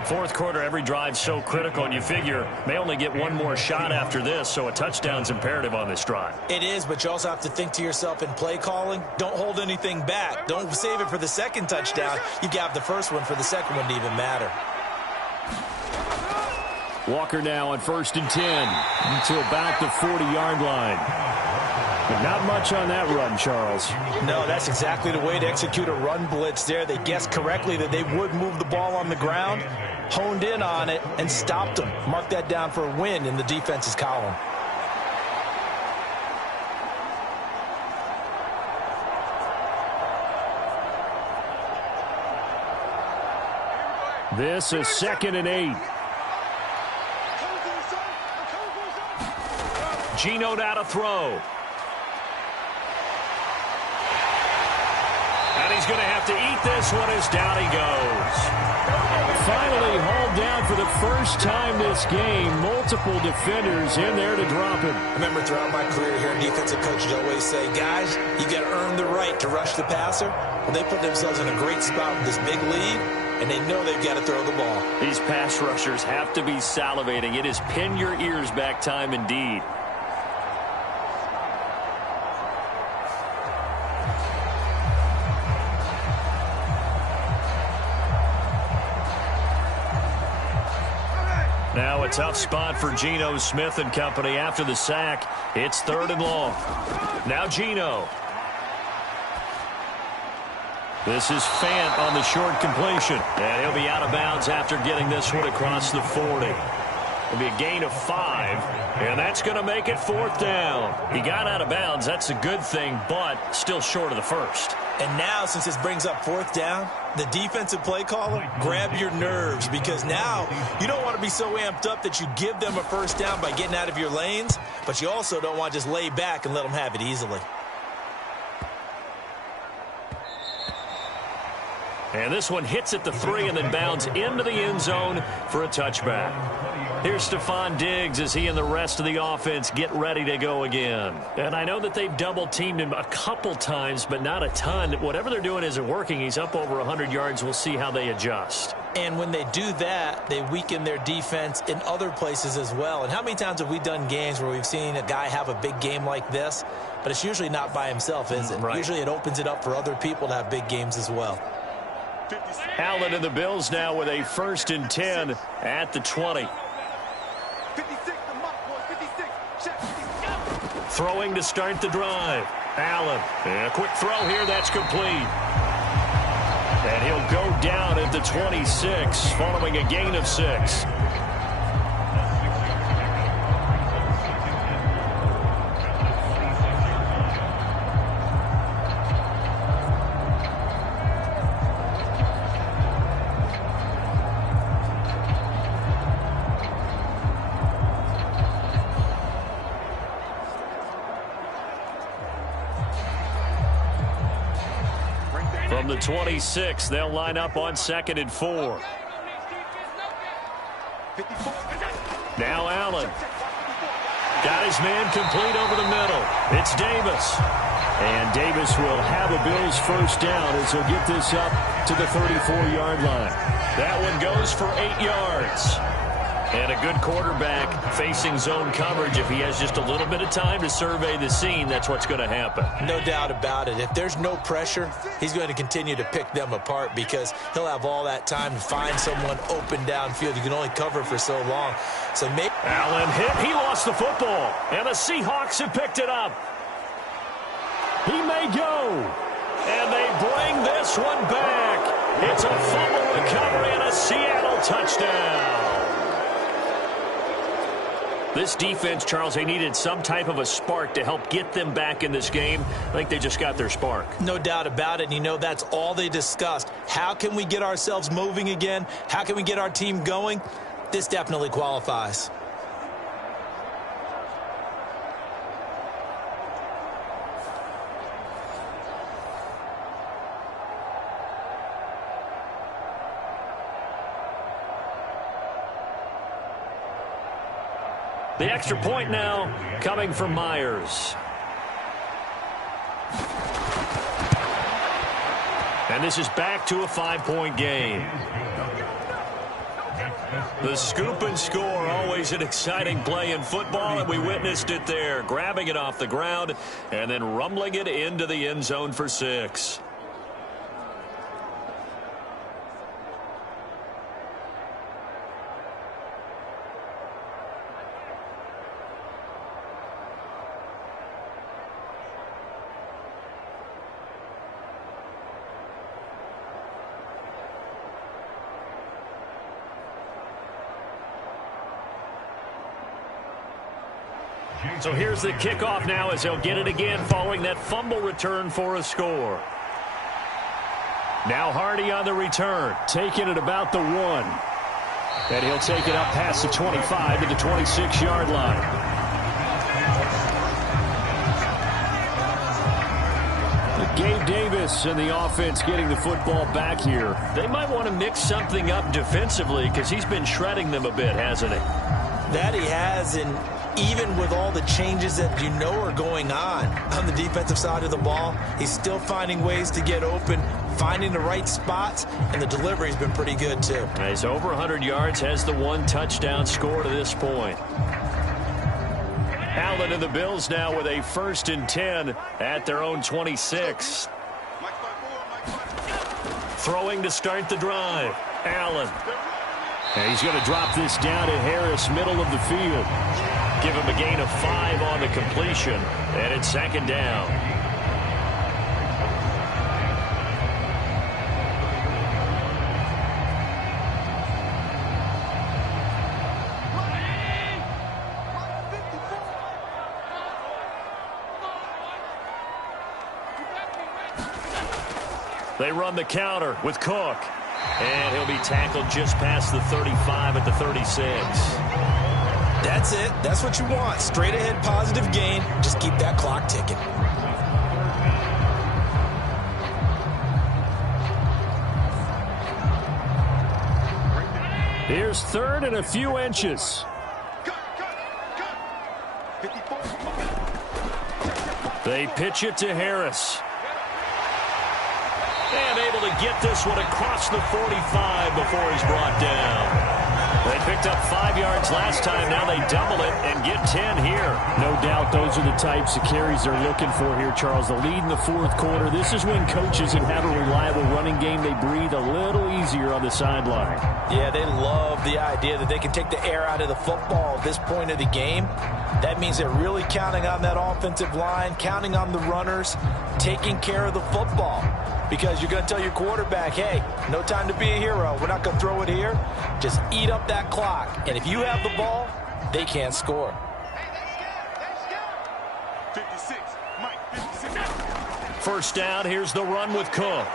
4th quarter, every drive so critical, and you figure may only get one more shot after this, so a touchdown's imperative on this drive. It is, but you also have to think to yourself in play calling, don't hold anything back. Don't save it for the 2nd touchdown. You got the 1st one for the 2nd one to even matter. Walker now on 1st and 10 to about the 40-yard line. But not much on that run, Charles. No, that's exactly the way to execute a run blitz there. They guessed correctly that they would move the ball on the ground, honed in on it, and stopped them. Mark that down for a win in the defense's column. This is 2nd and 8. Geno now to throw. And he's going to have to eat this one as down he goes. Finally hauled down for the first time this game. Multiple defenders in there to drop him. I remember throughout my career here, defensive coaches always say, guys, you got to earn the right to rush the passer. Well, they put themselves in a great spot with this big lead, and they know they've got to throw the ball. These pass rushers have to be salivating. It is pin your ears back time indeed. Now a tough spot for Geno Smith and company after the sack. It's 3rd and long. Now Geno. This is Fant on the short completion. And he'll be out of bounds after getting this one across the 40. It'll be a gain of 5. And that's going to make it 4th down. He got out of bounds. That's a good thing, but still short of the first. And now, since this brings up 4th down, the defensive play caller, grab your nerves, because now you don't want to be so amped up that you give them a first down by getting out of your lanes, but you also don't want to just lay back and let them have it easily. And this one hits at the 3 and then bounds into the end zone for a touchback. Here's Stephon Diggs as he and the rest of the offense get ready to go again. And I know that they've double-teamed him a couple times, but not a ton. Whatever they're doing isn't working. He's up over 100 yards. We'll see how they adjust. And when they do that, they weaken their defense in other places as well. And how many times have we done games where we've seen a guy have a big game like this, but it's usually not by himself, is it? Right. Usually it opens it up for other people to have big games as well. Allen and the Bills now with a 1st and 10 at the 20. Throwing to start the drive. Allen. And a quick throw here. That's complete. And he'll go down at the 26 following a gain of 6. From the 26, they'll line up on 2nd and 4. Now Allen. Got his man complete over the middle. It's Davis. And Davis will have a Bills first down as he'll get this up to the 34-yard line. That one goes for 8 yards. And a good quarterback facing zone coverage. If he has just a little bit of time to survey the scene, that's what's going to happen. No doubt about it. If there's no pressure, he's going to continue to pick them apart because he'll have all that time to find someone open downfield. You can only cover for so long. So maybe Allen hit. He lost the football. And the Seahawks have picked it up. He may go. And they bring this one back. It's a fumble recovery and a Seattle touchdown. This defense, Charles, they needed some type of a spark to help get them back in this game. I think they just got their spark. No doubt about it. And you know, that's all they discussed. How can we get ourselves moving again? How can we get our team going? This definitely qualifies. The extra point now coming from Myers. And this is back to a 5-point game. The scoop and score, always an exciting play in football, and we witnessed it there. Grabbing it off the ground and then rumbling it into the end zone for 6. So here's the kickoff now as he'll get it again following that fumble return for a score. Now Hardy on the return, taking it about the 1. And he'll take it up past the 25 to the 26-yard line. Gabe Davis and the offense getting the football back here. They might want to mix something up defensively because he's been shredding them a bit, hasn't he? That he has, and even with all the changes that you know are going on the defensive side of the ball, he's still finding ways to get open, finding the right spots, and the delivery's been pretty good too. He's over 100 yards, has the 1 touchdown score to this point. Allen and the Bills now with a 1st and 10 at their own 26. Throwing to start the drive. Allen. And he's going to drop this down to Harris, middle of the field. Give him a gain of 5 on the completion, and it's 2nd down. They run the counter with Cook. And he'll be tackled just past the 35 at the 36. That's it. That's what you want. Straight ahead positive gain. Just keep that clock ticking. Here's 3rd and a few inches. They pitch it to Harris. And able to get this one across the 45 before he's brought down. They picked up 5 yards last time. Now they double it and get 10 here. No doubt those are the types of carries they're looking for here, Charles. The lead in the 4th quarter. This is when coaches that have a reliable running game, they breathe a little easier on the sideline. Yeah, they love the idea that they can take the air out of the football at this point of the game. That means they're really counting on that offensive line, counting on the runners, taking care of the football. Because you're going to tell your quarterback, hey, no time to be a hero. We're not going to throw it here. Just eat up that clock. And if you have the ball, they can't score. 56, Mike, 56. First down, here's the run with Cook.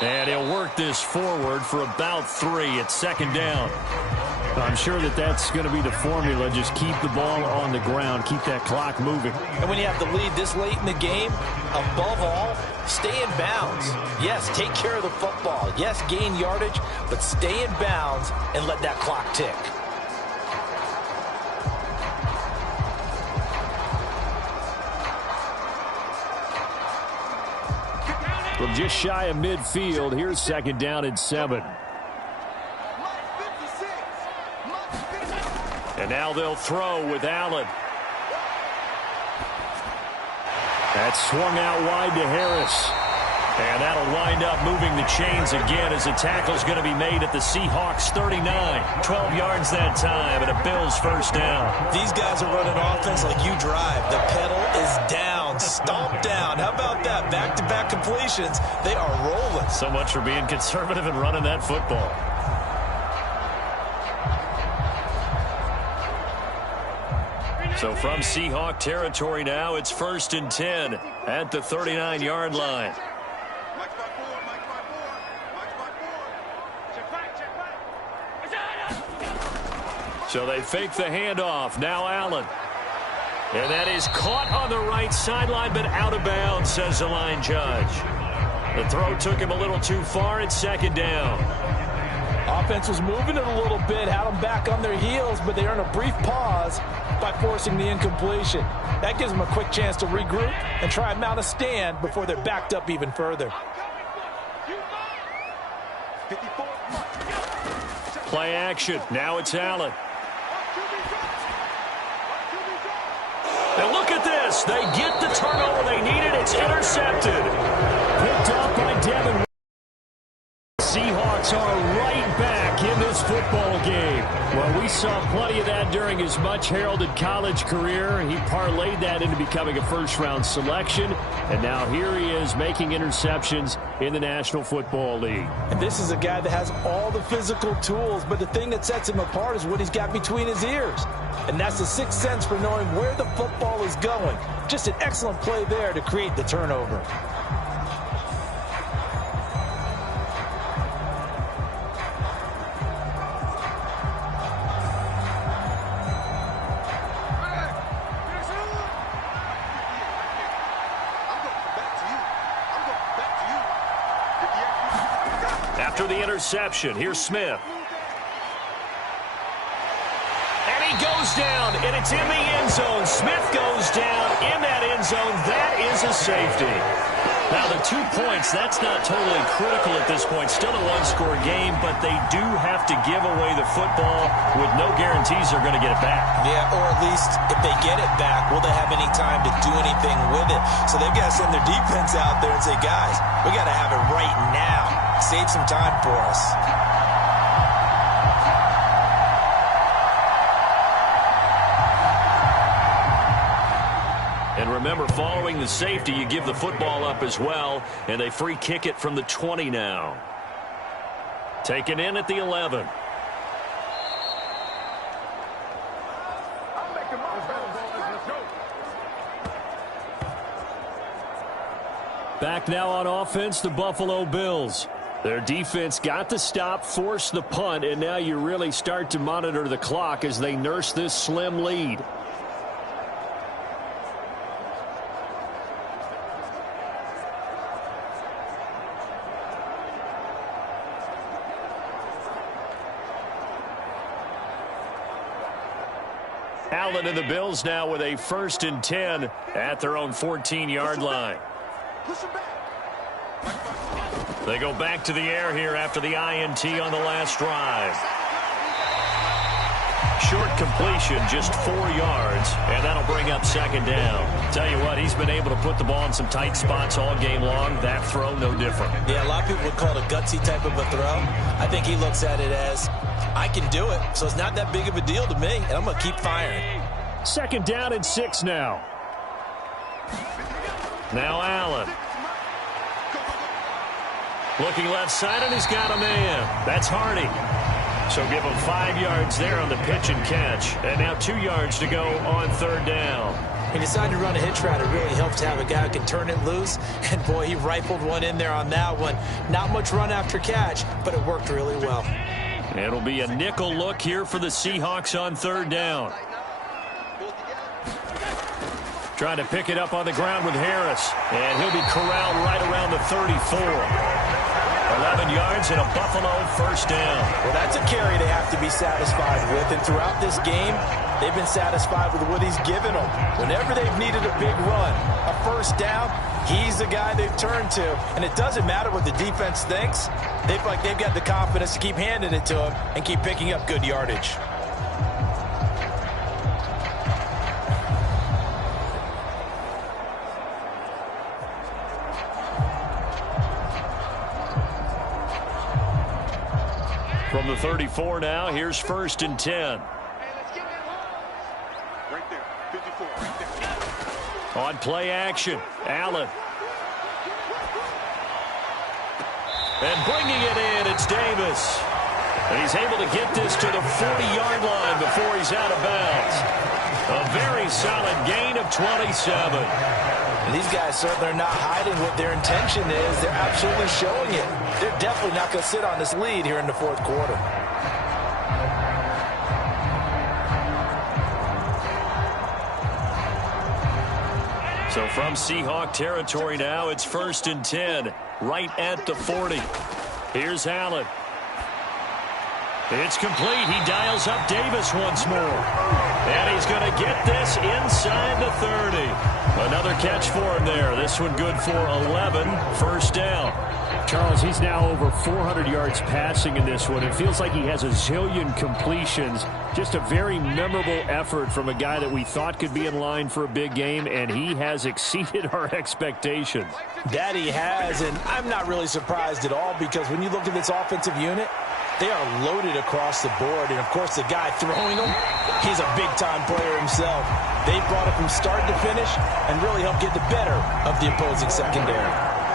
And he'll work this forward for about 3 at 2nd down. I'm sure that that's going to be the formula. Just keep the ball on the ground. Keep that clock moving. And when you have the lead this late in the game, above all, stay in bounds. Yes, take care of the football. Yes, gain yardage, but stay in bounds and let that clock tick. From just shy of midfield, here's 2nd down and 7. And now they'll throw with Allen. That's swung out wide to Harris. And that'll wind up moving the chains again as the tackle's going to be made at the Seahawks 39. 12 yards that time and a Bills 1st down. These guys are running offense like you drive. The pedal is down, stomp down. How about that? Back-to-back completions. They are rolling. So much for being conservative and running that football. So from Seahawk territory now, it's 1st and 10 at the 39-yard line. So they fake the handoff. Now Allen. And that is caught on the right sideline, but out of bounds, says the line judge. The throw took him a little too far. It's 2nd down. Offense was moving it a little bit, had them back on their heels, but they earned a brief pause by forcing the incompletion. That gives them a quick chance to regroup and try and mount a stand before they're backed up even further. Play action. Now it's Allen. And look at this. They get the turnover they needed. It's intercepted. Picked up by Devin. Seahawks are right back in this football game. Well, we saw plenty of that during his much-heralded college career. He parlayed that into becoming a first-round selection, and now here he is making interceptions in the National Football League. And this is a guy that has all the physical tools, but the thing that sets him apart is what he's got between his ears. And that's the sixth sense for knowing where the football is going. Just an excellent play there to create the turnover. After the interception, here's Smith. And he goes down, and it's in the end zone. Smith goes down in that end zone. That is a safety. Now, the 2 points, that's not totally critical at this point. Still a one-score game, but they do have to give away the football with no guarantees they're going to get it back. Yeah, or at least if they get it back, will they have any time to do anything with it? So they've got to send their defense out there and say, guys, we got to have it right now. Save some time for us. And remember, following the safety, you give the football up as well, and they free kick it from the 20 now. Taken in at the 11. Back now on offense, the Buffalo Bills. Their defense got the stop, forced the punt, and now you really start to monitor the clock as they nurse this slim lead. Allen and the Bills now with a 1st and 10 at their own 14-yard line. They go back to the air here after the INT on the last drive. Short completion, just 4 yards, and that'll bring up 2nd down. Tell you what, he's been able to put the ball in some tight spots all game long. That throw, no different. Yeah, a lot of people would call it a gutsy type of a throw. I think he looks at it as, I can do it, so it's not that big of a deal to me, and I'm going to keep firing. 2nd down and 6 now. Now Allen. Looking left side, and he's got a man. That's Hardy. So give him 5 yards there on the pitch and catch. And now 2 yards to go on 3rd down. He decided to run a hitch route. It really helps to have a guy who can turn it loose. And, boy, he rifled one in there on that one. Not much run after catch, but it worked really well. It'll be a nickel look here for the Seahawks on 3rd down. Trying to pick it up on the ground with Harris. And he'll be corralled right around the 34. 11 yards and a Buffalo 1st down. Well, that's a carry they have to be satisfied with. And throughout this game, they've been satisfied with what he's given them. Whenever they've needed a big run, a 1st down, he's the guy they've turned to. And it doesn't matter what the defense thinks. They've got the confidence to keep handing it to him and keep picking up good yardage. From the 34 now, here's 1st and 10. Right there, 54, right there. On play action, Allen. And bringing it in, it's Davis. And he's able to get this to the 40-yard line before he's out of bounds. A very solid gain of 27. And these guys certainly are not hiding what their intention is. They're absolutely showing it. They're definitely not going to sit on this lead here in the 4th quarter. So from Seahawk territory now, it's 1st and 10, right at the 40. Here's Allen. It's complete. He dials up Davis once more. And he's going to get this inside the 30. Another catch for him there. This one good for 11. 1st down. Charles, he's now over 400 yards passing in this one. It feels like he has a zillion completions. Just a very memorable effort from a guy that we thought could be in line for a big game, and he has exceeded our expectations. That he has, and I'm not really surprised at all because when you look at this offensive unit, They are loaded across the board. And, of course, the guy throwing them, he's a big-time player himself. They brought it from start to finish and really helped get the better of the opposing secondary.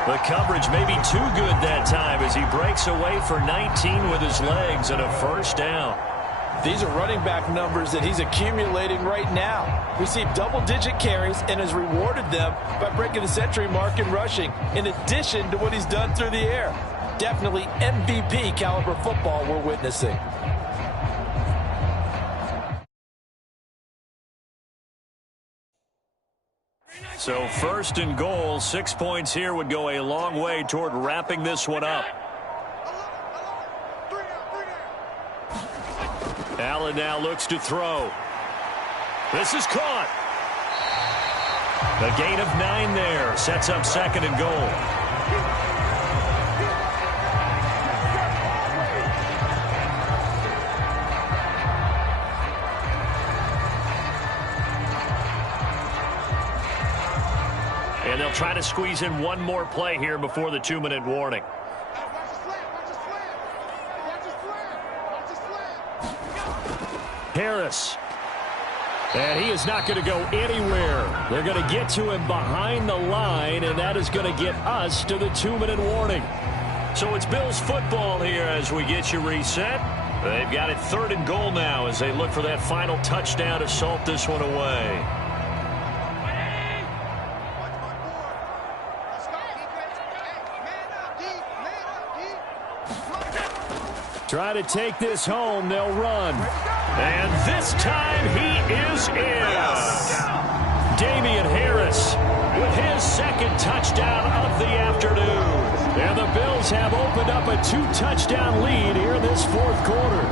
The coverage may be too good that time as he breaks away for 19 with his legs and a first down. These are running back numbers that he's accumulating right now. Received double-digit carries and has rewarded them by breaking the century mark in rushing, in addition to what he's done through the air. Definitely MVP caliber football we're witnessing. So first and goal, 6 points here would go a long way toward wrapping this one up. Allen now looks to throw. This is caught. A gain of 9 there. Sets up second and goal. And they'll try to squeeze in one more play here before the 2-minute warning. Harris. And he is not going to go anywhere. They're going to get to him behind the line, and that is going to get us to the 2-minute warning. So it's Bills football here as we get you reset. They've got it 3rd and goal now as they look for that final touchdown to salt this one away. Try to take this home. They'll run. And this time he is in. Damian Harris with his second touchdown of the afternoon. And the Bills have opened up a 2-touchdown lead here in this 4th quarter.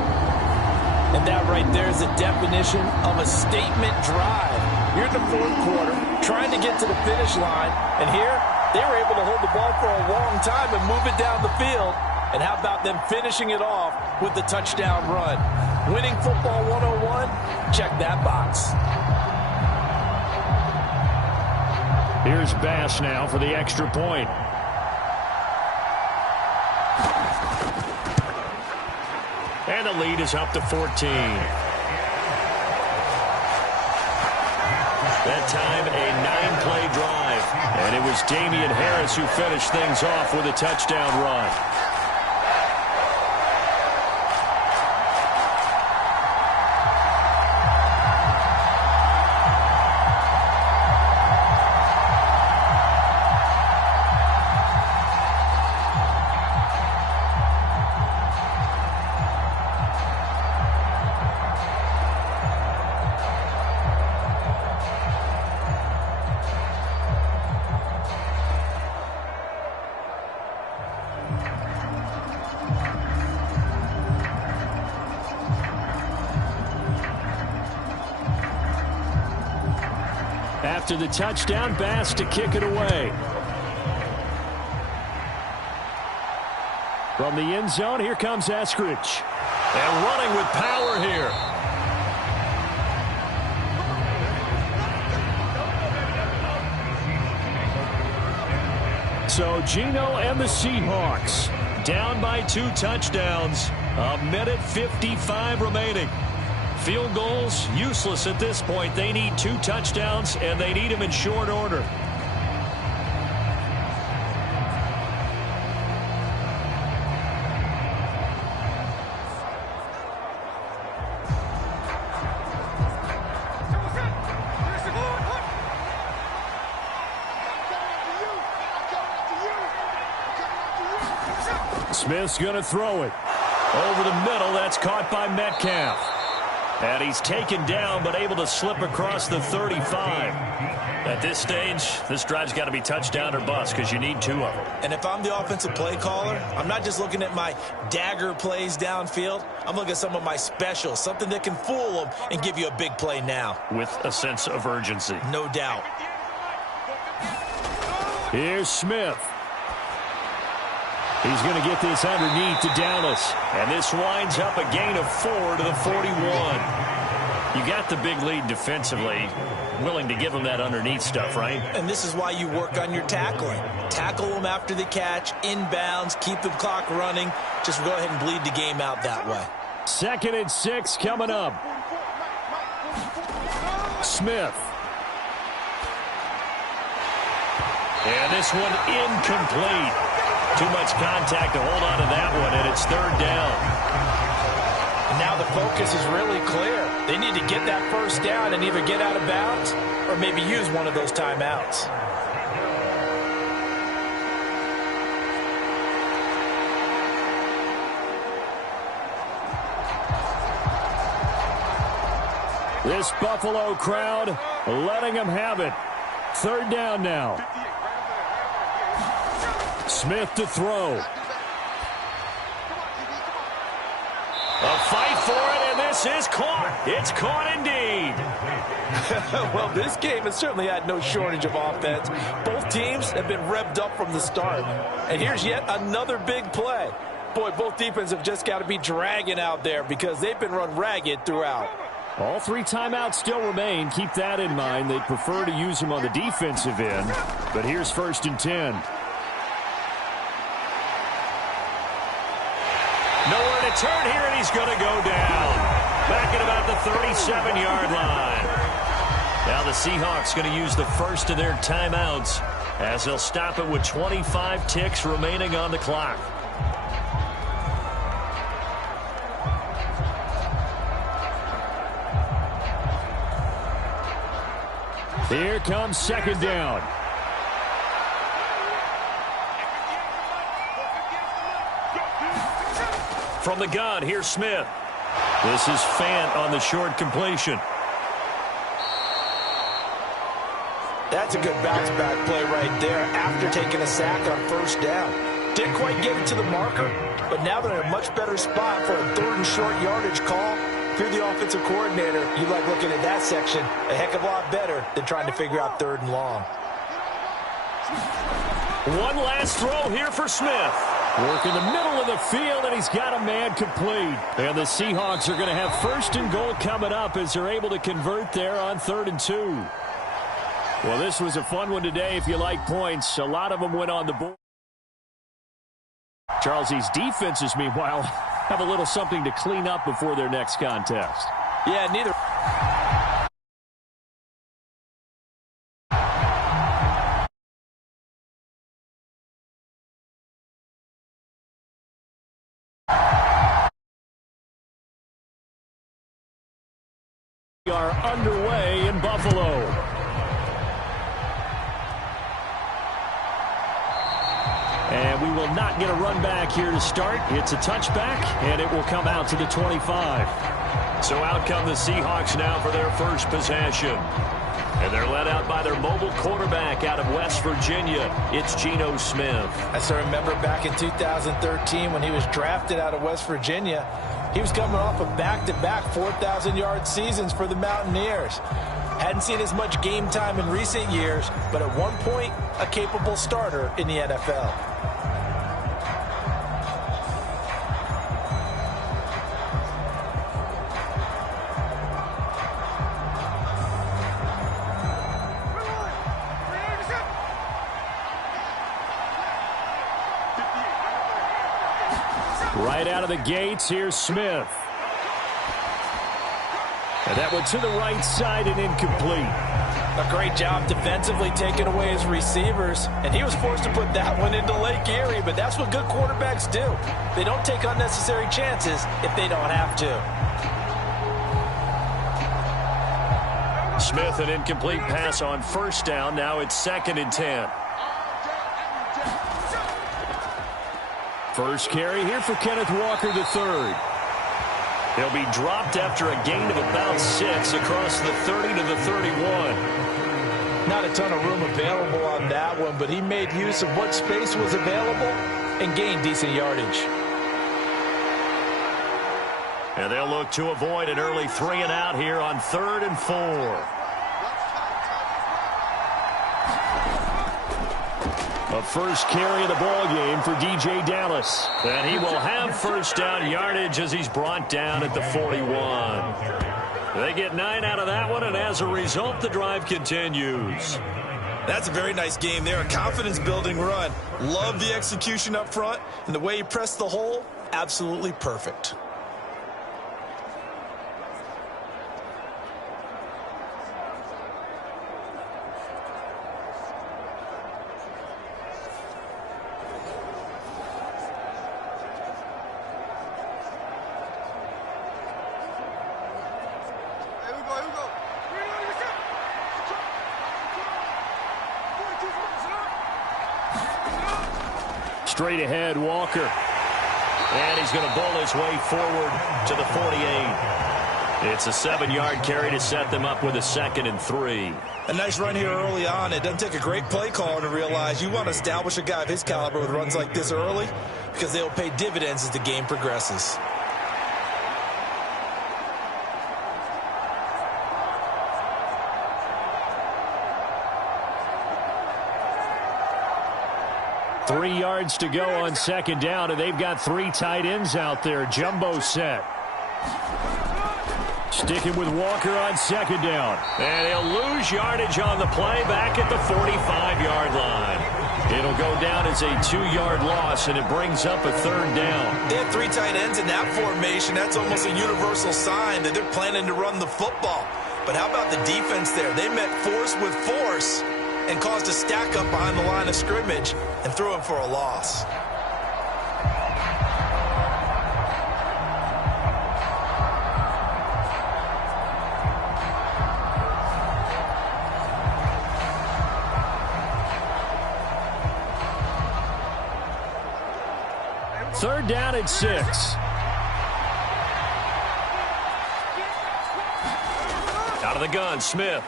And that right there is the definition of a statement drive. You're in the 4th quarter, trying to get to the finish line. And here, they were able to hold the ball for a long time and move it down the field. And how about them finishing it off with the touchdown run? Winning football 101? Check that box. Here's Bass now for the extra point. And the lead is up to 14. That time a 9-play drive. And it was Damian Harris who finished things off with a touchdown run. After the touchdown, Bass to kick it away. From the end zone, here comes Eskridge. And running with power here. So Geno and the Seahawks down by 2 touchdowns. 1:55 remaining. Field goals, useless at this point. They need 2 touchdowns, and they need them in short order. Smith's going to throw it. Over the middle, that's caught by Metcalf. And he's taken down, but able to slip across the 35. At this stage, this drive's got to be touchdown or bust because you need 2 of them. And if I'm the offensive play caller, I'm not just looking at my dagger plays downfield. I'm looking at some of my specials, something that can fool them and give you a big play now. With a sense of urgency. No doubt. Here's Smith. He's going to get this underneath to Dallas. And this winds up a gain of 4 to the 41. You got the big lead defensively, willing to give them that underneath stuff, right? And this is why you work on your tackling. Tackle them after the catch, inbounds, keep the clock running. Just go ahead and bleed the game out that way. 2nd and 6 coming up. Smith. And this one incomplete. Too much contact to hold on to that one, and it's 3rd down. Now the focus is really clear. They need to get that first down and either get out of bounds or maybe use one of those timeouts. This Buffalo crowd letting them have it. 3rd down now. Smith to throw. A fight for it, and this is caught. It's caught indeed. Well, this game has certainly had no shortage of offense. Both teams have been revved up from the start. And here's yet another big play. Boy, both defenses have just got to be dragging out there because they've been run ragged throughout. All 3 timeouts still remain. Keep that in mind. They'd prefer to use them on the defensive end. But here's 1st and 10. Nowhere to turn here, and he's going to go down. Back at about the 37-yard line. Now the Seahawks going to use the first of their timeouts as they'll stop it with 25 ticks remaining on the clock. Here comes 2nd down. From the gun, here's Smith. This is Fant on the short completion. That's a good bounce-back play right there after taking a sack on 1st down. Didn't quite get it to the marker, but now they're in a much better spot for a 3rd and short yardage call. If you're the offensive coordinator, you like looking at that section a heck of a lot better than trying to figure out 3rd and long. One last throw here for Smith. Work in the middle of the field, and he's got a man complete. And the Seahawks are going to have 1st and goal coming up as they're able to convert there on 3rd and 2. Well, this was a fun one today if you like points. A lot of them went on the board. Charles, these defenses, meanwhile, have a little something to clean up before their next contest. Yeah, neither. We are underway in Buffalo. And we will not get a run back here to start. It's a touchback, and it will come out to the 25. So out come the Seahawks now for their first possession. And they're led out by their mobile quarterback out of West Virginia. It's Geno Smith. I still remember back in 2013 when he was drafted out of West Virginia. He was coming off of back-to-back 4,000-yard seasons for the Mountaineers. Hadn't seen as much game time in recent years, but at one point, a capable starter in the NFL. Right out of the gates, here's Smith. And that one to the right side and incomplete. A great job defensively taking away his receivers, and he was forced to put that one into Lake Erie, but that's what good quarterbacks do. They don't take unnecessary chances if they don't have to. Smith, an incomplete pass on 1st down. Now it's 2nd and 10. First carry here for Kenneth Walker III. He'll be dropped after a gain of about 6 across the 30 to the 31. Not a ton of room available on that one, but he made use of what space was available and gained decent yardage. And they'll look to avoid an early 3 and out here on 3rd and 4. A first carry of the ball game for DJ Dallas. And he will have 1st down yardage as he's brought down at the 41. They get 9 out of that one, and as a result, the drive continues. That's a very nice game there. A confidence-building run. Love the execution up front, and the way he pressed the hole, absolutely perfect. Straight ahead, Walker. And he's going to bowl his way forward to the 48. It's a 7-yard carry to set them up with a 2nd and 3. A nice run here early on. It doesn't take a great play caller to realize you want to establish a guy of his caliber with runs like this early because they'll pay dividends as the game progresses. Three yards to go on 2nd down, and they've got 3 tight ends out there. Jumbo set. Sticking with Walker on 2nd down. And he'll lose yardage on the play back at the 45-yard line. It'll go down as a 2-yard loss, and it brings up a 3rd down. They have 3 tight ends in that formation. That's almost a universal sign that they're planning to run the football. But how about the defense there? They met force with force and caused a stack up behind the line of scrimmage and threw him for a loss. Third down and 6. Out of the gun, Smith.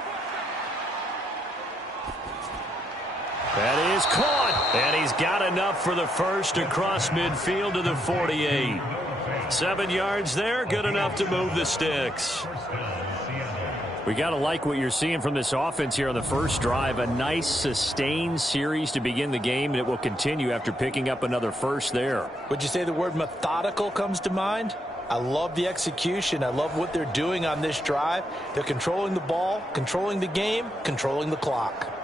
That is caught, and he's got enough for the first across midfield to the 48. 7 yards there, good enough to move the sticks. We got to like what you're seeing from this offense here on the first drive. A nice, sustained series to begin the game, and it will continue after picking up another first there. Would you say the word methodical comes to mind? I love the execution. I love what they're doing on this drive. They're controlling the ball, controlling the game, controlling the clock.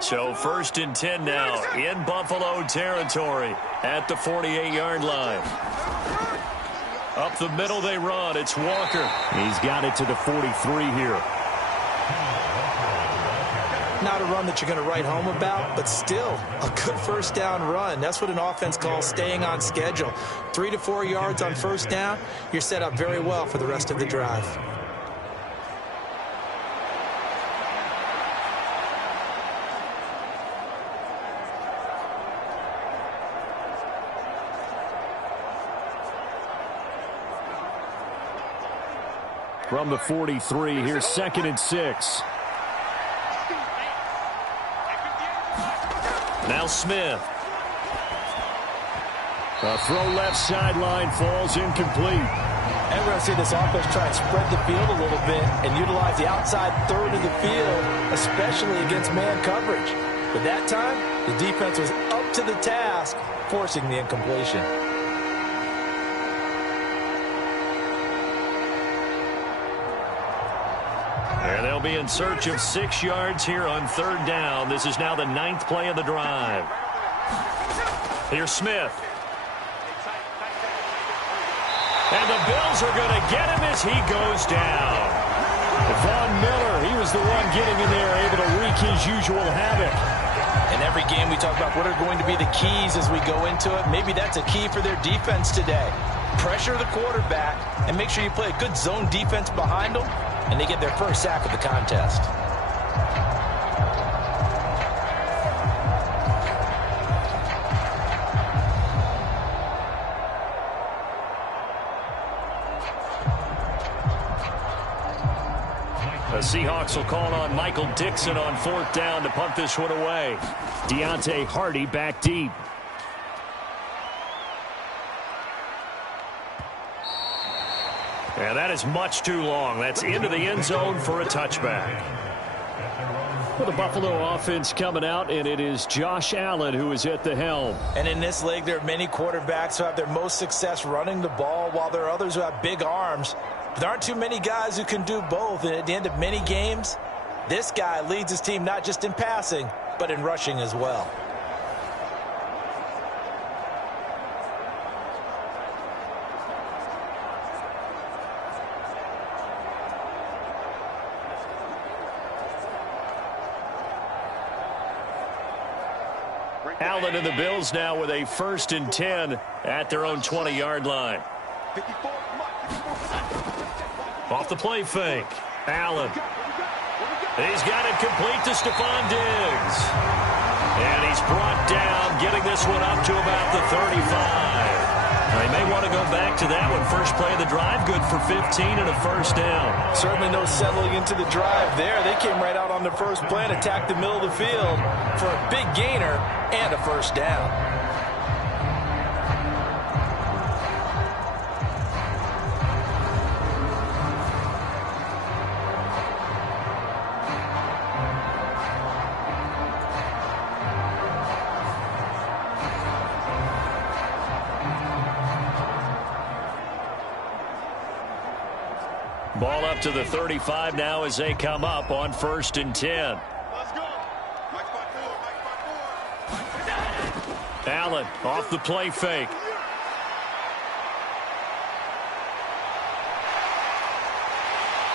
So 1st and 10 now in Buffalo territory at the 48-yard line. Up the middle they run. It's Walker. He's got it to the 43 here. Not a run that you're going to write home about, but still a good first down run. That's what an offense calls staying on schedule. 3 to 4 yards on first down. You're set up very well for the rest of the drive. From the 43, here's 2nd and 6. Now Smith. A throw left sideline falls incomplete. And we're going to see this offense try and spread the field a little bit and utilize the outside third of the field, especially against man coverage. But that time, the defense was up to the task, forcing the incompletion. And they'll be in search of 6 yards here on 3rd down. This is now the 9th play of the drive. Here's Smith. And the Bills are going to get him as he goes down. Von Miller, he was the one getting in there, able to wreak his usual havoc. In every game we talk about what are going to be the keys as we go into it. Maybe that's a key for their defense today. Pressure the quarterback and make sure you play a good zone defense behind them, and they get their first sack of the contest. The Seahawks will call on Michael Dixon on 4th down to punt this one away. Deontay Hardy back deep. And that is much too long. That's into the end zone for a touchback. Well, the Buffalo offense coming out, and it is Josh Allen who is at the helm. And in this league, there are many quarterbacks who have their most success running the ball, while there are others who have big arms. There aren't too many guys who can do both, and at the end of many games, this guy leads his team not just in passing, but in rushing as well. Allen and the Bills now with a 1st and 10 at their own 20-yard line. Off the play fake. Allen. He's got it complete to Stephon Diggs. And he's brought down, getting this one up to about the 35. They may want to go back to that one. First play of the drive, good for 15 and a 1st down. Certainly no settling into the drive there. They came right out on the first play and attacked the middle of the field for a big gainer and a 1st down. Ball up to the 35 now as they come up on 1st and 10. Allen off the play fake.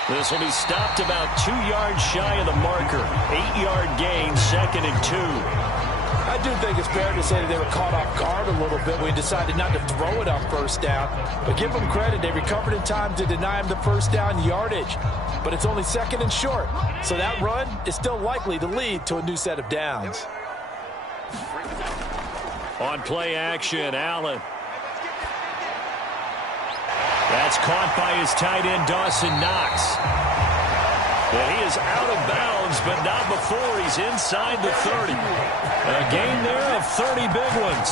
This will be stopped about 2 yards shy of the marker. 8-yard gain, 2nd and 2. I do think it's fair to say that they were caught off guard a little bit when we decided not to throw it on 1st down. But give them credit. They recovered in time to deny him the 1st down yardage. But it's only 2nd and short. So that run is still likely to lead to a new set of downs. On play action, Allen. That's caught by his tight end, Dawson Knox. And he is out of bounds, but not before he's inside the 30. A gain there of 30 big ones.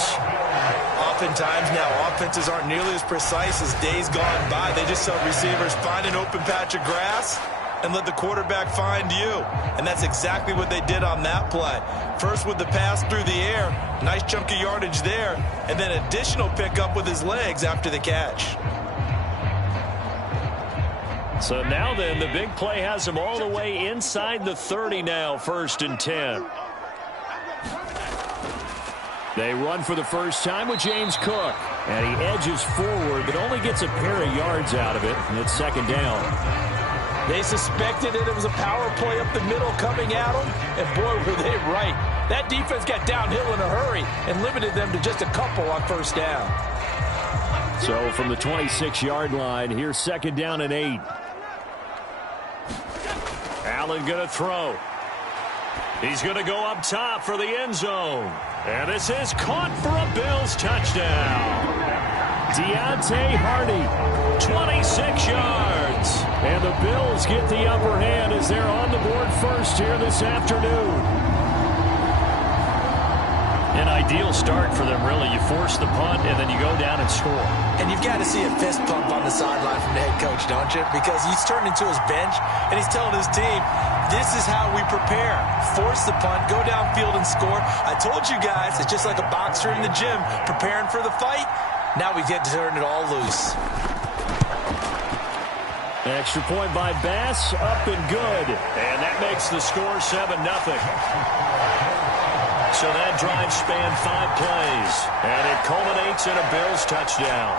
Oftentimes now, offenses aren't nearly as precise as days gone by. They just saw receivers find an open patch of grass and let the quarterback find you. And that's exactly what they did on that play. First with the pass through the air, nice chunk of yardage there, and then additional pickup with his legs after the catch. So now then, the big play has him all the way inside the 30 now, 1st and 10. They run for the first time with James Cook. And he edges forward, but only gets a pair of yards out of it. And it's 2nd down. They suspected it was a power play up the middle coming at them. And boy, were they right. That defense got downhill in a hurry and limited them to just a couple on 1st down. So from the 26-yard line, here's 2nd down and 8. Allen going to throw. He's going to go up top for the end zone. And this is caught for a Bills touchdown. Deontay Hardy, 26 yards. And the Bills get the upper hand as they're on the board first here this afternoon. An ideal start for them, really. You force the punt, and then you go down and score. And you've got to see a fist pump on the sideline from the head coach, don't you? Because he's turned into his bench, and he's telling his team, this is how we prepare. Force the punt, go downfield and score. I told you guys, it's just like a boxer in the gym preparing for the fight. Now we get to turn it all loose. Extra point by Bass, up and good. And that makes the score 7-0. So that drive spanned 5 plays, and it culminates in a Bills touchdown.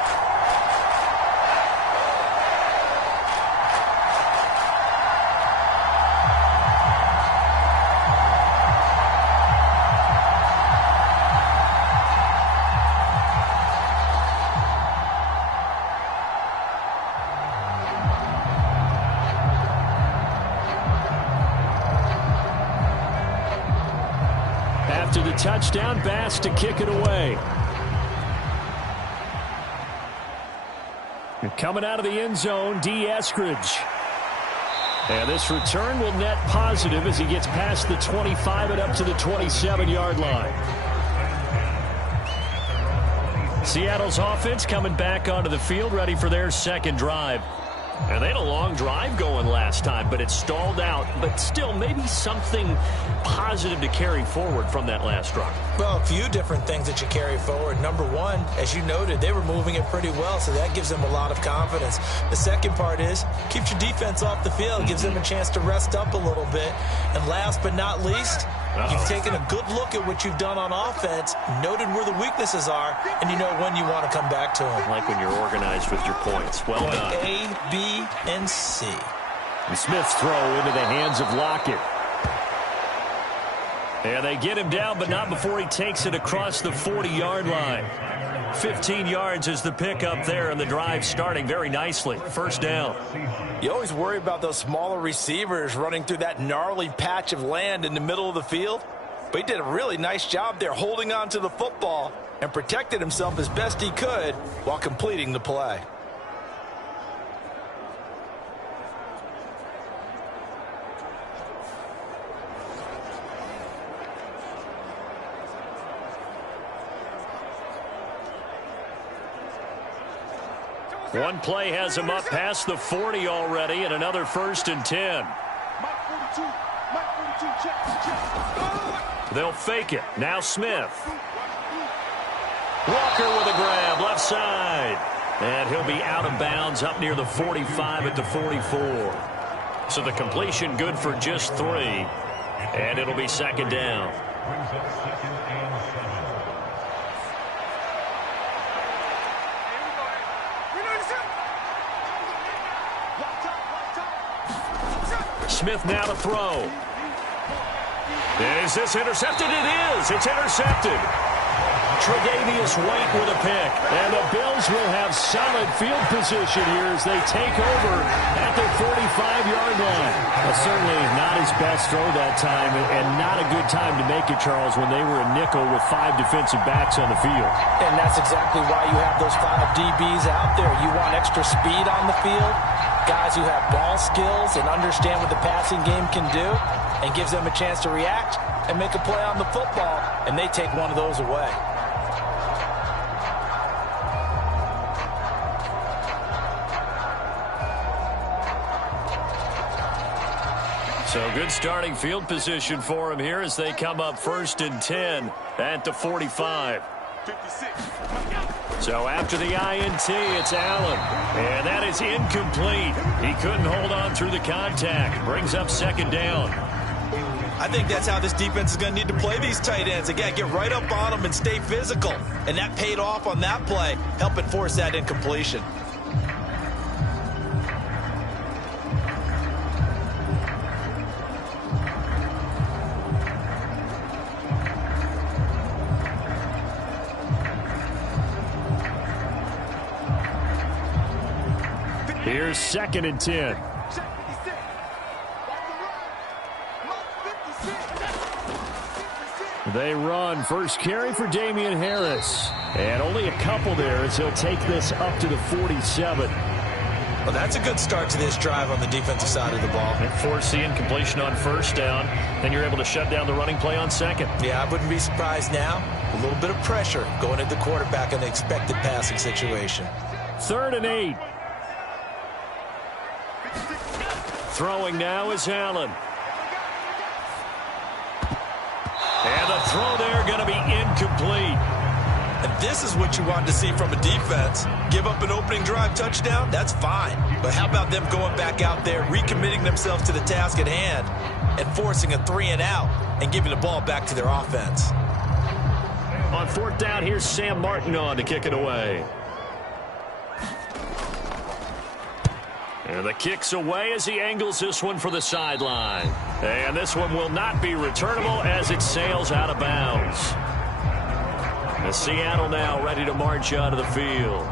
After the touchdown, Bass to kick it away. And coming out of the end zone, D. Eskridge. And this return will net positive as he gets past the 25 and up to the 27-yard line. Seattle's offense coming back onto the field, ready for their 2nd drive. And they had a long drive going last time, but it stalled out. But still, maybe something positive to carry forward from that last drive. Well, a few different things that you carry forward. Number one, as you noted, they were moving it pretty well, so that gives them a lot of confidence. The second part is, keeps your defense off the field, gives them a chance to rest up a little bit. And last but not least, you've taken a good look at what you've done on offense, noted where the weaknesses are, and you know when you want to come back to them. Like when you're organized with your points. Well done. A, B, and C. And Smith's throw into the hands of Lockett. And they get him down, but not before he takes it across the 40-yard line. 15 yards is the pickup there, and the drive starting very nicely. First down. You always worry about those smaller receivers running through that gnarly patch of land in the middle of the field. But he did a really nice job there holding on to the football and protected himself as best he could while completing the play. One play has him up past the 40 already, and another 1st and 10. They'll fake it. Now Smith. Walker with a grab, left side. And he'll be out of bounds up near the 45 at the 44. So the completion good for just 3. And it'll be 2nd down. Smith now to throw. Is this intercepted? It is. It's intercepted. Tre'Davious White with a pick. And the Bills will have solid field position here as they take over at the 45-yard line. Certainly not his best throw that time, and not a good time to make it, Charles, when they were a nickel with 5 defensive backs on the field. And that's exactly why you have those 5 DBs out there. You want extra speed on the field, guys who have ball skills and understand what the passing game can do, and gives them a chance to react and make a play on the football, and they take one of those away. So good starting field position for him here as they come up 1st and 10 at the 45. So after the INT, it's Allen. And that is incomplete. He couldn't hold on through the contact. Brings up 2nd down. I think that's how this defense is going to need to play these tight ends. Again, get right up on them and stay physical. And that paid off on that play, helping force that incompletion. Here's 2nd and 10. They run. First carry for Damian Harris. And only a couple there as he'll take this up to the 47. Well, that's a good start to this drive on the defensive side of the ball. And force the incompletion on 1st down. Then you're able to shut down the running play on 2nd. Yeah, I wouldn't be surprised now. A little bit of pressure going at the quarterback in the expected passing situation. 3rd and 8. Throwing now is Allen. And the throw there going to be incomplete. And this is what you want to see from a defense. Give up an opening drive touchdown, that's fine. But how about them going back out there, recommitting themselves to the task at hand, and forcing a 3 and out and giving the ball back to their offense. On 4th down, here's Sam Martin on to kick it away. And the kick's away as he angles this one for the sideline. And this one will not be returnable as it sails out of bounds. And Seattle now ready to march out of the field.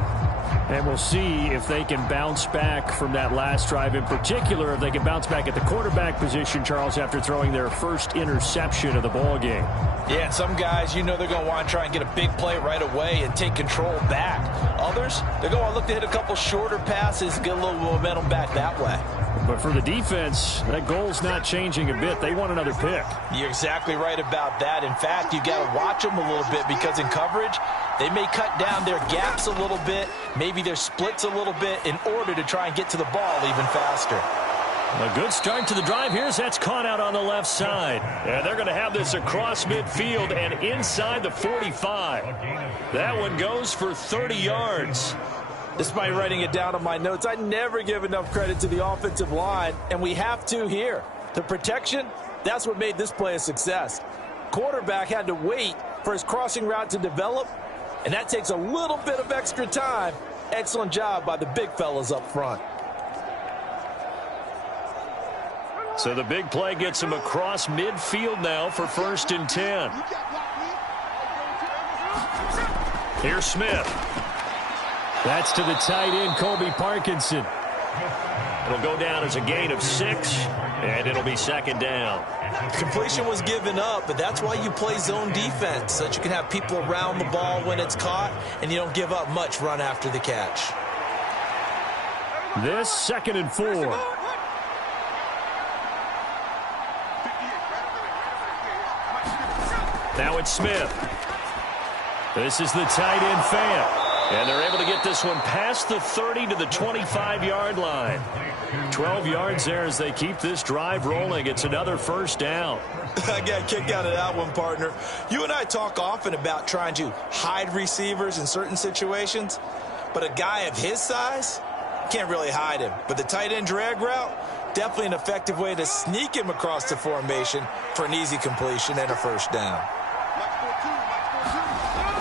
And we'll see if they can bounce back from that last drive. In particular, if they can bounce back at the quarterback position, Charles, after throwing their first interception of the ball game. Yeah, and some guys, you know they're going to want to try and get a big play right away and take control back. Others, they're going to look to hit a couple shorter passes, get a little momentum back that way. But for the defense, that goal's not changing a bit. They want another pick. You're exactly right about that. In fact, you got to watch them a little bit because in coverage, They may cut down their gaps a little bit, maybe their splits a little bit in order to try and get to the ball even faster. A good start to the drive here as that's caught out on the left side. And they're going to have this across midfield and inside the 45. That one goes for 30 yards. Despite writing it down on my notes, I never give enough credit to the offensive line, and we have to here. The protection, that's what made this play a success. Quarterback had to wait for his crossing route to develop, and that takes a little bit of extra time. Excellent job by the big fellas up front. So the big play gets him across midfield now for 1st and 10. Here's Smith. That's to the tight end, Colby Parkinson. It'll go down as a gain of 6, and it'll be 2nd down. Completion was given up, but that's why you play zone defense, so that you can have people around the ball when it's caught, and you don't give up much run after the catch. This 2nd and 4. Now it's Smith. This is the tight end Fan. And they're able to get this one past the 30 to the 25-yard line. 12 yards there as they keep this drive rolling. It's another 1st down. I got a kick out of that one, partner. You and I talk often about trying to hide receivers in certain situations, but a guy of his size can't really hide him. But the tight end drag route, definitely an effective way to sneak him across the formation for an easy completion and a 1st down.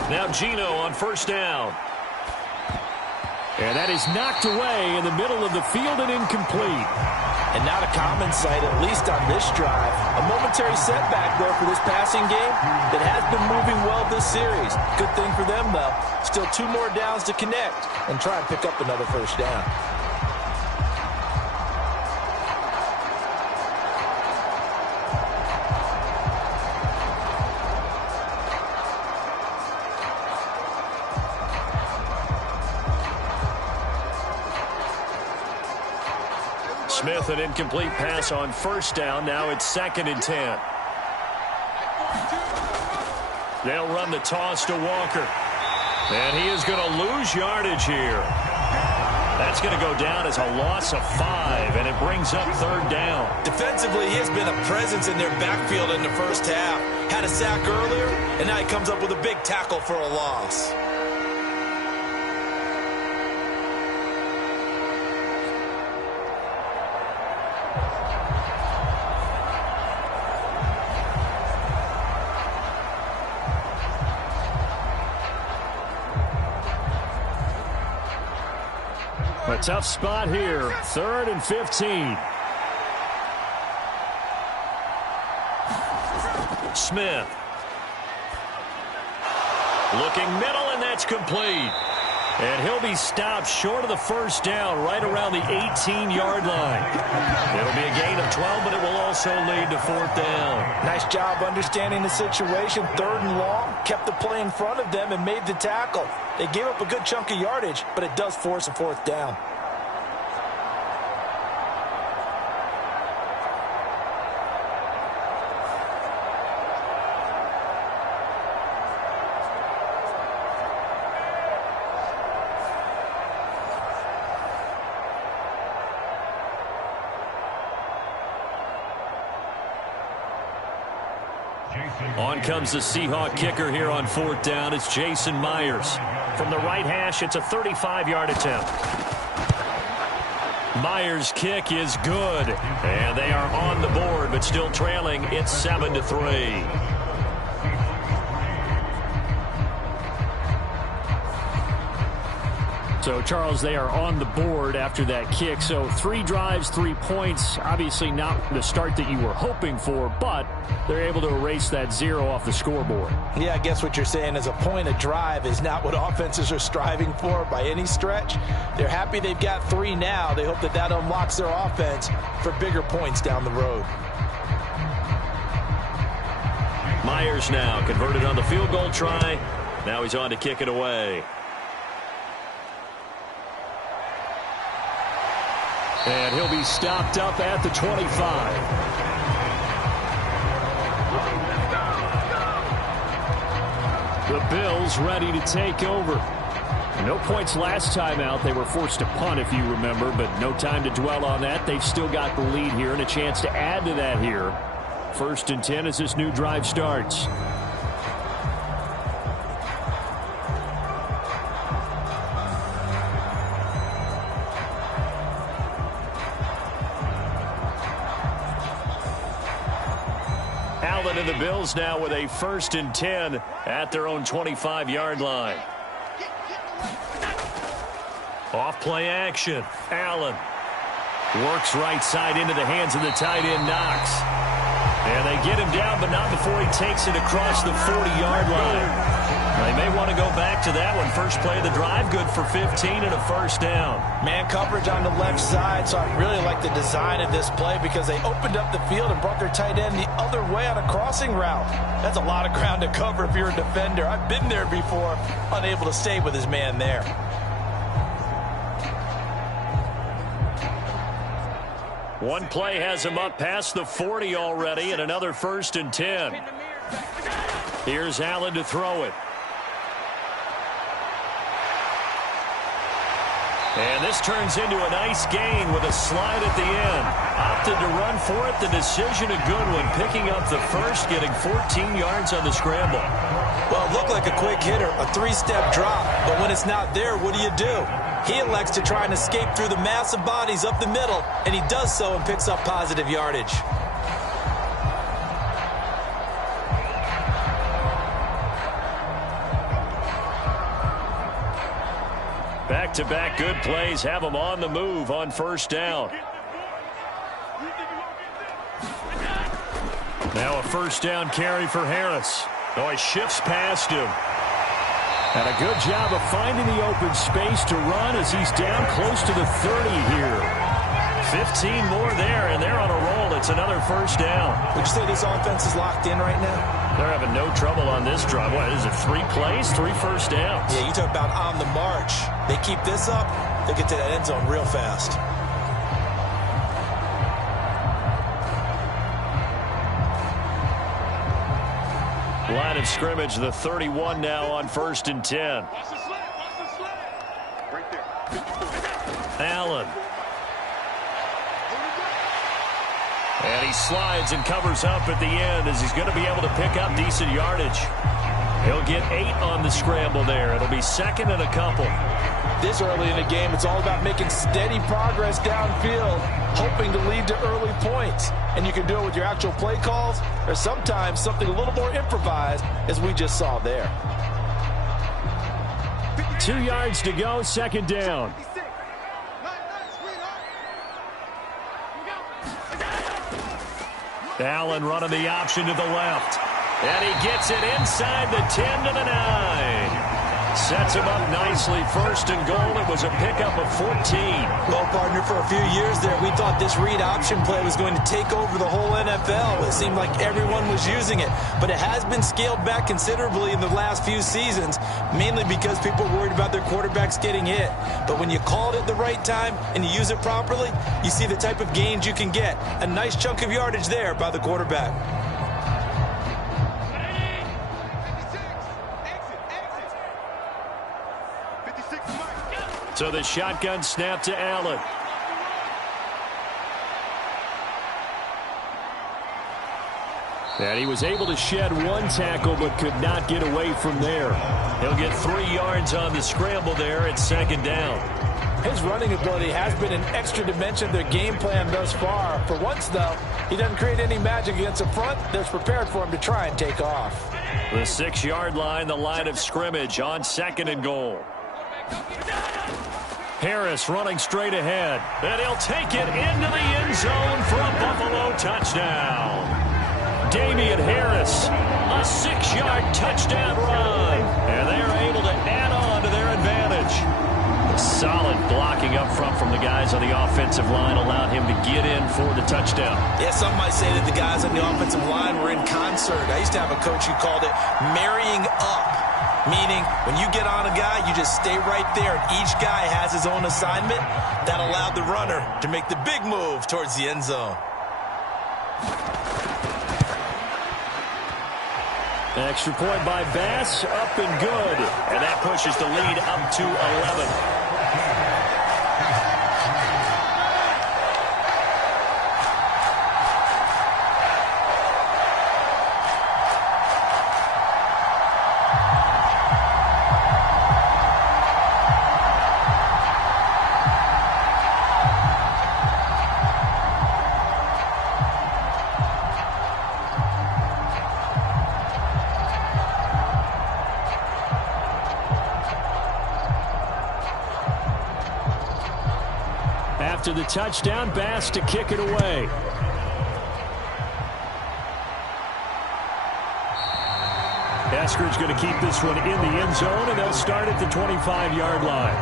Now Gino on 1st down. And that is knocked away in the middle of the field and incomplete. And not a common sight, at least on this drive. A momentary setback, though, for this passing game that has been moving well this series. Good thing for them, though. Still 2 more downs to connect and try and pick up another 1st down. Smith, an incomplete pass on 1st down. Now it's 2nd and 10. They'll run the toss to Walker. And he is going to lose yardage here. That's going to go down as a loss of 5, and it brings up 3rd down. Defensively, he has been a presence in their backfield in the 1st half. Had a sack earlier, and now he comes up with a big tackle for a loss. A tough spot here. 3rd and 15. Smith. Looking middle, and that's complete. And he'll be stopped short of the 1st down right around the 18-yard line. It'll be a gain of 12, but it will also lead to 4th down. Nice job understanding the situation. 3rd and long, kept the play in front of them and made the tackle. They gave up a good chunk of yardage, but it does force a 4th down. On comes the Seahawk kicker here on 4th down. It's Jason Myers. From the right hash, it's a 35-yard attempt. Myers' kick is good. And they are on the board, but still trailing. It's 7-3. So, Charles, they are on the board after that kick. So 3 drives, 3 points. Obviously not the start that you were hoping for, but they're able to erase that 0 off the scoreboard. Yeah, I guess what you're saying is a point a drive is not what offenses are striving for by any stretch. They're happy they've got 3 now. They hope that that unlocks their offense for bigger points down the road. Myers now converted on the field goal try. Now he's on to kick it away. And he'll be stopped up at the 25. The Bills ready to take over. No points last time out. They were forced to punt, if you remember, but no time to dwell on that. They've still got the lead here and a chance to add to that here. 1st and 10 as this new drive starts. Allen and the Bills now with a 1st and 10 at their own 25-yard line. Off play action. Allen works right side into the hands of the tight end Knox. And they get him down, but not before he takes it across the 40-yard line. They may want to go back to that one. First play of the drive, good for 15 and a 1st down. Man coverage on the left side, so I really like the design of this play because they opened up the field and brought their tight end the other way on a crossing route. That's a lot of ground to cover if you're a defender. I've been there before, unable to stay with his man there. One play has him up past the 40 already, and another 1st and 10. Here's Allen to throw it. And this turns into a nice gain with a slide at the end. Opted to run for it. The decision a good one. Picking up the first, getting 14 yards on the scramble. Well, it looked like a quick hitter, a 3-step drop. But when it's not there, what do? He elects to try and escape through the massive bodies up the middle, and he does so and picks up positive yardage. Back-to-back good plays have him on the move on 1st down. Now a 1st down carry for Harris. Oh, he shifts past him. And a good job of finding the open space to run as he's down close to the 30 here. 15 more there, and they're on a roll. It's another 1st down. Would you say this offense is locked in right now? They're having no trouble on this drive. What is it, 3 plays, 3 1st downs? Yeah, you talk about on the march. They keep this up, they'll get to that end zone real fast. Line of scrimmage, the 31 now on 1st and 10. Allen. And he slides and covers up at the end as he's going to be able to pick up decent yardage. He'll get 8 on the scramble there. It'll be 2nd and a couple. This early in the game, it's all about making steady progress downfield, hoping to lead to early points. And you can do it with your actual play calls or sometimes something a little more improvised, as we just saw there. 2 yards to go, 2nd down. Allen running the option to the left. And he gets it inside the 10 to the 9. Sets him up nicely. 1st and goal. It was a pickup of 14. Well, partner, for a few years there, we thought this read option play was going to take over the whole NFL. It seemed like everyone was using it. But it has been scaled back considerably in the last few seasons, mainly because people are worried about their quarterbacks getting hit. But when you call it at the right time and you use it properly, you see the type of gains you can get. A nice chunk of yardage there by the quarterback. So the shotgun snap to Allen. And he was able to shed 1 tackle but could not get away from there. He'll get 3 yards on the scramble there at 2nd down. His running ability has been an extra dimension of their game plan thus far. For once, though, he doesn't create any magic against the front that's prepared for him to try and take off. The 6-yard line, the line of scrimmage on 2nd and goal. Harris running straight ahead, and he'll take it into the end zone for a Buffalo touchdown. Damian Harris, a 6-yard touchdown run, and they're able to add on to their advantage. Solid blocking up front from the guys on the offensive line allowed him to get in for the touchdown. Yeah, some might say that the guys on the offensive line were in concert. I used to have a coach who called it marrying up. Meaning, when you get on a guy, you just stay right there, and each guy has his own assignment. That allowed the runner to make the big move towards the end zone. Extra point by Bass, up and good. And that pushes the lead up to 11. After the touchdown, Bass to kick it away. Esker's going to keep this one in the end zone, and they'll start at the 25-yard line.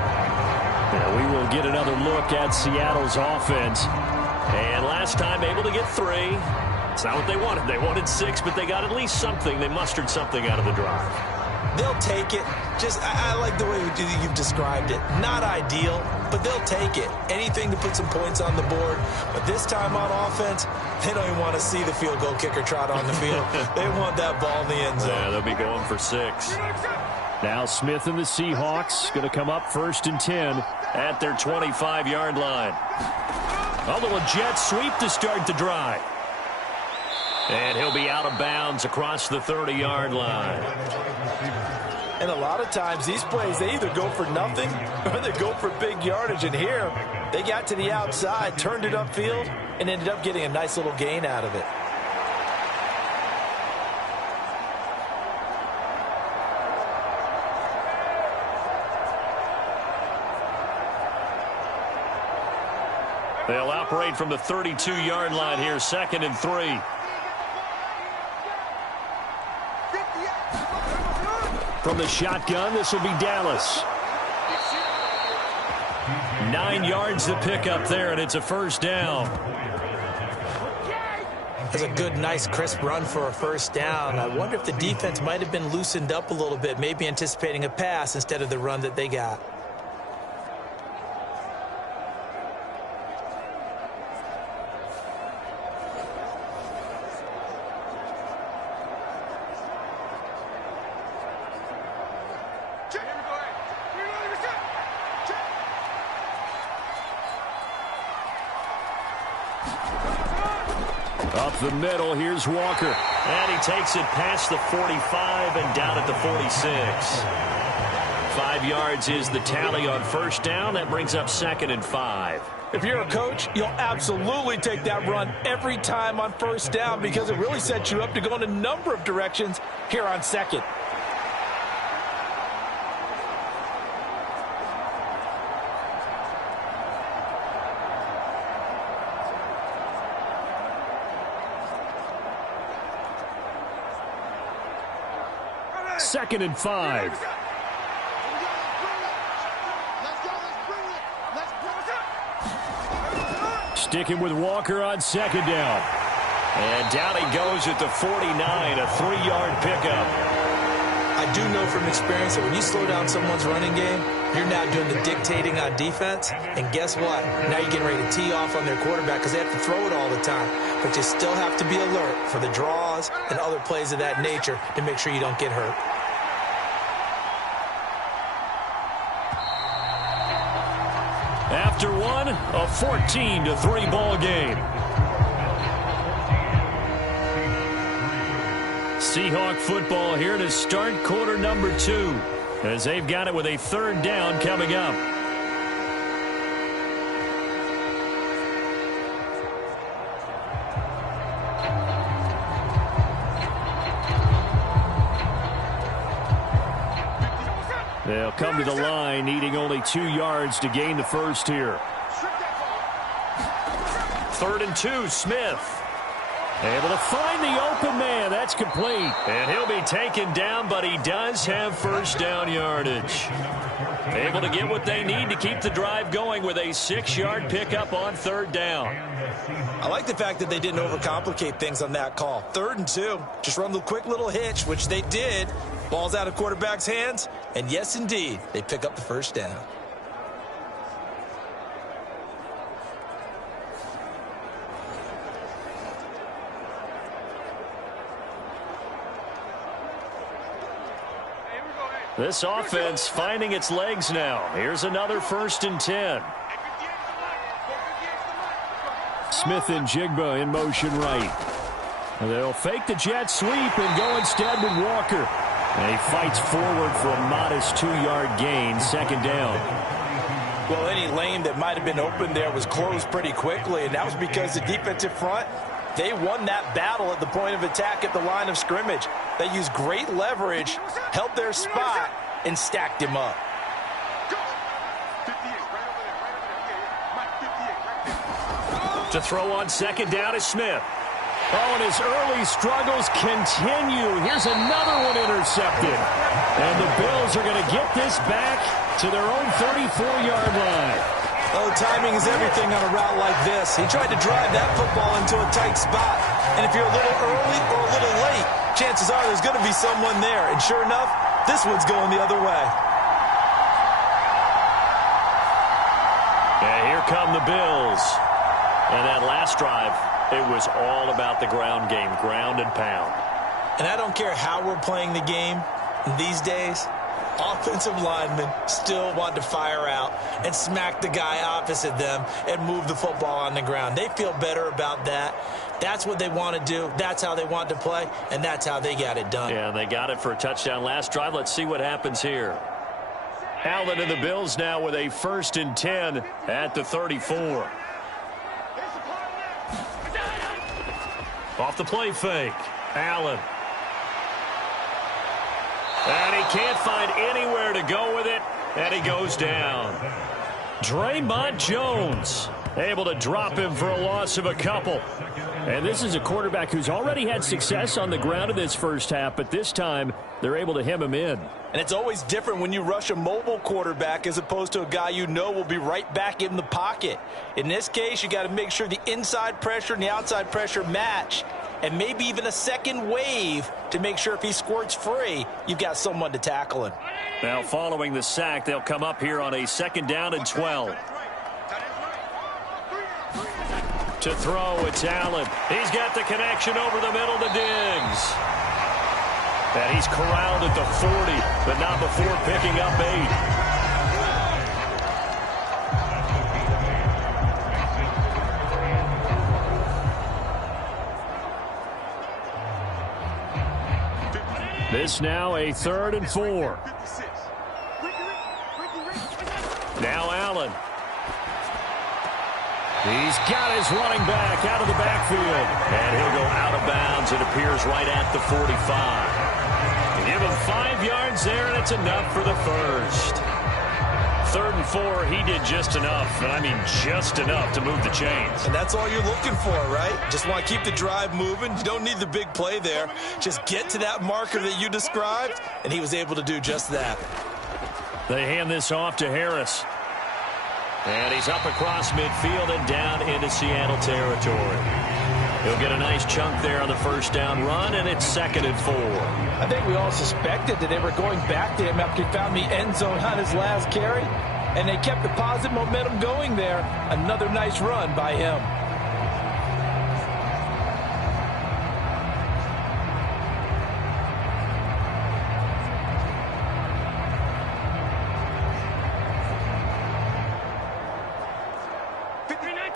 And we will get another look at Seattle's offense. And last time able to get 3. It's not what they wanted. They wanted 6, but they got at least something. They mustered something out of the drive. They'll take it. I like the way you've described it. Not ideal, but they'll take it. Anything to put some points on the board. But this time on offense, they don't even want to see the field goal kicker trot on the field. They want that ball in the end zone. Yeah, they'll be going for 6. Now Smith and the Seahawks going to come up 1st and 10 at their 25-yard line. A little jet sweep to start the drive. And he'll be out of bounds across the 30-yard line. And a lot of times these plays, they either go for nothing or they go for big yardage. And here, they got to the outside, turned it upfield, and ended up getting a nice little gain out of it. They'll operate from the 32-yard line here, 2nd and 3. From the shotgun, this will be Dallas. 9 yards to pick up there, and it's a 1st down. That's a good, nice, crisp run for a 1st down. I wonder if the defense might have been loosened up a little bit, maybe anticipating a pass instead of the run that they got. Up the middle, here's Walker. And he takes it past the 45 and down at the 46. 5 yards is the tally on 1st down. That brings up 2nd and 5. If you're a coach, you'll absolutely take that run every time on 1st down because it really sets you up to go in a number of directions here on 2nd. Second and 5. Sticking with Walker on 2nd down. And down he goes at the 49, a 3-yard pickup. I do know from experience that when you slow down someone's running game, you're now doing the dictating on defense. And guess what? Now you're getting ready to tee off on their quarterback because they have to throw it all the time. But you still have to be alert for the draws and other plays of that nature to make sure you don't get hurt. After one, a 14-3 ball game. Seahawk football here to start quarter number 2 as they've got it with a 3rd down coming up. They'll come to the line, needing only 2 yards to gain the 1st here. 3rd and 2, Smith. Able to find the open man. That's complete. And he'll be taken down, but he does have 1st down yardage. Able to get what they need to keep the drive going with a 6-yard pickup on 3rd down. I like the fact that they didn't overcomplicate things on that call. 3rd and 2. Just run the quick little hitch, which they did. Ball's out of quarterback's hands. And yes, indeed, they pick up the 1st down. This offense finding its legs now. Here's another 1st and 10. Smith and Jigba in motion right. They'll fake the jet sweep and go instead with Walker. And he fights forward for a modest 2-yard gain, 2nd down. Well, any lane that might have been open there was closed pretty quickly, and that was because the defensive front, they won that battle at the point of attack at the line of scrimmage. They used great leverage, held their spot, and stacked him up. To throw on 2nd down is Smith. Oh, and his early struggles continue. Here's another one intercepted. And the Bills are going to get this back to their own 34-yard line. Oh, timing is everything on a route like this. He tried to drive that football into a tight spot. And if you're a little early or a little late, chances are there's going to be someone there. And sure enough, this one's going the other way. And here come the Bills. And that last drive, it was all about the ground game, ground and pound. And I don't care how we're playing the game these days, offensive linemen still want to fire out and smack the guy opposite them and move the football on the ground. They feel better about that. That's what they want to do. That's how they want to play, and that's how they got it done. Yeah, they got it for a touchdown last drive. Let's see what happens here. Allen and the Bills now with a 1st and 10 at the 34. Off the play fake. Allen. And he can't find anywhere to go with it, and he goes down. Draymond Jones able to drop him for a loss of a couple. And this is a quarterback who's already had success on the ground in this first half, but this time they're able to hem him in. And it's always different when you rush a mobile quarterback as opposed to a guy you know will be right back in the pocket. In this case, you got to make sure the inside pressure and the outside pressure match, and maybe even a second wave to make sure if he squirts free, you've got someone to tackle him. Now following the sack, they'll come up here on a 2nd down and 12. To throw, it's Allen. He's got the connection over the middle to Diggs. And he's corralled at the 40, but not before picking up 8. This now a 3rd and 4. Now Allen. He's got his running back out of the backfield. And he'll go out of bounds. It appears right at the 45. Give him 5 yards there, and it's enough for the first. 3rd and 4, he did just enough, and I mean just enough to move the chains. And that's all you're looking for, right? Just want to keep the drive moving. You don't need the big play there. Just get to that marker that you described, and he was able to do just that. They hand this off to Harris. And he's up across midfield and down into Seattle territory. He'll get a nice chunk there on the 1st down run, and it's 2nd and 4. I think we all suspected that they were going back to him after he found the end zone on his last carry, and they kept the positive momentum going there. Another nice run by him.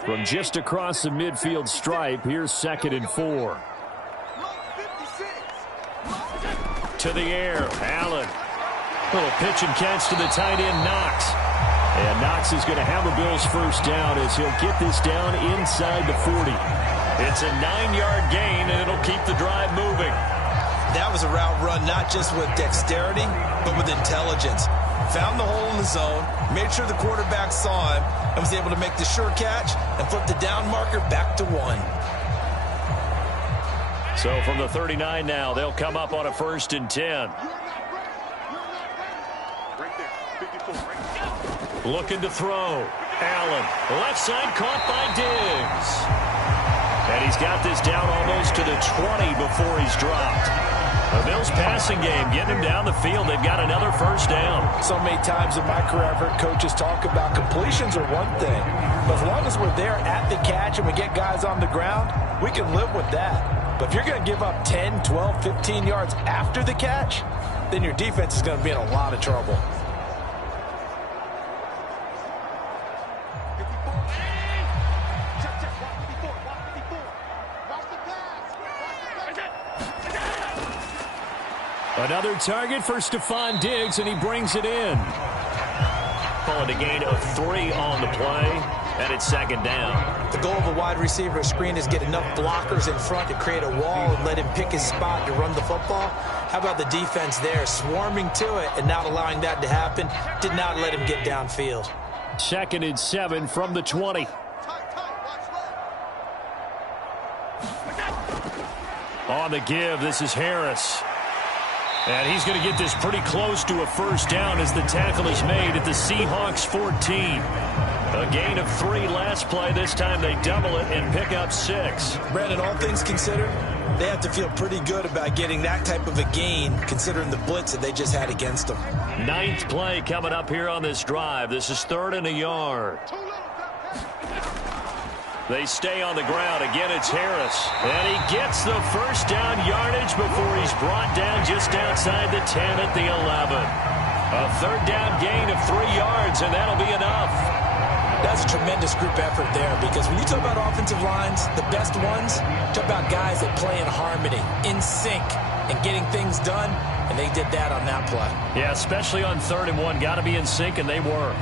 From just across the midfield stripe, here's 2nd and 4. To the air, Allen. Little pitch and catch to the tight end, Knox. And Knox is going to have a Bills 1st down as he'll get this down inside the 40. It's a 9-yard gain, and it'll keep the drive moving. That was a route run not just with dexterity, but with intelligence. Found the hole in the zone, made sure the quarterback saw him, and was able to make the sure catch and flip the down marker back to 1. So from the 39 now, they'll come up on a 1st and 10. Looking to throw. Allen, left side caught by Diggs. And he's got this down almost to the 20 before he's dropped. The Bills passing game, getting him down the field. They've got another 1st down. So many times in my career, I've heard coaches talk about completions are one thing. But as long as we're there at the catch and we get guys on the ground, we can live with that. But if you're going to give up 10, 12, 15 yards after the catch, then your defense is going to be in a lot of trouble. Another target for Stephon Diggs, and he brings it in. Call it a gain of 3 on the play, and it's second down. The goal of a wide receiver screen is get enough blockers in front to create a wall and let him pick his spot to run the football. How about the defense there, swarming to it and not allowing that to happen? Did not let him get downfield. 2nd and 7 from the 20. On the give, this is Harris. And he's going to get this pretty close to a first down as the tackle is made at the Seahawks 14. A gain of 3 last play. This time they double it and pick up 6. Brandon, all things considered, they have to feel pretty good about getting that type of a gain considering the blitz that they just had against them. 9th play coming up here on this drive. This is 3rd and a yard. They stay on the ground. Again, it's Harris. And he gets the first down yardage before he's brought down just outside the 10 at the 11. A 3rd down gain of 3 yards, and that'll be enough. That's a tremendous group effort there because when you talk about offensive lines, the best ones, talk about guys that play in harmony, in sync, and getting things done, and they did that on that play. Yeah, especially on 3rd and 1. Got to be in sync, and they were.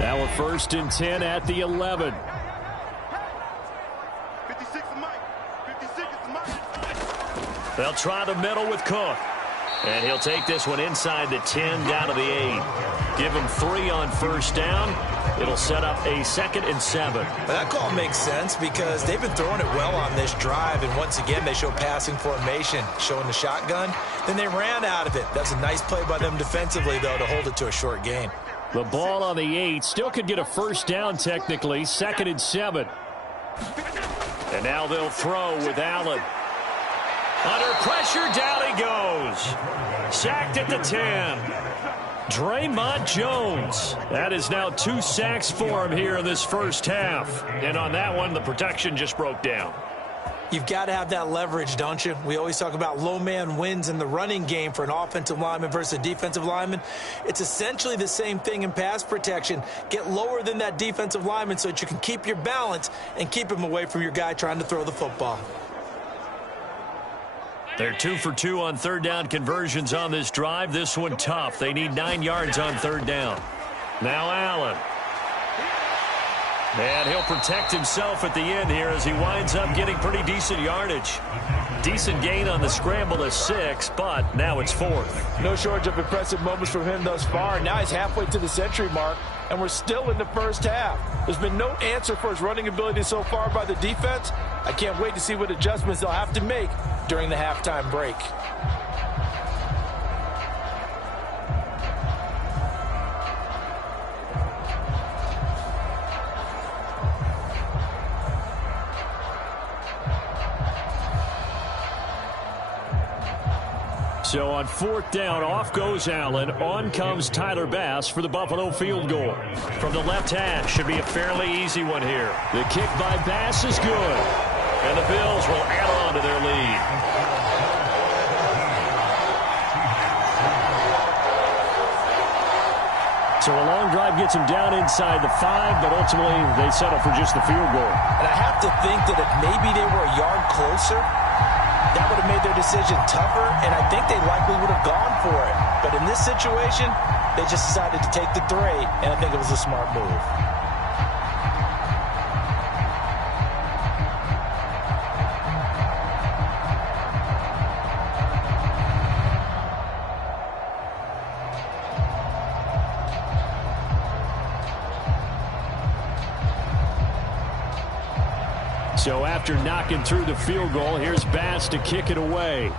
Now a 1st and 10 at the 11. 56 is Mike. 56 is Mike. They'll try the middle with Cook. And he'll take this one inside the 10 down to the 8. Give him 3 on first down. It'll set up a 2nd and 7. That call makes sense because they've been throwing it well on this drive. And once again, they show passing formation, showing the shotgun. Then they ran out of it. That's a nice play by them defensively, though, to hold it to a short gain. The ball on the 8. Still could get a first down technically. 2nd and 7. And now they'll throw with Allen. Under pressure, down he goes. Sacked at the 10. Draymond Jones. That is now 2 sacks for him here in this first half. And on that one, the protection just broke down. You've got to have that leverage, don't you? We always talk about low man wins in the running game for an offensive lineman versus a defensive lineman. It's essentially the same thing in pass protection. Get lower than that defensive lineman so that you can keep your balance and keep him away from your guy trying to throw the football. They're 2 for 2 on 3rd down conversions on this drive. This one tough. They need 9 yards on 3rd down. Now Allen. And he'll protect himself at the end here as he winds up getting pretty decent yardage. Decent gain on the scramble to 6, but now it's 4th. No shortage of impressive moments from him thus far. Now he's halfway to the century mark, and we're still in the first half. There's been no answer for his running ability so far by the defense. I can't wait to see what adjustments they'll have to make during the halftime break. So on 4th down, off goes Allen. On comes Tyler Bass for the Buffalo field goal. From the left hash, should be a fairly easy one here. The kick by Bass is good. And the Bills will add on to their lead. So a long drive gets them down inside the 5, but ultimately they settle for just the field goal. And I have to think that if maybe they were a yard closer, that would have made their decision tougher, and I think they likely would have gone for it. But in this situation, they just decided to take the 3, and I think it was a smart move. So after knocking through the field goal, here's Bass to kick it away.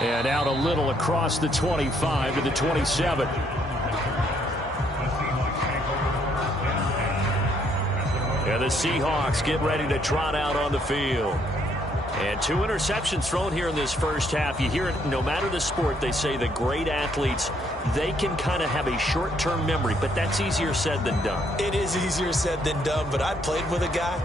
And out a little across the 25 to the 27. And the Seahawks get ready to trot out on the field. And 2 interceptions thrown here in this first half. You hear it no matter the sport. They say the great athletes, they can kind of have a short-term memory, but that's easier said than done. It is easier said than done, but I played with a guy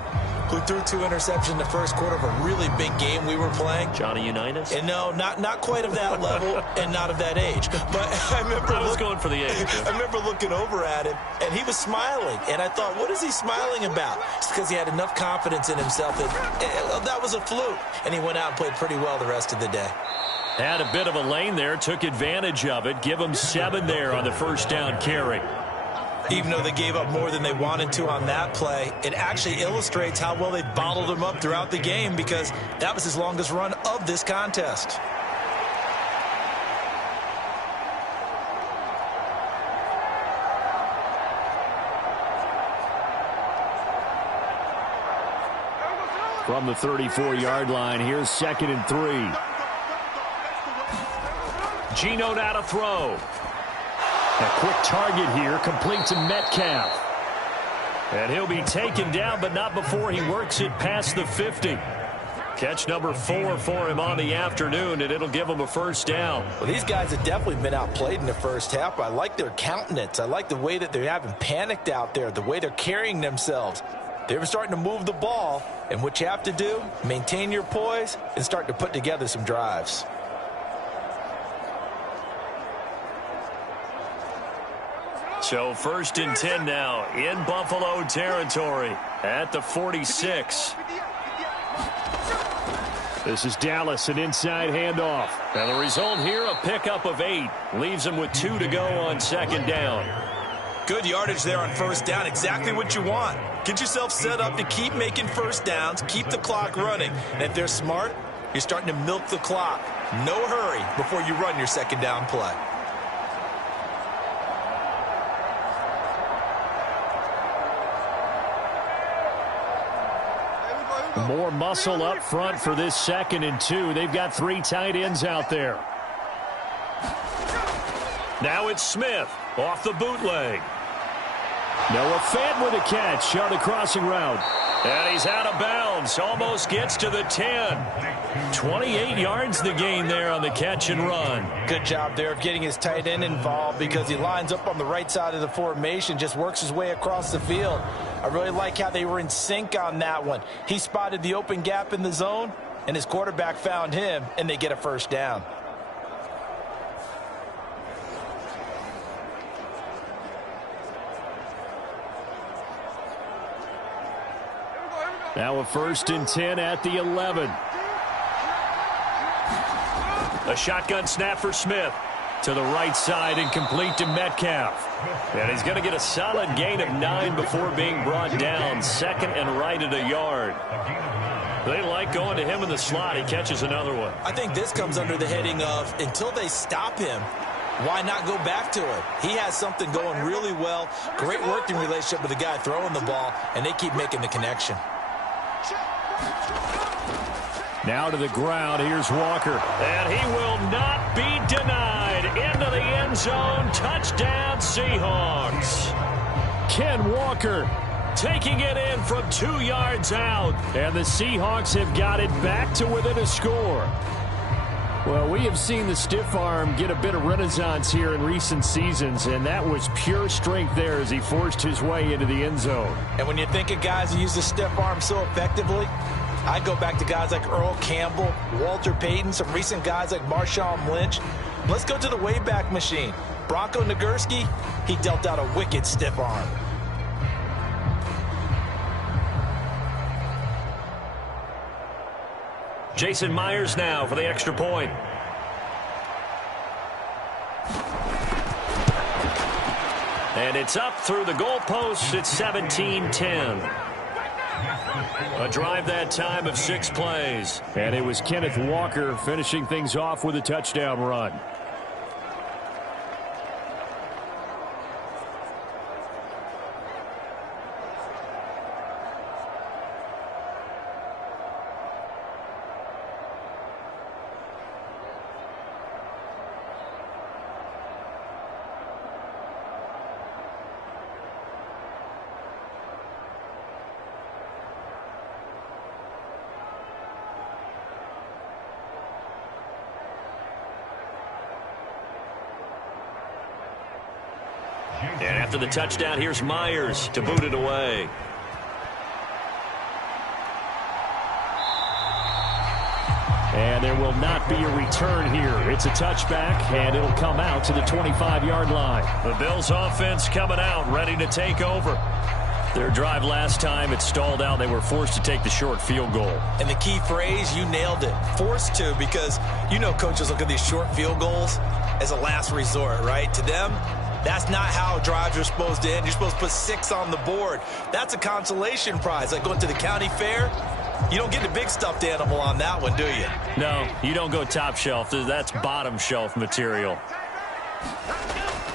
who threw 2 interceptions in the first quarter of a really big game we were playing. Johnny Unitas? And no, not quite of that level and not of that age. But I was going for the age. I remember looking over at him, and he was smiling. And I thought, what is he smiling about? It's because he had enough confidence in himself that was a fluke. And he went out and played pretty well the rest of the day. Had a bit of a lane there, took advantage of it. Give him 7 there on the first down carry. Even though they gave up more than they wanted to on that play, it actually illustrates how well they bottled them up throughout the game, because that was his longest run of this contest. From the 34-yard line, here's 2nd and 3. Geno now to throw. A quick target here, complete to Metcalf. And he'll be taken down, but not before he works it past the 50. Catch number 4 for him on the afternoon, and it'll give him a first down. Well, these guys have definitely been outplayed in the first half. I like their countenance. I like the way that they haven't panicked out there, the way they're carrying themselves. They're starting to move the ball, and what you have to do, maintain your poise and start to put together some drives. So 1st and 10 now in Buffalo territory at the 46. This is Dallas, an inside handoff. Now the result here, a pickup of 8. Leaves them with 2 to go on 2nd down. Good yardage there on 1st down. Exactly what you want. Get yourself set up to keep making 1st downs, keep the clock running. And if they're smart, you're starting to milk the clock. No hurry before you run your 2nd down play. More muscle up front for this 2nd and 2. They've got 3 tight ends out there. Now it's Smith off the bootleg. Noah Fant with a catch on the crossing route. And he's out of bounds. Almost gets to the 10. 28 yards the gain there on the catch and run. Good job there of getting his tight end involved, because he lines up on the right side of the formation, just works his way across the field. I really like how they were in sync on that one. He spotted the open gap in the zone, and his quarterback found him, and they get a 1st down. Now a 1st and 10 at the 11. A shotgun snap for Smith. To the right side and complete to Metcalf. And he's going to get a solid gain of 9 before being brought down. 2nd and right at a yard. They like going to him in the slot. He catches another one. I think this comes under the heading of, until they stop him, why not go back to it? He has something going really well. Great working relationship with the guy throwing the ball, and they keep making the connection. Now to the ground. Here's Walker. And he will not be denied. Into the end zone. Touchdown, Seahawks. Ken Walker taking it in from 2 yards out. And the Seahawks have got it back to within a score. Well, we have seen the stiff arm get a bit of renaissance here in recent seasons, and that was pure strength there as he forced his way into the end zone. And when you think of guys who use the stiff arm so effectively, I go back to guys like Earl Campbell, Walter Payton, some recent guys like Marshawn Lynch. Let's go to the Wayback Machine. Bronco Nagurski, he dealt out a wicked stiff arm. Jason Myers now for the extra point. And it's up through the goalposts. It's 17-10. A drive that time of 6 plays. And it was Kenneth Walker finishing things off with a touchdown run. And after the touchdown, here's Myers to boot it away. And there will not be a return here. It's a touchback, and it'll come out to the 25-yard line. The Bills offense coming out, ready to take over. Their drive last time, it stalled out. They were forced to take the short field goal. And the key phrase, you nailed it. Forced to, because you know coaches look at these short field goals as a last resort, right? To them, that's not how drives are supposed to end. You're supposed to put 6 on the board. That's a consolation prize. Like going to the county fair, you don't get the big stuffed animal on that one, do you? No, you don't go top shelf. That's bottom shelf material.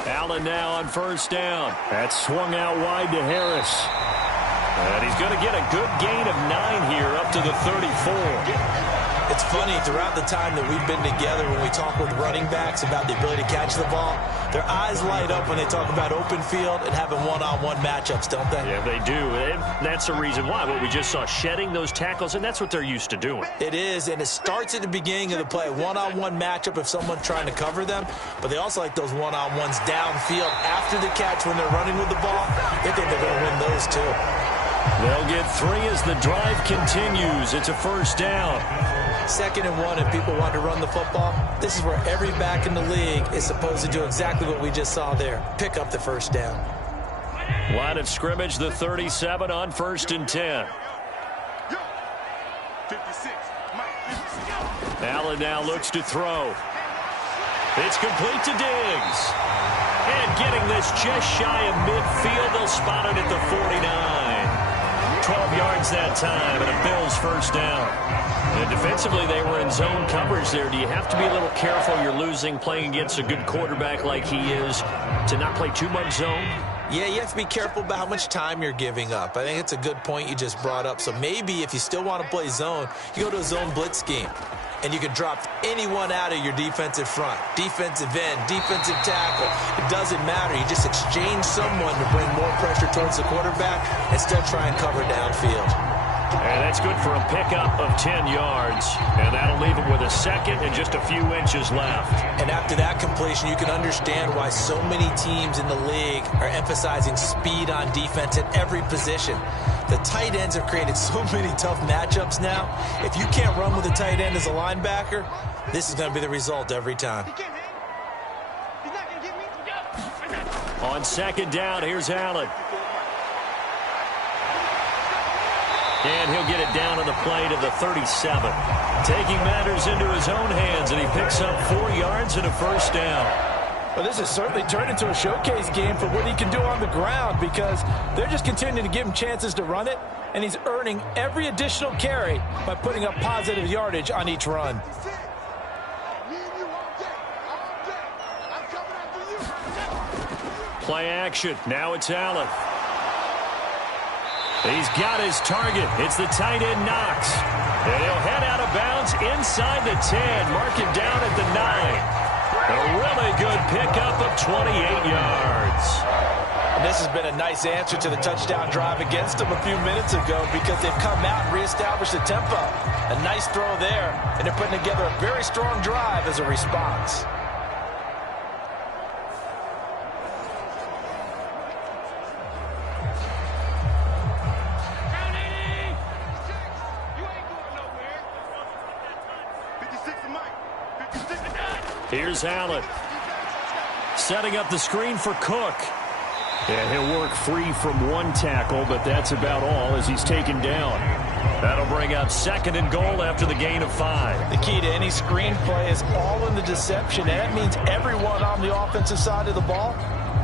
Allen now on first down. That's swung out wide to Harris. And he's going to get a good gain of 9 here up to the 34. It's funny, throughout the time that we've been together, when we talk with running backs about the ability to catch the ball, their eyes light up when they talk about open field and having one-on-one matchups, don't they? Yeah, they do. And that's the reason why. What we just saw, shedding those tackles, and that's what they're used to doing. It is, and it starts at the beginning of the play. One-on-one matchup if someone's trying to cover them, but they also like those one-on-ones downfield after the catch when they're running with the ball. They think they're going to win those too. They'll get 3 as the drive continues. It's a first down. 2nd and 1, and people want to run the football. This is where every back in the league is supposed to do exactly what we just saw there. Pick up the first down. Line of scrimmage, the 37 on 1st and 10. 56. Allen now looks to throw. It's complete to Diggs. And getting this just shy of midfield, they'll spot it at the 49. 12 yards that time, and a Bills first down. And defensively, they were in zone coverage there. Do you have to be a little careful? You're losing, playing against a good quarterback like he is, to not play too much zone? Yeah, you have to be careful about how much time you're giving up. I think it's a good point you just brought up. So maybe if you still want to play zone, you go to a zone blitz scheme. And you can drop anyone out of your defensive front. Defensive end, defensive tackle. It doesn't matter. You just exchange someone to bring more pressure towards the quarterback and still try and cover downfield. And that's good for a pickup of 10 yards. And that'll leave him with a 2nd and just a few inches left. And after that completion, you can understand why so many teams in the league are emphasizing speed on defense at every position. The tight ends have created so many tough matchups now. If you can't run with a tight end as a linebacker, this is going to be the result every time. On 2nd down, here's Allen. And he'll get it down on the play to the 37. Taking matters into his own hands, and he picks up 4 yards and a first down. Well, this has certainly turned into a showcase game for what he can do on the ground, because they're just continuing to give him chances to run it, and he's earning every additional carry by putting up positive yardage on each run. Play action. Now it's Allen. He's got his target. It's the tight end, Knox. And he'll head out of bounds inside the 10. Mark him down at the 9. A really good pickup of 28 yards. And this has been a nice answer to the touchdown drive against them a few minutes ago, because they've come out and reestablished the tempo. A nice throw there, and they're putting together a very strong drive as a response. Here's Allen. Setting up the screen for Cook. And he'll work free from one tackle, but that's about all as he's taken down. That'll bring up 2nd and goal after the gain of 5. The key to any screen play is all in the deception, and that means everyone on the offensive side of the ball.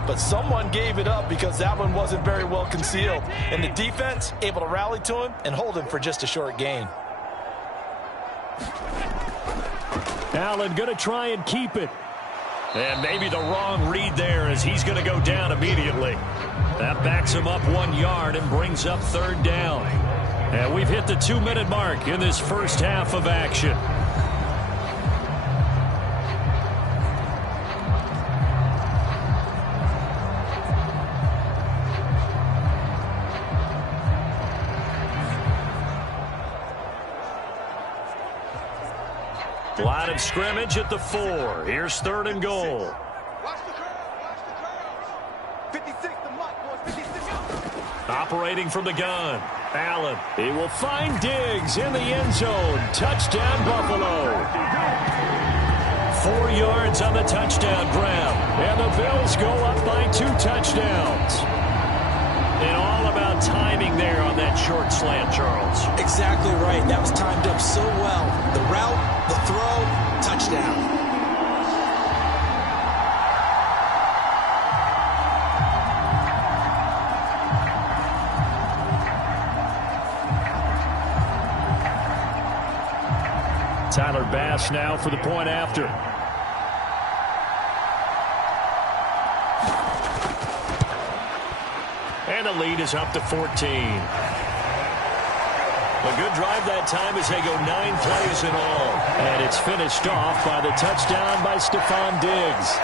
But someone gave it up because that one wasn't very well concealed. And the defense able to rally to him and hold him for just a short gain. Allen going to try and keep it. And maybe the wrong read there, as he's going to go down immediately. That backs him up 1 yard and brings up 3rd down. And we've hit the 2-minute mark in this first half of action. Line of scrimmage at the 4. Here's 3rd and goal. Operating from the gun, Allen. He will find Diggs in the end zone. Touchdown, Buffalo. 4 yards on the touchdown grab. And the Bills go up by 2 touchdowns. And all about timing there on that short slant, Charles. Exactly right. That was timed up so well. The route, the throw, touchdown. Tyler Bass now for the point after. And the lead is up to 14. A good drive that time as they go 9 plays in all. And it's finished off by the touchdown by Stephon Diggs.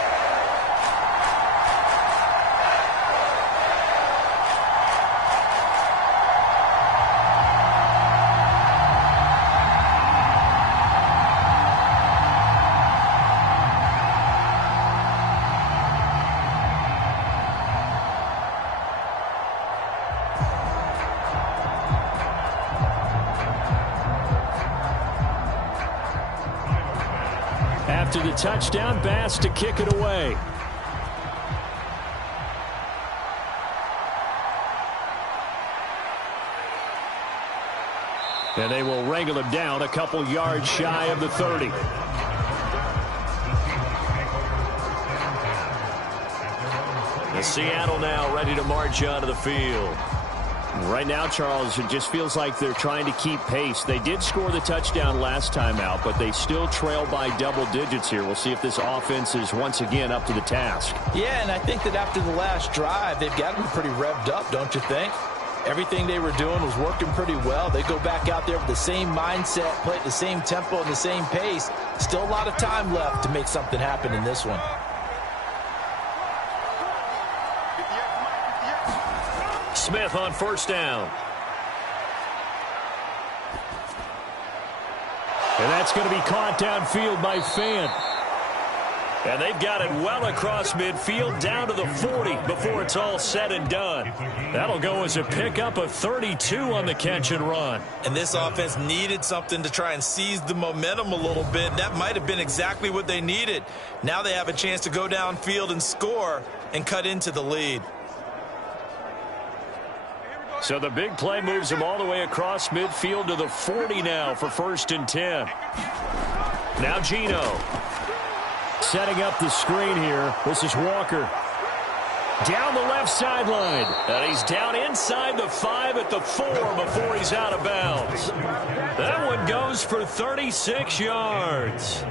After the touchdown, Bass to kick it away. And they will wrangle him down a couple yards shy of the 30. And Seattle now ready to march onto the field. Right now, Charles, it just feels like they're trying to keep pace. They did score the touchdown last time out, but they still trail by double digits here. We'll see if this offense is once again up to the task. Yeah, and I think that after the last drive, they've got them pretty revved up, don't you think? Everything they were doing was working pretty well. They go back out there with the same mindset, play at the same tempo and the same pace. Still a lot of time left to make something happen in this one. Smith on first down. And that's going to be caught downfield by Fant. And they've got it well across midfield down to the 40 before it's all said and done. That'll go as a pickup of 32 on the catch and run. And this offense needed something to try and seize the momentum a little bit. That might have been exactly what they needed. Now they have a chance to go downfield and score and cut into the lead. So the big play moves him all the way across midfield to the 40 now for 1st and 10. Now Geno. Setting up the screen here. This is Walker. Down the left sideline. And he's down inside the 5 at the 4 before he's out of bounds. That one goes for 36 yards.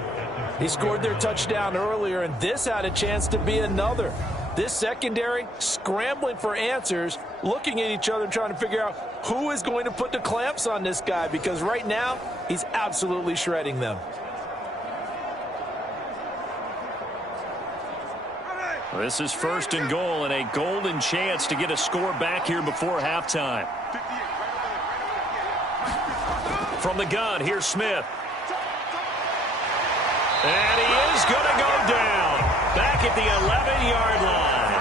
He scored their touchdown earlier, and this had a chance to be another. This secondary scrambling for answers, looking at each other, trying to figure out who is going to put the clamps on this guy, because right now he's absolutely shredding them. This is 1st and goal and a golden chance to get a score back here before halftime. From the gun, here's Smith. And he is going to go down. Back at the 11-yard line.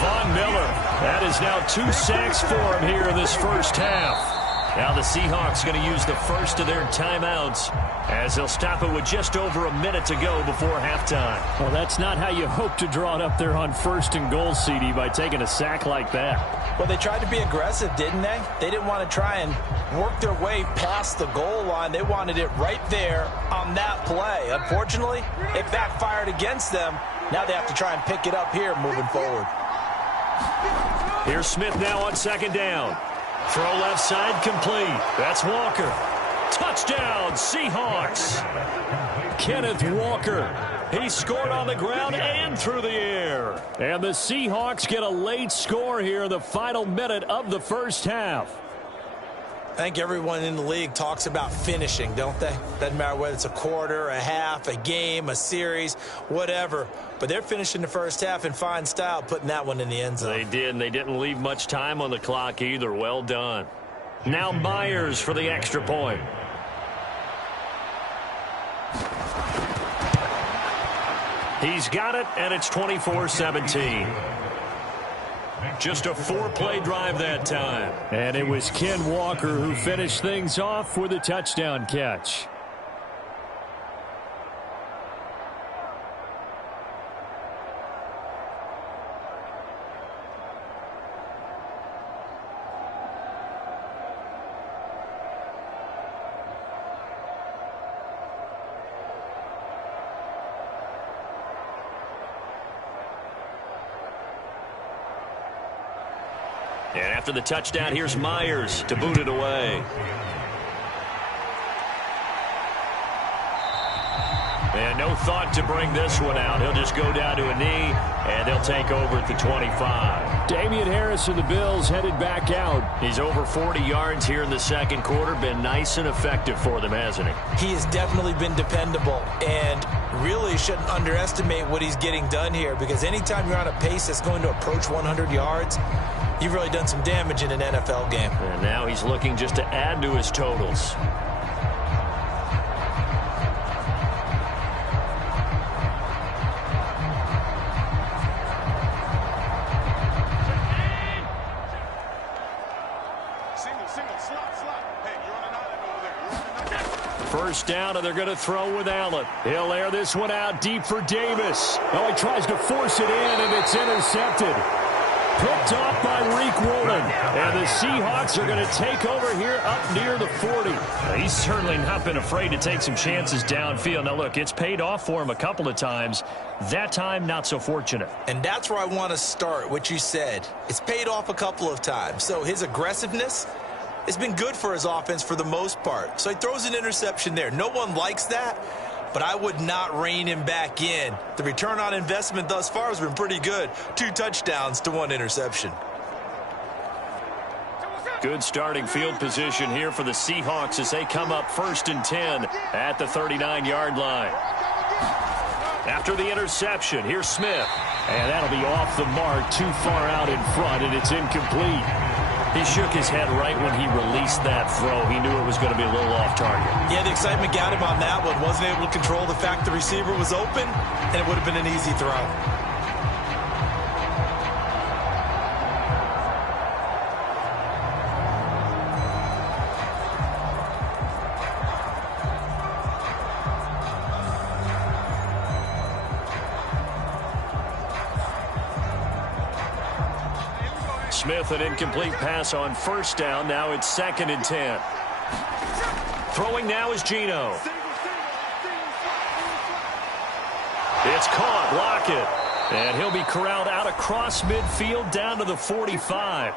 Von Miller. That is now 2 sacks for him here in this first half. Now the Seahawks going to use the first of their timeouts as they'll stop it with just over a minute to go before halftime. Well, that's not how you hope to draw it up there on 1st and goal, CD, by taking a sack like that. Well, they tried to be aggressive, didn't they? They didn't want to try and work their way past the goal line. They wanted it right there on that play. Unfortunately, it backfired against them. Now they have to try and pick it up here moving forward. Here's Smith now on 2nd down. Throw left side complete. That's Walker. Touchdown, Seahawks. Kenneth Walker. He scored on the ground and through the air. And the Seahawks get a late score here in the final minute of the first half. I think everyone in the league talks about finishing, don't they? Doesn't matter whether it's a quarter, a half, a game, a series, whatever. But they're finishing the first half in fine style, putting that one in the end zone. They did, and they didn't leave much time on the clock either. Well done. Now Myers for the extra point. He's got it, and it's 24-17. Just a 4-play drive that time. And it was Ken Walker who finished things off with a touchdown catch. And after the touchdown, here's Myers to boot it away. And no thought to bring this one out. He'll just go down to a knee, and they'll take over at the 25. Damian Harris of the Bills headed back out. He's over 40 yards here in the second quarter. Been nice and effective for them, hasn't he? He has definitely been dependable, and really shouldn't underestimate what he's getting done here, because anytime you're on a pace that's going to approach 100 yards, you've really done some damage in an NFL game. And now he's looking just to add to his totals. First down, and they're going to throw with Allen. He'll air this one out deep for Davis. Oh, he tries to force it in, and it's intercepted. Picked off by Reek Woolen. And the Seahawks are going to take over here up near the 40. He's certainly not been afraid to take some chances downfield. Now, look, it's paid off for him a couple of times. That time, not so fortunate. And that's where I want to start, what you said. It's paid off a couple of times. So his aggressiveness has been good for his offense for the most part. So he throws an interception there. No one likes that, but I would not rein him back in. The return on investment thus far has been pretty good. 2 touchdowns to 1 interception. Good starting field position here for the Seahawks as they come up 1st and 10 at the 39-yard line. After the interception, here's Smith. And that'll be off the mark, too far out in front, and it's incomplete. He shook his head right when he released that throw. He knew it was going to be a little off target. Yeah, the excitement got him on that one. Wasn't able to control the fact the receiver was open, and it would have been an easy throw. Smith, an incomplete pass on 1st down. Now it's 2nd and 10. Throwing now is Geno. It's caught. Lockett. And he'll be corralled out across midfield down to the 45.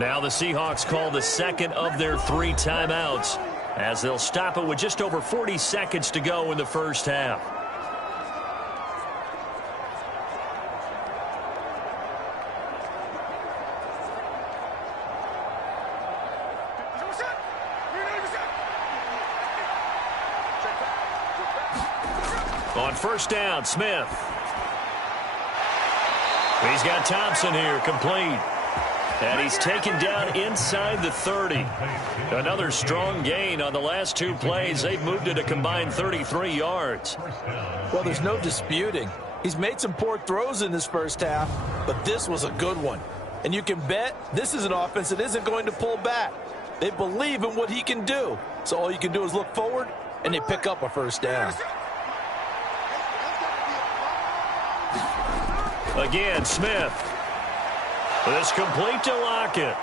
Now the Seahawks call the 2nd of their 3 timeouts as they'll stop it with just over 40 seconds to go in the first half. On 1st down, Smith. He's got Thompson here, complete. And he's taken down inside the 30. Another strong gain on the last 2 plays. They've moved it a combined 33 yards. Well, there's no disputing. He's made some poor throws in this first half, but this was a good one. And you can bet this is an offense that isn't going to pull back. They believe in what he can do. So all you can do is look forward, and they pick up a 1st down. Again, Smith. This complete to Lockett.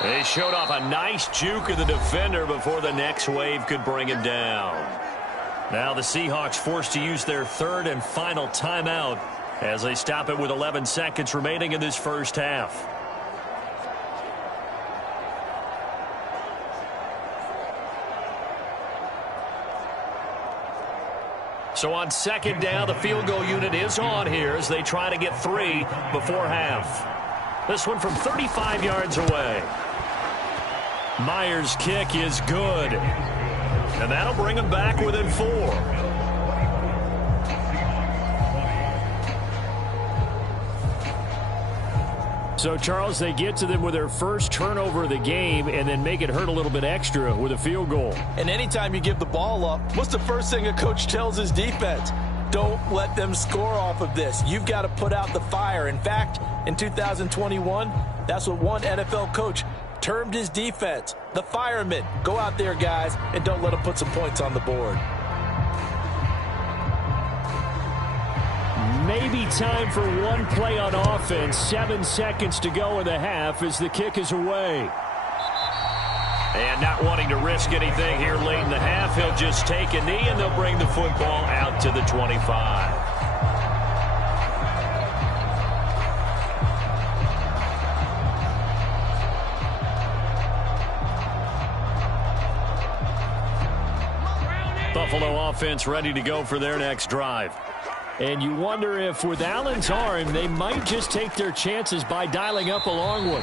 They showed off a nice juke of the defender before the next wave could bring him down. Now the Seahawks forced to use their 3rd and final timeout as they stop it with 11 seconds remaining in this first half. So on 2nd down, the field goal unit is on here as they try to get 3 before half. This one from 35 yards away. Myers' kick is good. And that'll bring him back within 4. So, Charles, they get to them with their first turnover of the game and then make it hurt a little bit extra with a field goal. And anytime you give the ball up, what's the first thing a coach tells his defense? Don't let them score off of this. You've got to put out the fire. In fact, In 2021, that's what one NFL coach termed his defense. The firemen. Go out there, guys, and don't let them put some points on the board. Maybe time for one play on offense. 7 seconds to go in the half as the kick is away. And not wanting to risk anything here late in the half, he'll just take a knee, and they'll bring the football out to the 25. Buffalo offense ready to go for their next drive. And you wonder if with Allen's arm, they might just take their chances by dialing up a long one.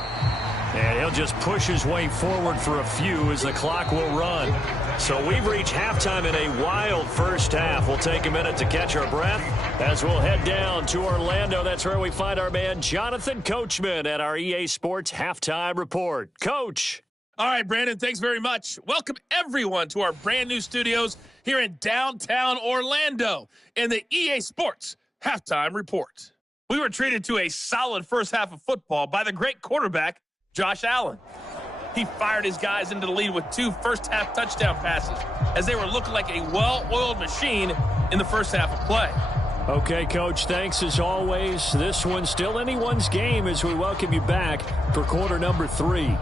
And he'll just push his way forward for a few as the clock will run. So we've reached halftime in a wild first half. We'll take a minute to catch our breath as we'll head down to Orlando. That's where we find our man Jonathan Coachman at our EA Sports Halftime Report. Coach. All right, Brandon, thanks very much. Welcome, everyone, to our brand new studios here in downtown Orlando in the EA Sports Halftime Report. We were treated to a solid first half of football by the great quarterback, Josh Allen. He fired his guys into the lead with 2 first-half touchdown passes as they were looking like a well-oiled machine in the first half of play. Okay, Coach, thanks as always. This one's still anyone's game as we welcome you back for quarter number 3.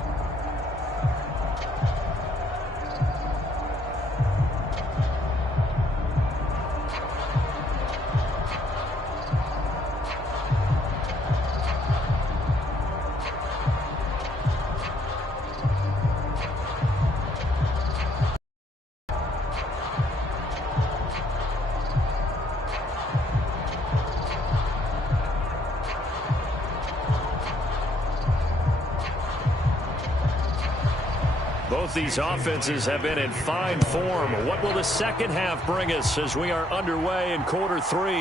Both these offenses have been in fine form. What will the second half bring us as we are underway in quarter 3?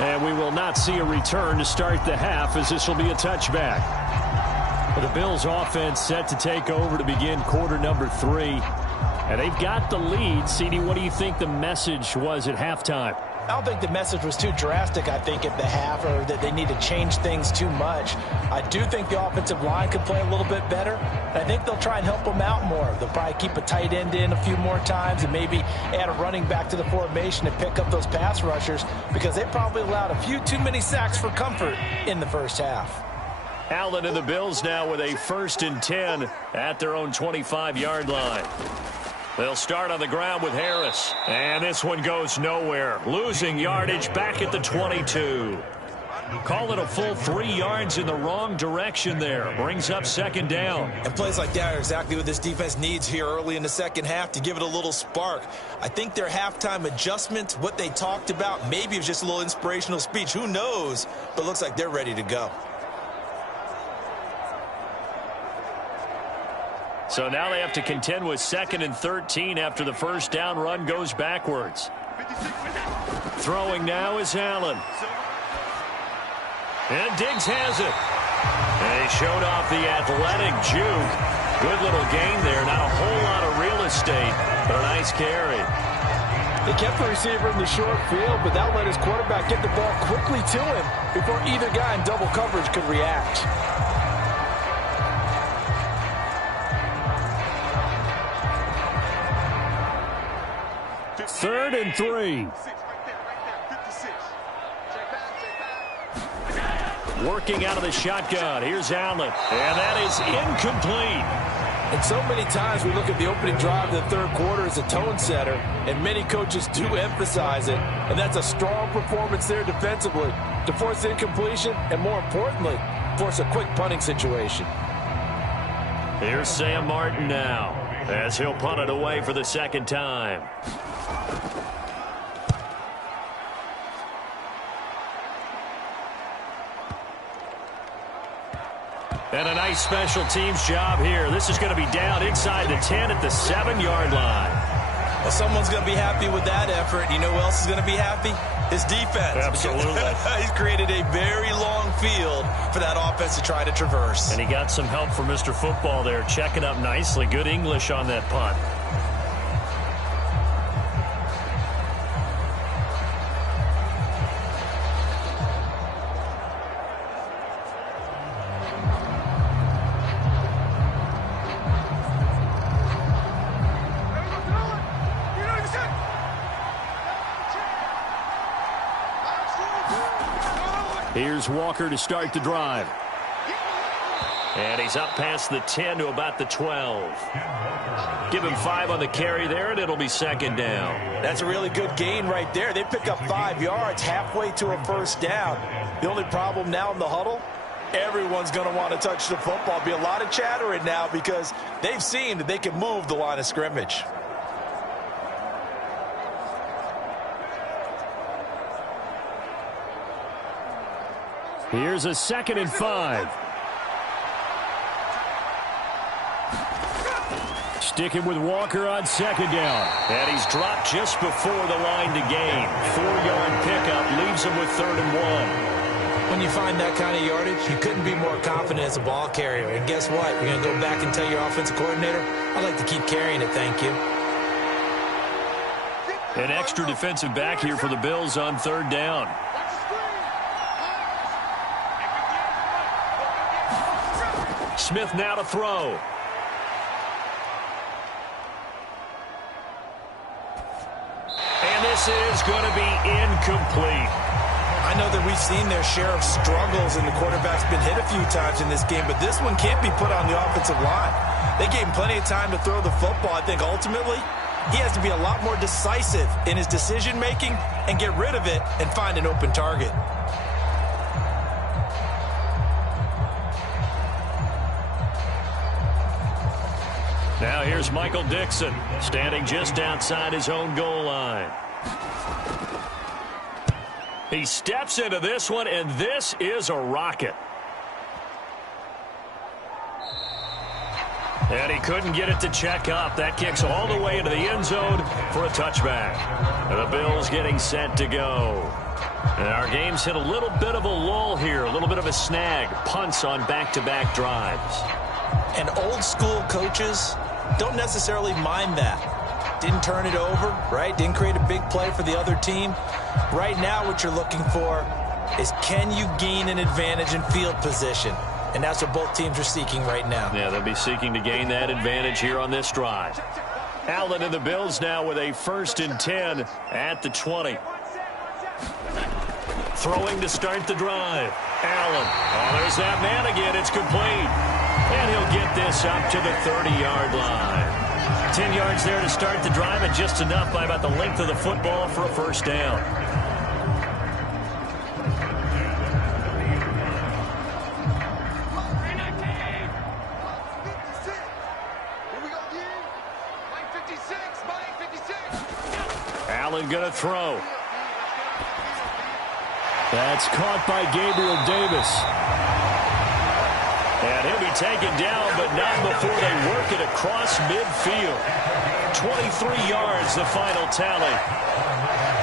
And we will not see a return to start the half as this will be a touchback. The Bills offense set to take over to begin quarter number 3. And they've got the lead. CD, what do you think the message was at halftime? I don't think the message was too drastic, I think, at the half, or that they need to change things too much. I do think the offensive line could play a little bit better. I think they'll try and help them out more. They'll probably keep a tight end in a few more times and maybe add a running back to the formation and pick up those pass rushers because they probably allowed a few too many sacks for comfort in the first half. Allen and the Bills now with a 1st and 10 at their own 25-yard line. They'll start on the ground with Harris. And this one goes nowhere. Losing yardage back at the 22. Call it a full 3 yards in the wrong direction there. Brings up 2nd down. And plays like that are exactly what this defense needs here early in the second half to give it a little spark. I think their halftime adjustment, what they talked about, maybe it was just a little inspirational speech. Who knows? But it looks like they're ready to go. So now they have to contend with 2nd and 13 after the first down run goes backwards. Throwing now is Allen. And Diggs has it. And he showed off the athletic juke. Good little gain there. Not a whole lot of real estate, but a nice carry. They kept the receiver in the short field, but that let his quarterback get the ball quickly to him before either guy in double coverage could react. 3rd and 3. Working out of the shotgun. Here's Allen. And that is incomplete. And so many times we look at the opening drive of the 3rd quarter as a tone setter, and many coaches do emphasize it. And that's a strong performance there defensively to force incompletion and, more importantly, force a quick punting situation. Here's Sam Martin now as he'll punt it away for the 2nd time. And a nice special teams job here. This is going to be down inside the 10 at the 7-yard line. Well, someone's going to be happy with that effort. You know who else is going to be happy? His defense. Absolutely. He's created a very long field for that offense to try to traverse. And he got some help from Mr. Football there, checking up nicely. Good English on that punt. Here's Walker to start the drive. And he's up past the 10 to about the 12. Give him 5 on the carry there, and it'll be second down. That's a really good gain right there. They pick up 5 yards halfway to a first down. The only problem now in the huddle, everyone's going to want to touch the football. Be a lot of chattering now because they've seen that they can move the line of scrimmage. Here's a 2nd and 5. Sticking with Walker on 2nd down. And he's dropped just before the line to gain. 4-yard pickup leaves him with 3rd and 1. When you find that kind of yardage, you couldn't be more confident as a ball carrier. And guess what? You're going to go back and tell your offensive coordinator, I'd like to keep carrying it, thank you. An extra defensive back here for the Bills on 3rd down. Smith now to throw. And this is going to be incomplete. I know that we've seen their share of struggles, and the quarterback's been hit a few times in this game, but this one can't be put on the offensive line. They gave him plenty of time to throw the football. I think ultimately he has to be a lot more decisive in his decision-making and get rid of it and find an open target. Now here's Michael Dixon, standing just outside his own goal line. He steps into this one, and this is a rocket. And he couldn't get it to check up. That kicks all the way into the end zone for a touchback. And the Bills getting set to go. And our game's hit a little bit of a lull here, a little bit of a snag. Punts on back-to-back drives. And old-school coaches don't necessarily mind that. Didn't turn it over, right? Didn't create a big play for the other team. Right now what you're looking for is, can you gain an advantage in field position? And that's what both teams are seeking right now. Yeah, they'll be seeking to gain that advantage here on this drive. Allen and the Bills now with a 1st and 10 at the 20. Throwing to start the drive. Allen. Oh, there's that man again. It's complete. And he'll get this up to the 30-yard line. 10 yards there to start the drive, and just enough by about the length of the football for a first down. Allen going to throw. That's caught by Gabriel Davis. And he'll be taken down, but not before they work it across midfield. 23 yards, the final tally.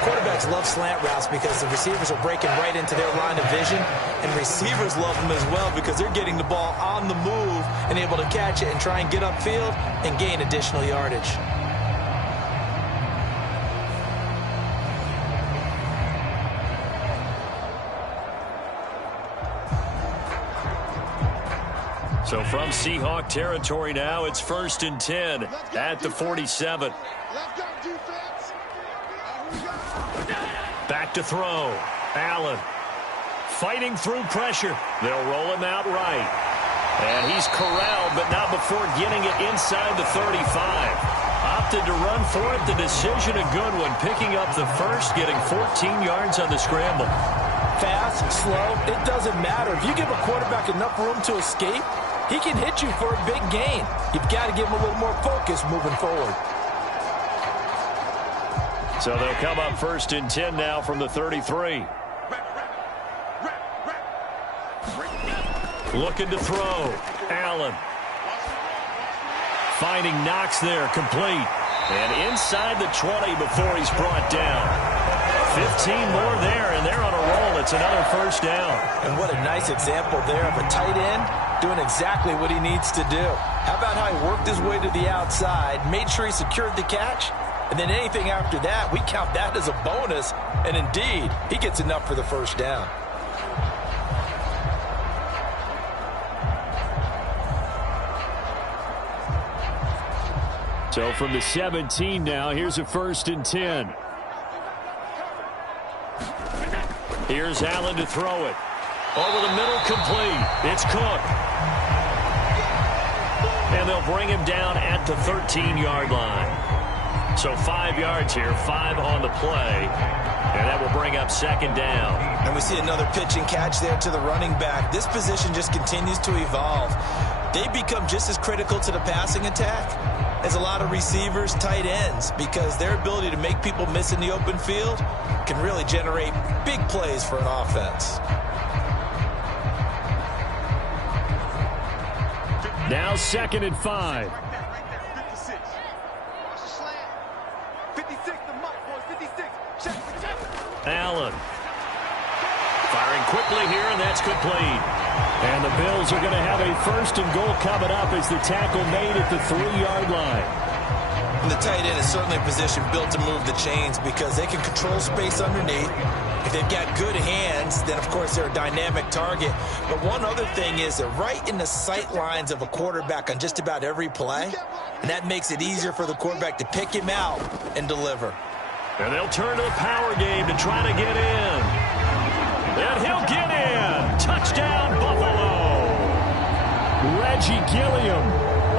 Quarterbacks love slant routes because the receivers are breaking right into their line of vision, and receivers love them as well because they're getting the ball on the move and able to catch it and try and get upfield and gain additional yardage. So from Seahawk territory now, it's 1st and 10 at the 47. Back to throw. Allen fighting through pressure. They'll roll him out right. And he's corralled, but not before getting it inside the 35. Opted to run for it. The decision a good one. Picking up the first, getting 14 yards on the scramble. Fast, slow, it doesn't matter. If you give a quarterback enough room to escape, he can hit you for a big gain. You've got to give him a little more focus moving forward. So they'll come up 1st and 10 now from the 33. Looking to throw. Allen. Finding Knox there, complete. And inside the 20 before he's brought down. 15 more there, and they're on a roll. It's another first down. And what a nice example there of a tight end doing exactly what he needs to do. How about how he worked his way to the outside, made sure he secured the catch, and then anything after that, we count that as a bonus. And indeed, he gets enough for the first down. So from the 17 now, here's a 1st and 10. Here's Allen to throw it. Over the middle, complete. It's Cook. And they'll bring him down at the 13-yard line. So 5 yards here, 5 on the play. And that will bring up second down. And we see another pitch and catch there to the running back. This position just continues to evolve. They become just as critical to the passing attack as a lot of receivers, tight ends, because their ability to make people miss in the open field can really generate big plays for an offense. Now 2nd and 5. Right there, 56. Watch the slant. 56, the mark, boys, 56. Check. Allen. Firing quickly here, and that's complete. And the Bills are going to have a 1st and goal coming up as the tackle made at the 3-yard line. And the tight end is certainly a position built to move the chains because they can control space underneath. If they've got good hands, then, of course, they're a dynamic target. But one other thing is they're right in the sight lines of a quarterback on just about every play, and that makes it easier for the quarterback to pick him out and deliver. And they'll turn to the power game to try to get in. And he'll get in. Touchdown, Buffalo. Reggie Gilliam.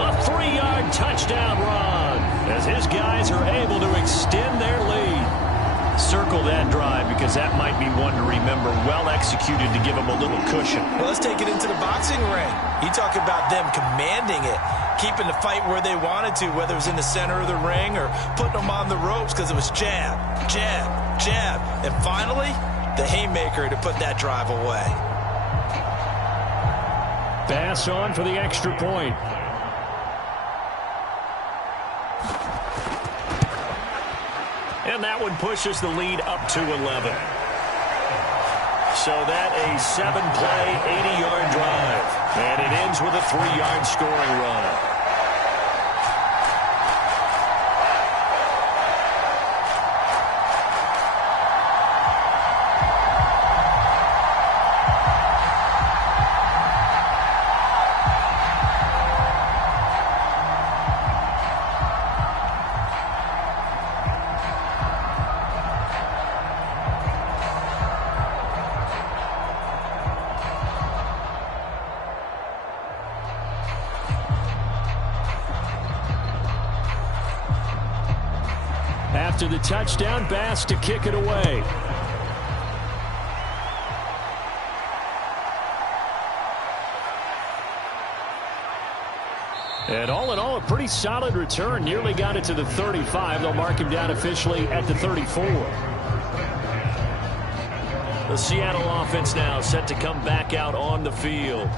A 3-yard touchdown run as his guys are able to extend their lead. Circle that drive because that might be one to remember. Well executed to give them a little cushion. Well, let's take it into the boxing ring. You talk about them commanding it, keeping the fight where they wanted to, whether it was in the center of the ring or putting them on the ropes because it was jab, jab, jab. And finally, the haymaker to put that drive away. Pass on for the extra point. And that one pushes the lead up to 11. So that a 7-play, 80-yard drive. And it ends with a 3-yard scoring run. After the touchdown, Bass to kick it away. And all in all, a pretty solid return. Nearly got it to the 35. They'll mark him down officially at the 34. The Seattle offense now set to come back out on the field.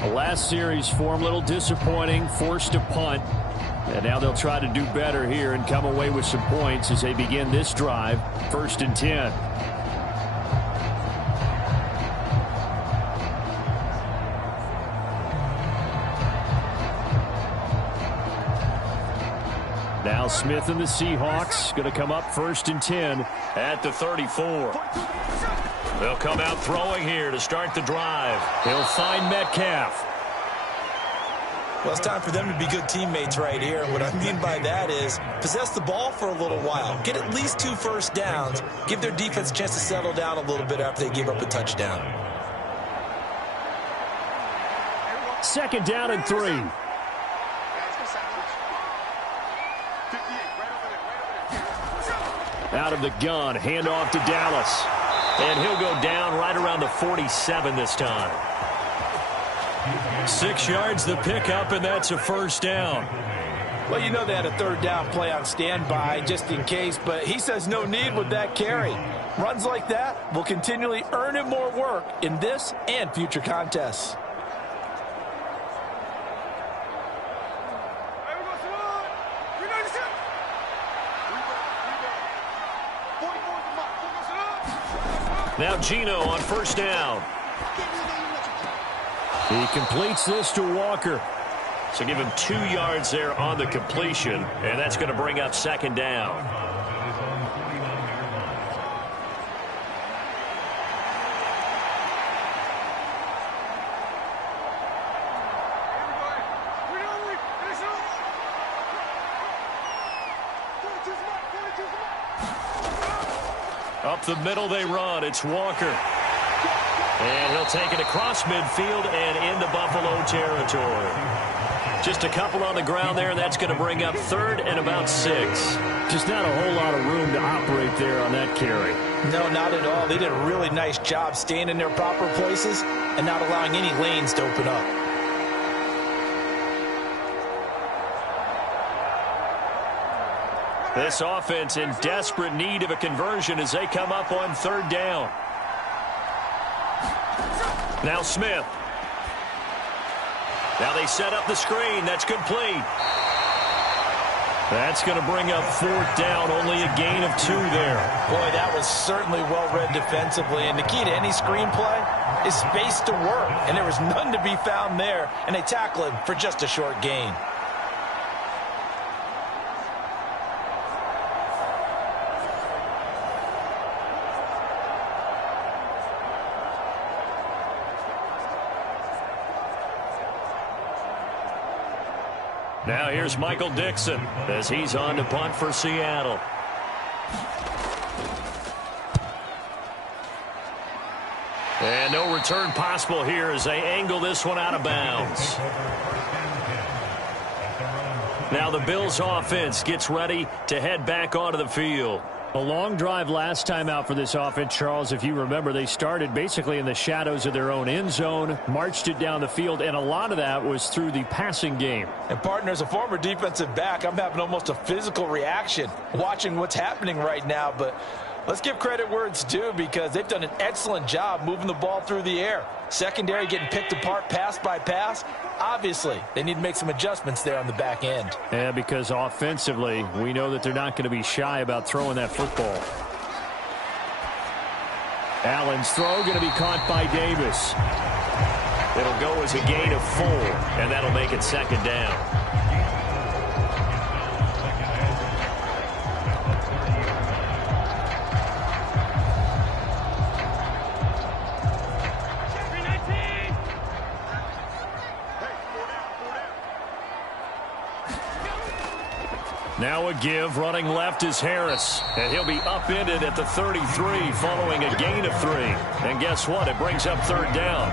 The last series for him, a little disappointing, forced to punt. And now they'll try to do better here and come away with some points as they begin this drive. 1st and 10. Now Smith and the Seahawks going to come up 1st and 10 at the 34. They'll come out throwing here to start the drive. He'll find Metcalf. Well, it's time for them to be good teammates right here. What I mean by that is possess the ball for a little while. Get at least 2 first downs. Give their defense a chance to settle down a little bit after they give up a touchdown. 2nd down and 3. Out of the gun, handoff to Dallas. And he'll go down right around the 47 this time. 6 yards the pickup, and that's a 1st down. Well, you know they had a 3rd down play on standby just in case, but he says no need with that carry. Runs like that will continually earn him more work in this and future contests. Now Gino on 1st down. He completes this to Walker. So give him 2 yards there on the completion, and that's going to bring up 2nd down. Up the middle they run. It's Walker. And he'll take it across midfield and into Buffalo territory. Just a couple on the ground there. That's going to bring up 3rd and about 6. Just not a whole lot of room to operate there on that carry. No, not at all. They did a really nice job staying in their proper places and not allowing any lanes to open up. This offense in desperate need of a conversion as they come up on 3rd down. Now Smith. Now they set up the screen. That's complete. That's going to bring up 4th down. Only a gain of 2 there. Boy, that was certainly well read defensively. And the key to any screenplay is space to work. And there was none to be found there. And they tackle him for just a short gain. Now here's Michael Dixon as he's on to punt for Seattle. And no return possible here as they angle this one out of bounds. Now the Bills offense gets ready to head back onto the field. A long drive last time out for this offense, Charles. If you remember, they started basically in the shadows of their own end zone, marched it down the field, and a lot of that was through the passing game. And, partner, as a former defensive back, I'm having almost a physical reaction watching what's happening right now. But let's give credit where it's due because they've done an excellent job moving the ball through the air. Secondary getting picked apart pass by pass. Obviously, they need to make some adjustments there on the back end. Yeah, because offensively, we know that they're not going to be shy about throwing that football. Allen's throw going to be caught by Davis. It'll go as a gain of 4, and that'll make it 2nd down. Now a give, running left is Harris. And he'll be upended at the 33 following a gain of 3. And guess what? It brings up 3rd down.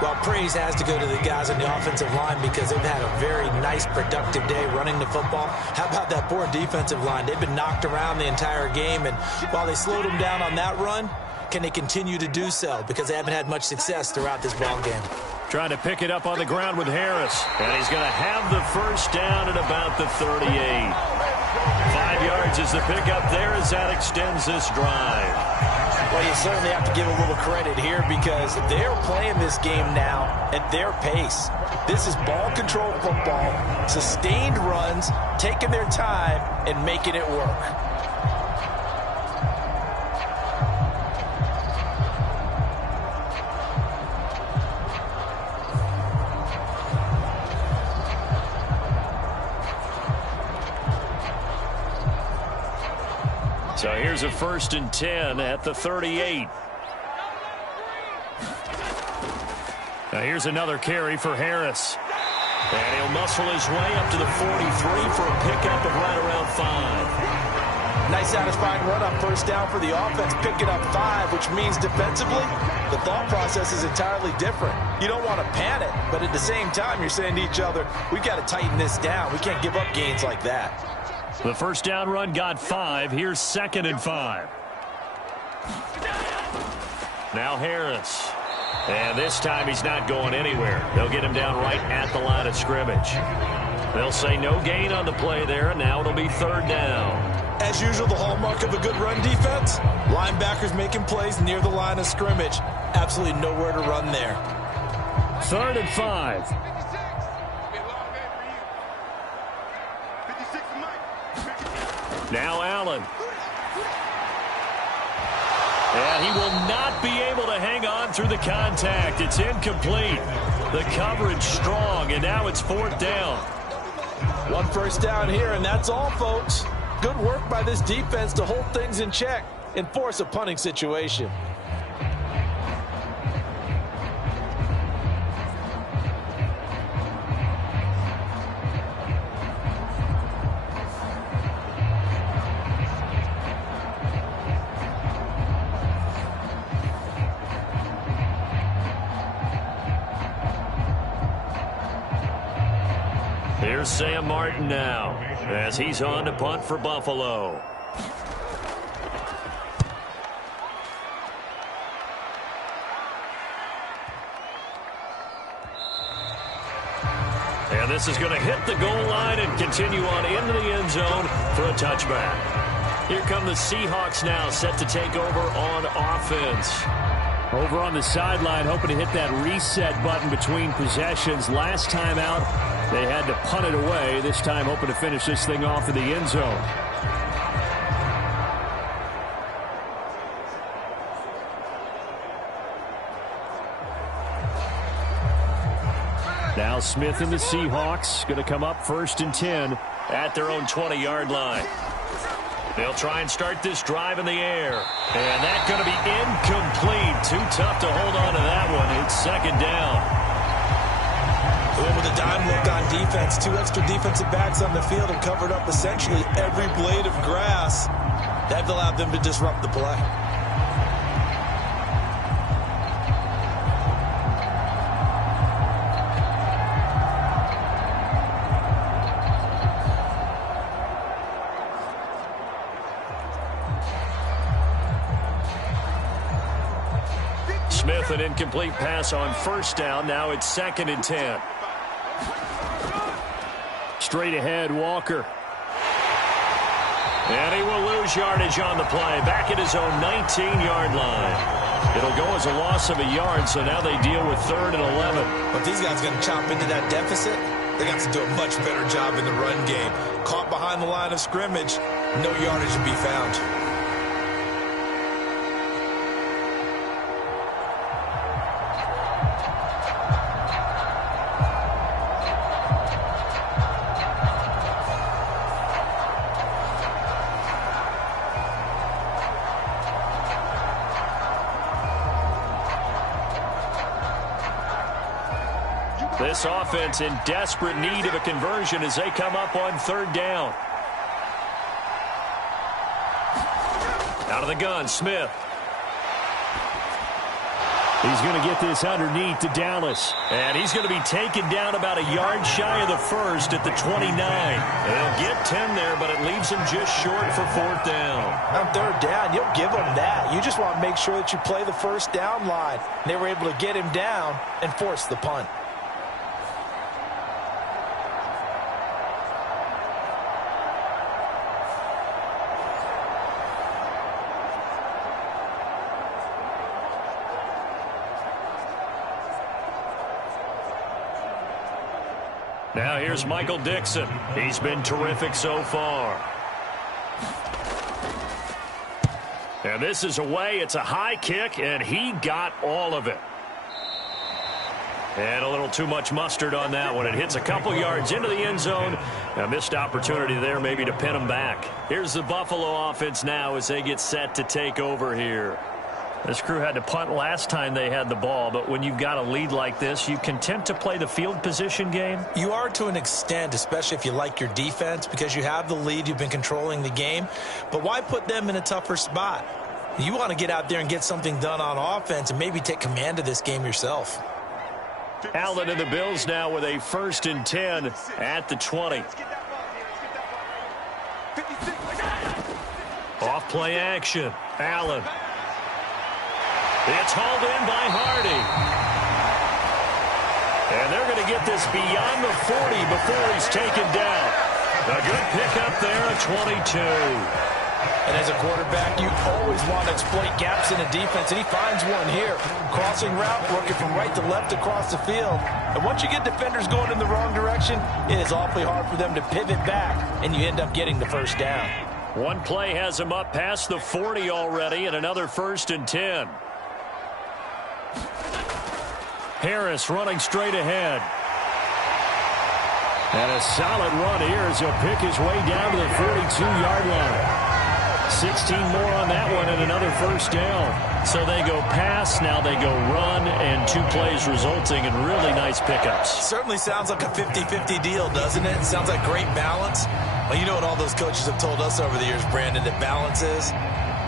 Well, praise has to go to the guys on the offensive line because they've had a very nice, productive day running the football. How about that poor defensive line? They've been knocked around the entire game, and while they slowed them down on that run, can they continue to do so? Because they haven't had much success throughout this ball game. Trying to pick it up on the ground with Harris. And he's going to have the 1st down at about the 38. 5 yards is the pickup there as that extends this drive. Well, you certainly have to give a little credit here because they're playing this game now at their pace. This is ball control football, sustained runs, taking their time and making it work. So here's a 1st and 10 at the 38. Now here's another carry for Harris. And he'll muscle his way up to the 43 for a pickup of right around 5. Nice satisfying run on 1st down for the offense, picking up 5, which means defensively, the thought process is entirely different. You don't want to panic, but at the same time, you're saying to each other, we've got to tighten this down. We can't give up gains like that. The 1st down run got 5. Here's 2nd and 5. Now Harris. And this time he's not going anywhere. They'll get him down right at the line of scrimmage. They'll say no gain on the play there, and now it'll be 3rd down. As usual, the hallmark of a good run defense, linebackers making plays near the line of scrimmage. Absolutely nowhere to run there. 3rd and 5. Now Allen. And he will not be able to hang on through the contact. It's incomplete. The coverage strong, and now it's 4th down. 1 1st down here, and that's all, folks. Good work by this defense to hold things in check and force a punting situation. Here's Sam Martin now as he's on to punt for Buffalo. And this is going to hit the goal line and continue on into the end zone for a touchback. Here come the Seahawks now, set to take over on offense. Over on the sideline, hoping to hit that reset button between possessions. Last time out, they had to punt it away. This time, hoping to finish this thing off in the end zone. Now Smith and the Seahawks going to come up 1st and 10 at their own 20-yard line. They'll try and start this drive in the air. And that's going to be incomplete. Too tough to hold on to that one. It's 2nd down. With a dime look on defense, 2 extra defensive backs on the field and covered up essentially every blade of grass. That allowed them to disrupt the play. Smith, an incomplete pass on 1st down. Now it's 2nd and 10. Straight ahead, Walker. And he will lose yardage on the play. Back at his own 19-yard line. It'll go as a loss of a yard, so now they deal with 3rd and 11. But these guys are going to chop into that deficit. They got to do a much better job in the run game. Caught behind the line of scrimmage, no yardage to be found. This offense in desperate need of a conversion as they come up on 3rd down. Out of the gun, Smith. He's going to get this underneath to Dallas. And he's going to be taken down about a yard shy of the 1st at the 29. They'll get 10 there, but it leaves him just short for 4th down. On 3rd down, you'll give them that. You just want to make sure that you play the 1st down line. They were able to get him down and force the punt. Now here's Michael Dixon. He's been terrific so far. And this is away. It's a high kick, and he got all of it. And a little too much mustard on that one. It hits a couple yards into the end zone. A missed opportunity there maybe to pin him back. Here's the Buffalo offense now as they get set to take over here. This crew had to punt last time they had the ball, but when you've got a lead like this, you content to play the field position game? You are to an extent, especially if you like your defense, because you have the lead, you've been controlling the game. But why put them in a tougher spot? You want to get out there and get something done on offense and maybe take command of this game yourself. Allen and the Bills now with a 1st and 10 at the 20. Off play action. Allen. It's hauled in by Hardy. And they're going to get this beyond the 40 before he's taken down. A good pickup there at 22. And as a quarterback, you always want to exploit gaps in the defense, and he finds one here. Crossing route, working from right to left across the field. And once you get defenders going in the wrong direction, it is awfully hard for them to pivot back, and you end up getting the 1st down. One play has him up past the 40 already, and another 1st and 10. Harris running straight ahead. And a solid run here as he'll pick his way down to the 42-yard line. 16 more on that one and another 1st down. So they go pass, now they go run, and 2 plays resulting in really nice pickups. Certainly sounds like a 50-50 deal, doesn't it? Sounds like great balance. Well, you know what all those coaches have told us over the years, Brandon, that balance is?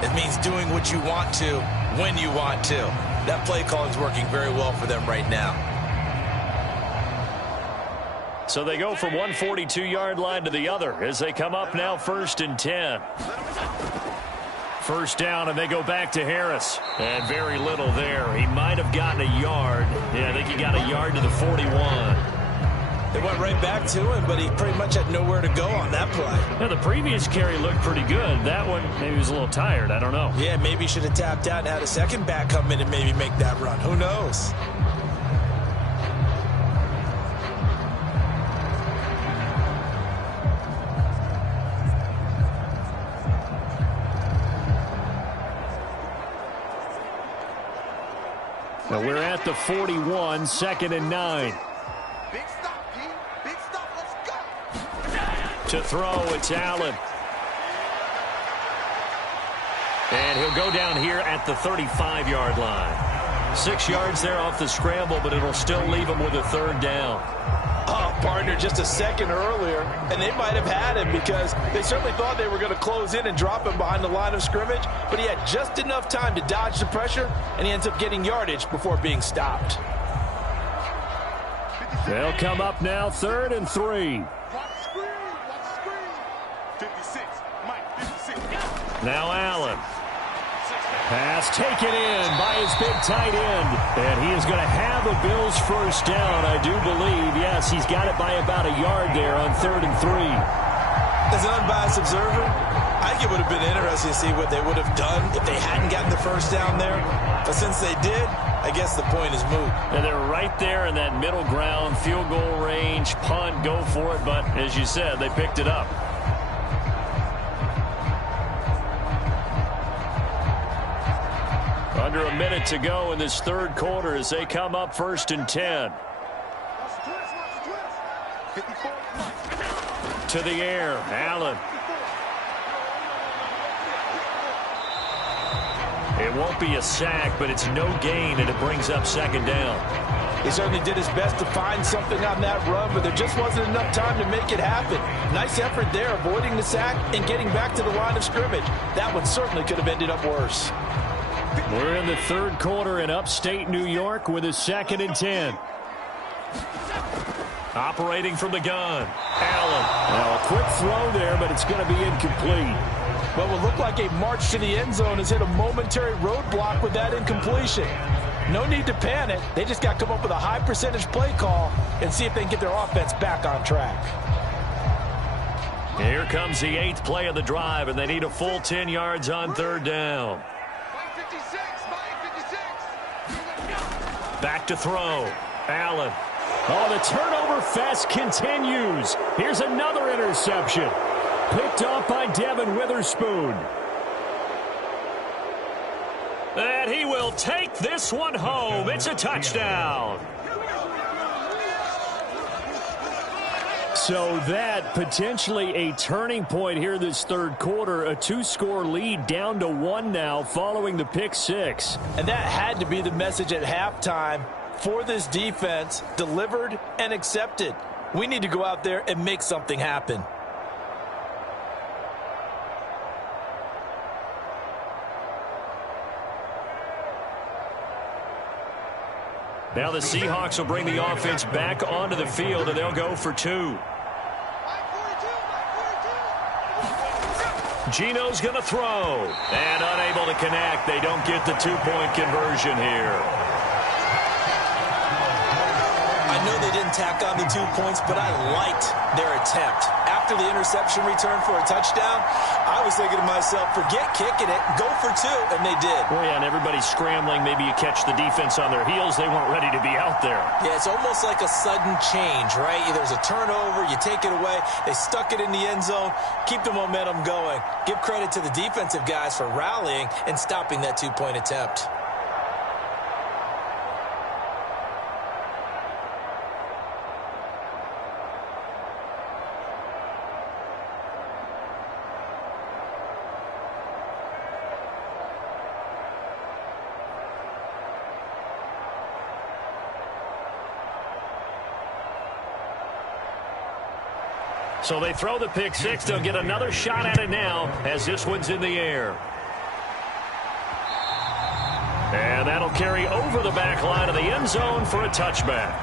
It means doing what you want to when you want to. That play calling is working very well for them right now. So they go from one 42-yard line to the other as they come up now 1st and 10. First down, and they go back to Harris. And very little there. He might have gotten a yard. Yeah, I think he got a yard to the 41. They went right back to him, but he pretty much had nowhere to go on that play. Now, the previous carry looked pretty good. That one, maybe he was a little tired. I don't know. Yeah, maybe he should have tapped out and had a second back come in and maybe make that run. Who knows? Now we're at the 41, 2nd and 9. Big stop, P. Big stop. Let's go. To throw, it's Allen. And he'll go down here at the 35-yard line. 6 yards there off the scramble, but it'll still leave him with a 3rd down. Oh, partner, just a second earlier, and they might have had him because they certainly thought they were going to close in and drop him behind the line of scrimmage, but he had just enough time to dodge the pressure, and he ends up getting yardage before being stopped. They'll come up now 3rd and 3. Watch screen. 56. Mike, 56. Now Allen. Pass taken in by his big tight end. And he is going to have a Bills first down, I do believe. Yes, he's got it by about a yard there on 3rd and 3. As an unbiased observer, I think it would have been interesting to see what they would have done if they hadn't gotten the first down there. But since they did, I guess the point is moot. And they're right there in that middle ground, field goal range, punt, go for it. But as you said, they picked it up. Under a minute to go in this 3rd quarter as they come up 1st and 10. To the air, Allen. It won't be a sack, but it's no gain, and it brings up 2nd down. He certainly did his best to find something on that run, but there just wasn't enough time to make it happen. Nice effort there, avoiding the sack and getting back to the line of scrimmage. That one certainly could have ended up worse. We're in the 3rd quarter in upstate New York with a 2nd and 10. Operating from the gun, Allen. Now a quick throw there, but it's going to be incomplete. What will look like a march to the end zone has hit a momentary roadblock with that incompletion. No need to panic. They just got to come up with a high percentage play call and see if they can get their offense back on track. Here comes the 8th play of the drive, and they need a full 10 yards on 3rd down. Back to throw. Allen. Oh, the turnover fest continues. Here's another interception. Picked off by Devin Witherspoon. And he will take this one home. It's a touchdown. So that potentially a turning point here this 3rd quarter. A 2-score lead down to 1 now following the pick 6. And that had to be the message at halftime for this defense. Delivered and accepted. We need to go out there and make something happen. Now the Seahawks will bring the offense back onto the field, and they'll go for 2. Gino's going to throw. And unable to connect. They don't get the 2-point conversion here. I know they didn't tack on the 2 points, but I liked their attempt. After the interception return for a touchdown, I was thinking to myself, forget kicking it, go for 2, and they did. Oh, yeah, and everybody's scrambling. Maybe you catch the defense on their heels. They weren't ready to be out there. Yeah, it's almost like a sudden change, right? There's a turnover, you take it away, they stuck it in the end zone, keep the momentum going. Give credit to the defensive guys for rallying and stopping that 2-point attempt. So they throw the pick 6. They'll get another shot at it now as this one's in the air. And that'll carry over the back line of the end zone for a touchback.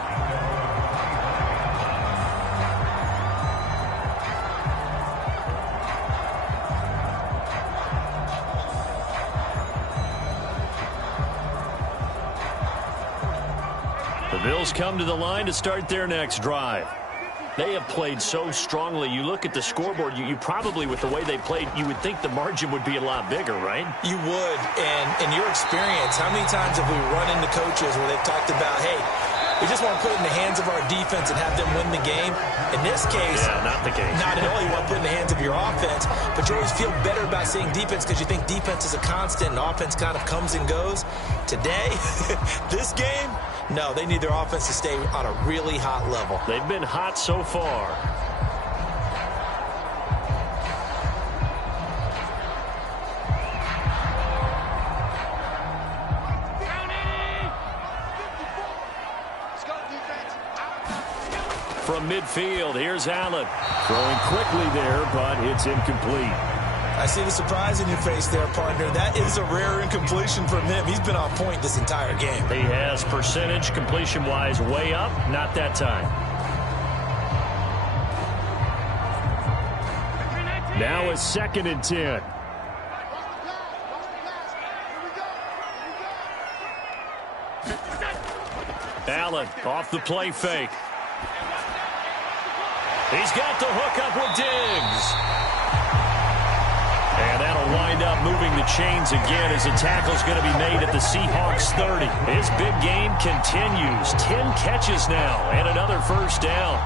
Bills come to the line to start their next drive. They have played so strongly. You look at the scoreboard, you probably, with the way they played, you would think the margin would be a lot bigger, right? You would. And in your experience, how many times have we run into coaches where they've talked about, hey, we just want to put it in the hands of our defense and have them win the game? In this case, not the case. Not at all. You want to put it in the hands of your offense, but you always feel better about seeing defense because you think defense is a constant and offense kind of comes and goes. Today, this game, no, they need their offense to stay on a really hot level. They've been hot so far. From midfield, here's Allen. Throwing quickly there, but it's incomplete. I see the surprise in your face there, partner. That is a rare incompletion from him. He's been on point this entire game. He has percentage completion-wise way up. Not that time. Now a 2nd and 10. Allen off the play fake. He's got the hook up with Diggs. And that'll wind up moving the chains again as a tackle's going to be made at the Seahawks 30. His big game continues. 10 catches now and another first down.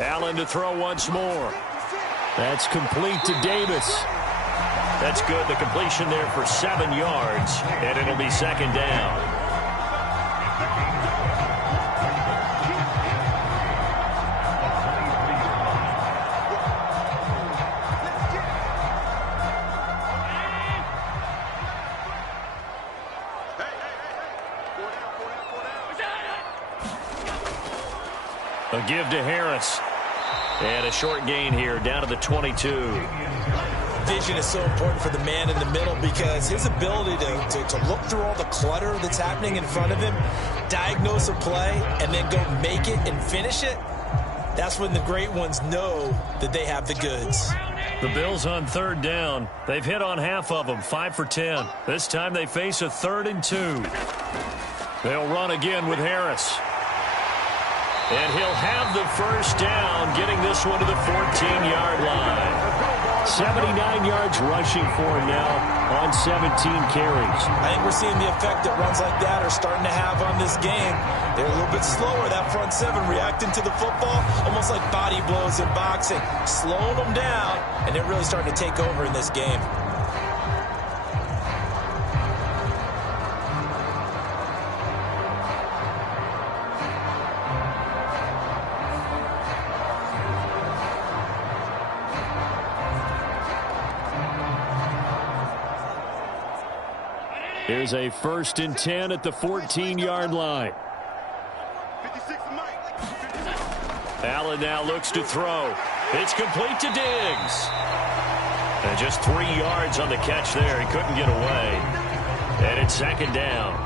Allen to throw once more. That's complete to Davis. That's good. The completion there for 7 yards, and it'll be 2nd down. A give to Harris. And a short gain here down to the 22. Vision is so important for the man in the middle because his ability to look through all the clutter that's happening in front of him, diagnose a play, and then go make it and finish it, that's when the great ones know that they have the goods. The Bills on 3rd down. They've hit on half of them, 5 for 10. This time they face a 3rd and 2. They'll run again with Harris. And he'll have the first down, getting this one to the 14-yard line. 79 yards rushing for him now on 17 carries. I think we're seeing the effect that runs like that are starting to have on this game. They're a little bit slower, that front seven, reacting to the football, almost like body blows in boxing, slowing them down, and they're really starting to take over in this game. Here's a 1st and 10 at the 14-yard line. Allen now looks to throw. It's complete to Diggs. And just 3 yards on the catch there. He couldn't get away. And it's 2nd down.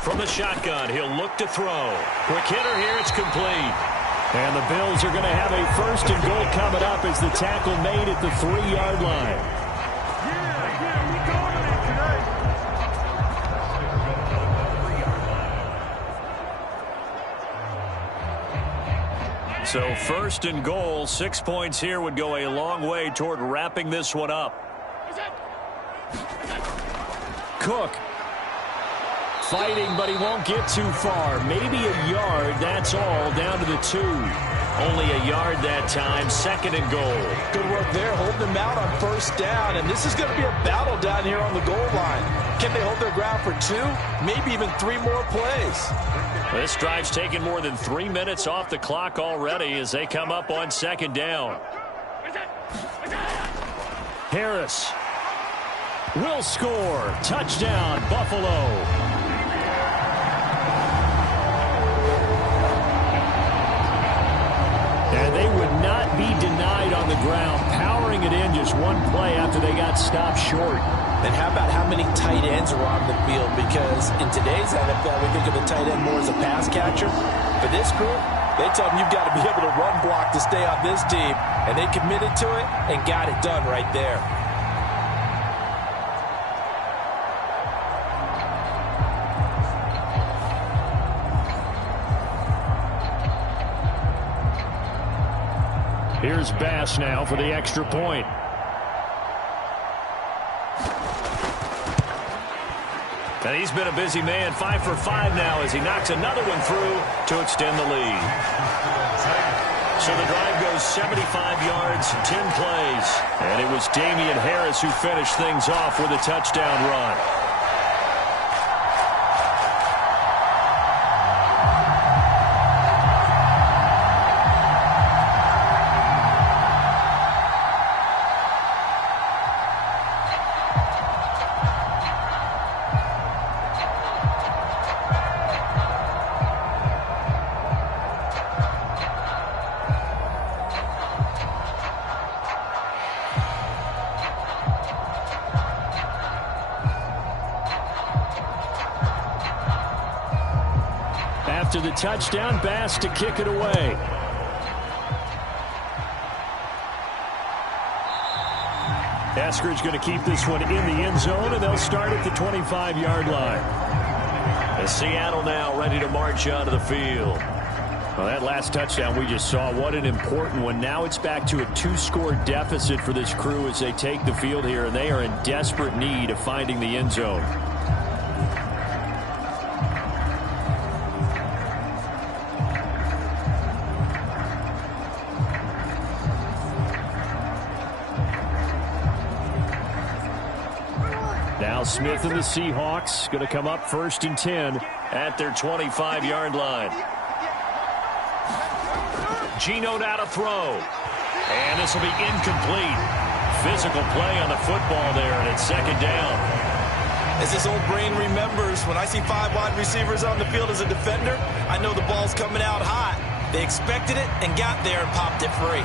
From the shotgun, he'll look to throw. Quick hitter here, it's complete. And the Bills are going to have a 1st and goal coming up as the tackle made at the 3-yard line. So 1st and goal, 6 points here would go a long way toward wrapping this one up. Cook. Fighting, but he won't get too far. Maybe a yard, that's all, down to the 2. Only a yard that time, 2nd and goal. Good work there, holding them out on 1st down. And this is going to be a battle down here on the goal line. Can they hold their ground for 2, maybe even 3 more plays? This drive's taken more than 3 minutes off the clock already as they come up on 2nd down. Harris will score. Touchdown, Buffalo. And they would not be denied on the ground, powering it in just one play after they got stopped short. And how about how many tight ends are on the field? Because in today's NFL, we think of a tight end more as a pass catcher. For this group, they tell them you've got to be able to run block to stay on this team. And they committed to it and got it done right there. Here's Bass now for the extra point. And he's been a busy man, 5 for 5 now as he knocks another one through to extend the lead. So the drive goes 75 yards, 10 plays. And it was Damian Harris who finished things off with a touchdown run. After the touchdown, Bass to kick it away. Eskridge going to keep this one in the end zone, and they'll start at the 25-yard line. And Seattle now ready to march onto the field. Well, that last touchdown we just saw, what an important one. Now it's back to a 2-score deficit for this crew as they take the field here, and they are in desperate need of finding the end zone. Now Smith and the Seahawks going to come up 1st and 10 at their 25-yard line. Geno now to throw. And this will be incomplete. Physical play on the football there, and it's 2nd down. As this old brain remembers, when I see 5 wide receivers on the field as a defender, I know the ball's coming out hot. They expected it and got there and popped it free.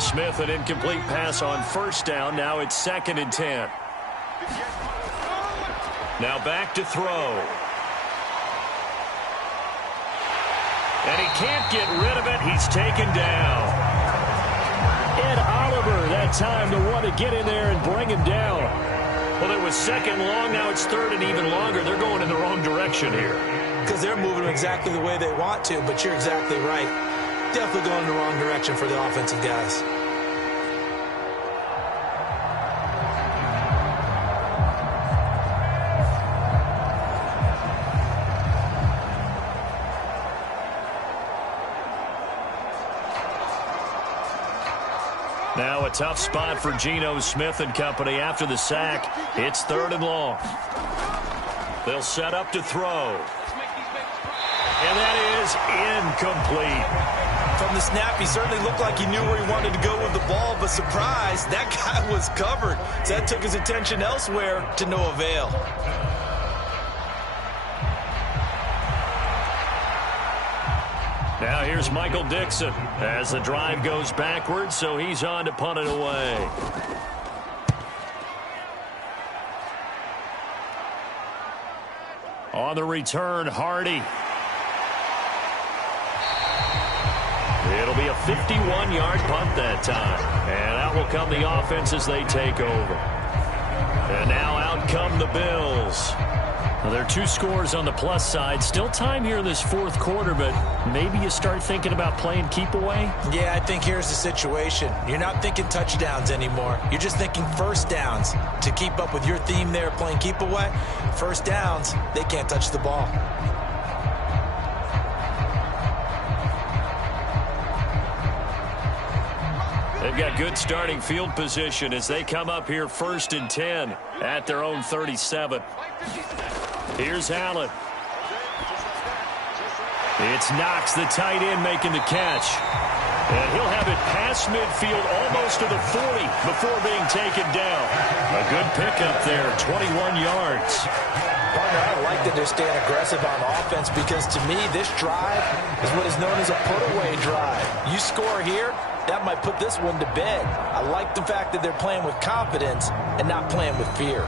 Smith, an incomplete pass on 1st down. Now it's 2nd and 10. Now back to throw. And he can't get rid of it. He's taken down. Ed Oliver, that time to want to get in there and bring him down. Well, it was 2nd long. Now it's 3rd and even longer. They're going in the wrong direction here. Because they're moving exactly the way they want to, but you're exactly right. Definitely going in the wrong direction for the offensive guys. Now a tough spot for Geno Smith and company after the sack. It's 3rd and long. They'll set up to throw. And that is incomplete. From the snap, he certainly looked like he knew where he wanted to go with the ball, but surprise, that guy was covered. So that took his attention elsewhere to no avail. Now here's Michael Dixon as the drive goes backwards, so he's on to punt it away. On the return, Hardy. It'll be a 51-yard punt that time. And out will come the offense as they take over. And now out come the Bills. Well, there are 2 scores on the plus side. Still time here in this 4th quarter, but maybe you start thinking about playing keep away? Yeah, I think here's the situation. You're not thinking touchdowns anymore. You're just thinking 1st downs. To keep up with your theme there, playing keep away, 1st downs, they can't touch the ball. They've got good starting field position as they come up here 1st and 10 at their own 37. Here's Allen. It's Knox, the tight end, making the catch. And he'll have it past midfield almost to the 40 before being taken down. A good pickup there, 21 yards. Partner, I like that they're staying aggressive on offense because to me this drive is what is known as a put-away drive. You score here, that might put this one to bed. I like the fact that they're playing with confidence and not playing with fear.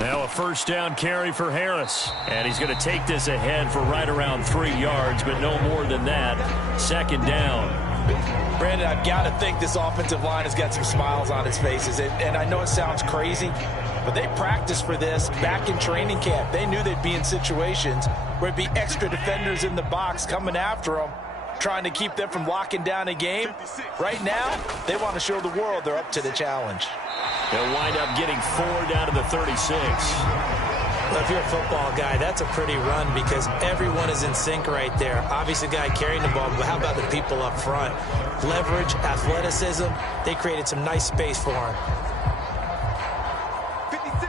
Now a 1st down carry for Harris. And he's going to take this ahead for right around 3 yards, but no more than that. 2nd down. Brandon, I've got to think this offensive line has got some smiles on its faces. And I know it sounds crazy, but they practiced for this back in training camp. They knew they'd be in situations where it'd be extra defenders in the box coming after them, trying to keep them from locking down a game. Right now, they want to show the world they're up to the challenge. They'll wind up getting 4 down to the 36. Well, if you're a football guy, that's a pretty run because everyone is in sync right there. Obviously, the guy carrying the ball, but how about the people up front? Leverage, athleticism, they created some nice space for him.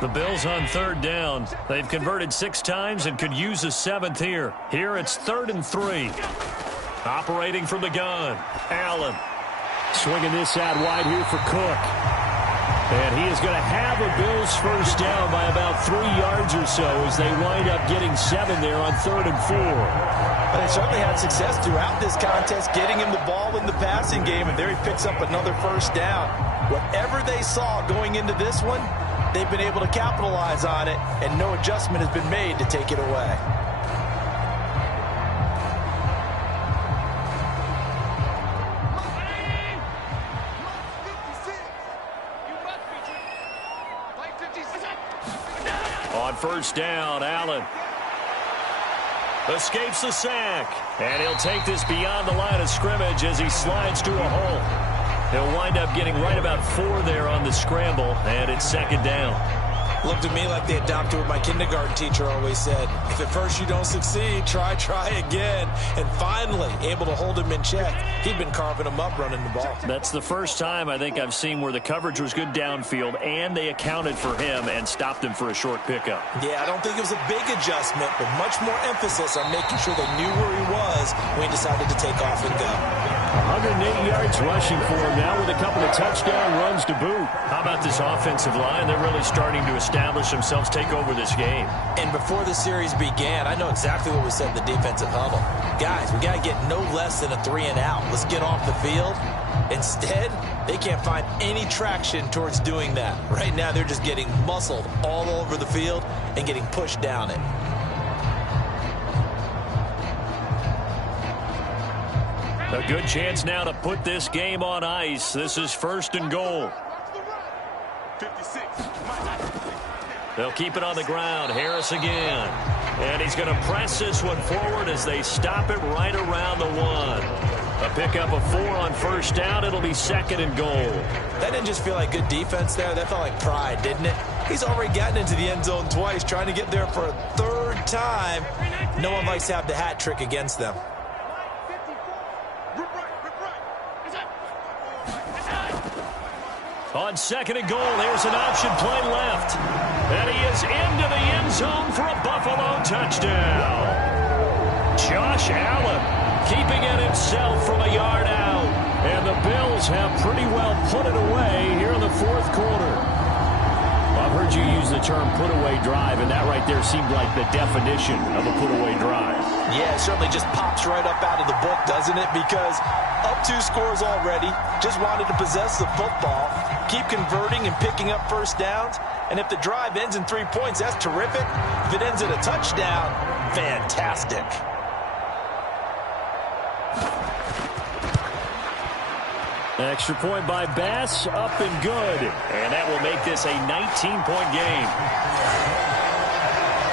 The Bills on 3rd down. They've converted 6 times and could use a 7th here. Here it's 3rd and 3. Operating from the gun, Allen. Swinging this out wide here for Cook. And he is going to have a Bills 1st down by about 3 yards or so as they wind up getting 7 there on 3rd and 4. But they certainly had success throughout this contest, getting him the ball in the passing game, and there he picks up another 1st down. Whatever they saw going into this one, they've been able to capitalize on it, and no adjustment has been made to take it away. On 1st down, Allen escapes the sack. And he'll take this beyond the line of scrimmage as he slides to a hole. He'll wind up getting right about 4 there on the scramble, and it's 2nd down. Looked to me like they adopted what my kindergarten teacher always said. If at first you don't succeed, try again. And finally, able to hold him in check. He'd been carving him up running the ball. That's the first time I think I've seen where the coverage was good downfield and they accounted for him and stopped him for a short pickup. Yeah, I don't think it was a big adjustment, but much more emphasis on making sure they knew where he was when he decided to take off and go. 108 yards rushing for him now with a couple of touchdown runs to boot. How about this offensive line? They're really starting to establish themselves, take over this game. And before the series began, I know exactly what we said in the defensive huddle. Guys, we got to get no less than a 3 and out. Let's get off the field. Instead, they can't find any traction towards doing that. Right now, they're just getting muscled all over the field and getting pushed down it. A good chance now to put this game on ice. This is 1st and goal. 56. They'll keep it on the ground. Harris again. And he's going to press this one forward as they stop it right around the 1. A pickup of 4 on 1st down. It'll be 2nd and goal. That didn't just feel like good defense there. That felt like pride, didn't it? He's already gotten into the end zone twice, trying to get there for a 3rd time. No one likes to have the hat trick against them. On 2nd and goal, here's an option play left. And he is into the end zone for a Buffalo touchdown. Josh Allen keeping it himself from a yard out. And the Bills have pretty well put it away here in the 4th quarter. I've heard you use the term put-away drive, and that right there seemed like the definition of a put-away drive. Yeah, it certainly just pops right up out of the book, doesn't it? Because up 2 scores already, just wanted to possess the football, keep converting and picking up 1st downs. And if the drive ends in 3 points, that's terrific. If it ends in a touchdown, fantastic. Extra point by Bass, up and good. And that will make this a 19-point game.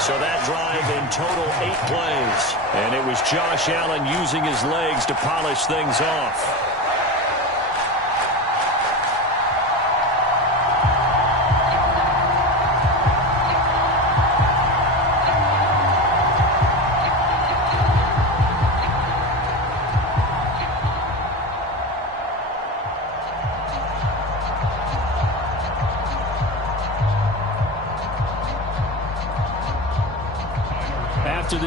So that drive in total 8 plays. And it was Josh Allen using his legs to polish things off.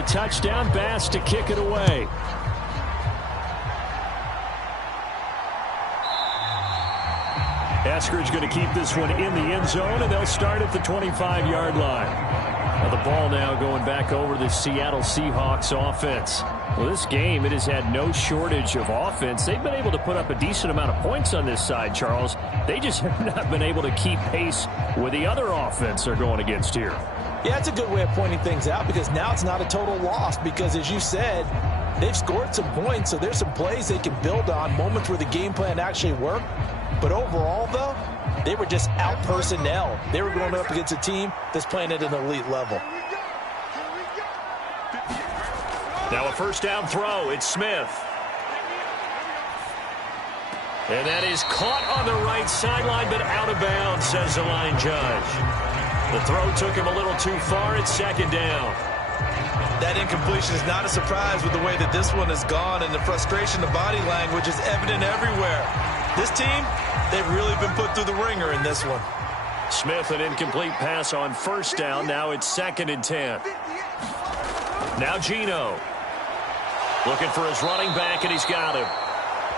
touchdown. Bass to kick it away. Eskridge going to keep this one in the end zone, and they'll start at the 25-yard line. Now the ball now going back over the Seattle Seahawks offense. Well, this game, it has had no shortage of offense. They've been able to put up a decent amount of points on this side, Charles. They just have not been able to keep pace with the other offense they're going against here. Yeah, it's a good way of pointing things out because now it's not a total loss because, as you said, they've scored some points, so there's some plays they can build on, moments where the game plan actually worked. But overall, though, they were just out personnel. They were going up against a team that's playing at an elite level. Now a first down throw. It's Smith. And that is caught on the right sideline, but out of bounds, says the line judge. The throw took him a little too far. It's second down. That incompletion is not a surprise with the way that this one has gone, and the frustration, the body language is evident everywhere. This team, they've really been put through the ringer in this one. Smith, an incomplete pass on first down. Now it's 2nd and 10. Now Geno. Looking for his running back, and he's got him.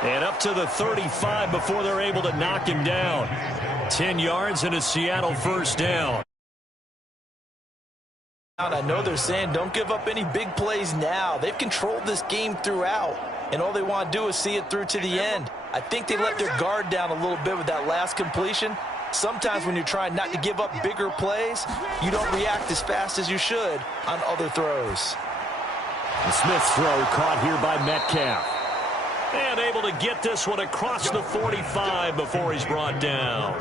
And up to the 35 before they're able to knock him down. 10 yards and a Seattle first down. I know they're saying don't give up any big plays now. They've controlled this game throughout, and all they want to do is see it through to the end. I think they let their guard down a little bit with that last completion. Sometimes when you're trying not to give up bigger plays, you don't react as fast as you should on other throws. The Smith throw caught here by Metcalf. And able to get this one across the 45 before he's brought down.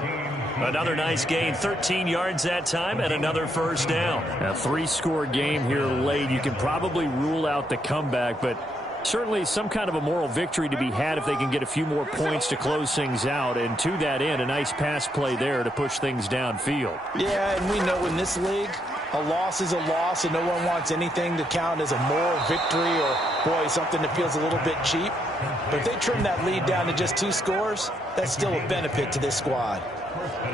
Another nice gain, 13 yards that time, and another first down. A 3-score game here late. You can probably rule out the comeback, but certainly some kind of a moral victory to be had if they can get a few more points to close things out. And to that end, a nice pass play there to push things downfield. Yeah, and we know in this league, a loss is a loss, and no one wants anything to count as a moral victory or, boy, something that feels a little bit cheap. But if they trim that lead down to just 2 scores, that's still a benefit to this squad.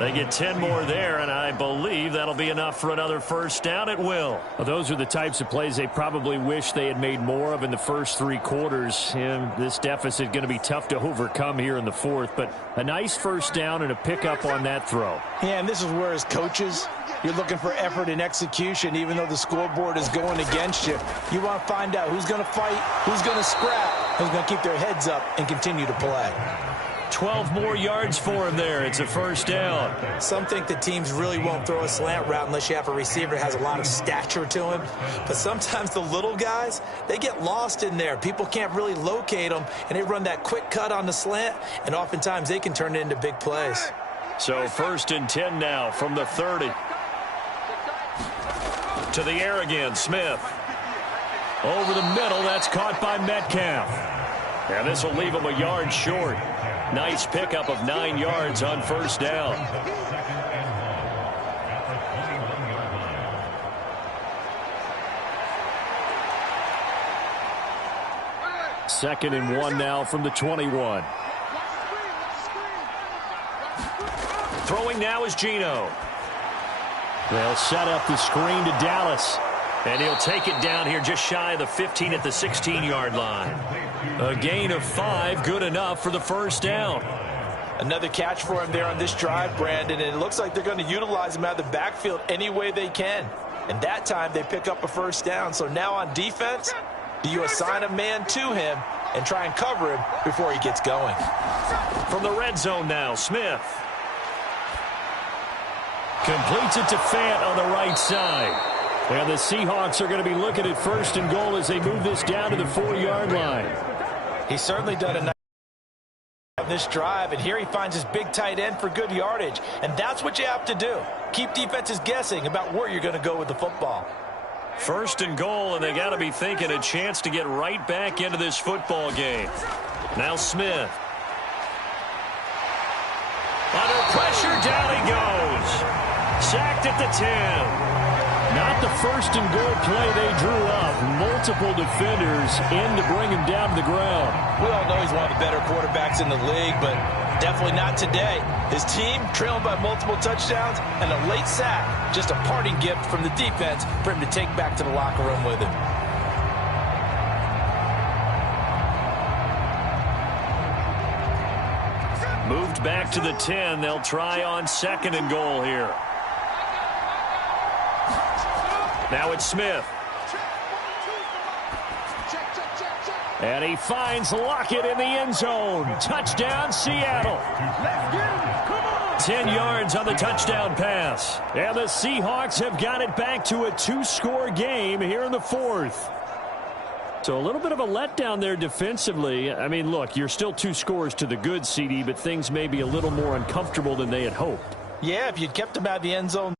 They get 10 more there, and I believe that'll be enough for another first down. It will. Well, those are the types of plays they probably wish they had made more of in the first 3 quarters. And this deficit going to be tough to overcome here in the 4th, but a nice first down and a pickup on that throw. Yeah, and this is where, as coaches, you're looking for effort and execution, even though the scoreboard is going against you. You want to find out who's going to fight, who's going to scrap, who's going to keep their heads up and continue to play. 12 more yards for him there. It's a first down. Some think the teams really won't throw a slant route unless you have a receiver that has a lot of stature to him. But sometimes the little guys, they get lost in there. People can't really locate them, and they run that quick cut on the slant, and oftentimes they can turn it into big plays. So 1st and 10 now from the 30. To the air again, Smith. Over the middle, that's caught by Metcalf. And this will leave him a yard short. Nice pickup of 9 yards on first down. Second and 1 now from the 21. Throwing now is Geno. They'll set up the screen to Dallas. And he'll take it down here just shy of the 15 at the 16-yard line. A gain of 5, good enough for the first down. Another catch for him there on this drive, Brandon, and it looks like they're going to utilize him out of the backfield any way they can. And that time they pick up a first down. So now on defense, do you assign a man to him and try and cover him before he gets going? From the red zone now, Smith. Completes it to Fant on the right side. And the Seahawks are going to be looking at 1st and goal as they move this down to the 4-yard line. He's certainly done a nice job on this drive, and here he finds his big tight end for good yardage. And that's what you have to do. Keep defenses guessing about where you're going to go with the football. 1st and goal, and they got to be thinking a chance to get right back into this football game. Now Smith. Under pressure, down he goes. Sacked at the 10. Not the 1st and goal play they drew up. Multiple defenders in to bring him down to the ground. We all know he's one of the better quarterbacks in the league, but definitely not today. His team trailing by multiple touchdowns and a late sack. Just a parting gift from the defense for him to take back to the locker room with him. Moved back to the 10. They'll try on 2nd and goal here. Now it's Smith. And he finds Lockett in the end zone. Touchdown, Seattle. 10 yards on the touchdown pass. And the Seahawks have got it back to a 2-score game here in the 4th. So a little bit of a letdown there defensively. I mean, look, you're still 2 scores to the good, CD, but things may be a little more uncomfortable than they had hoped. Yeah, if you'd kept him out of the end zone.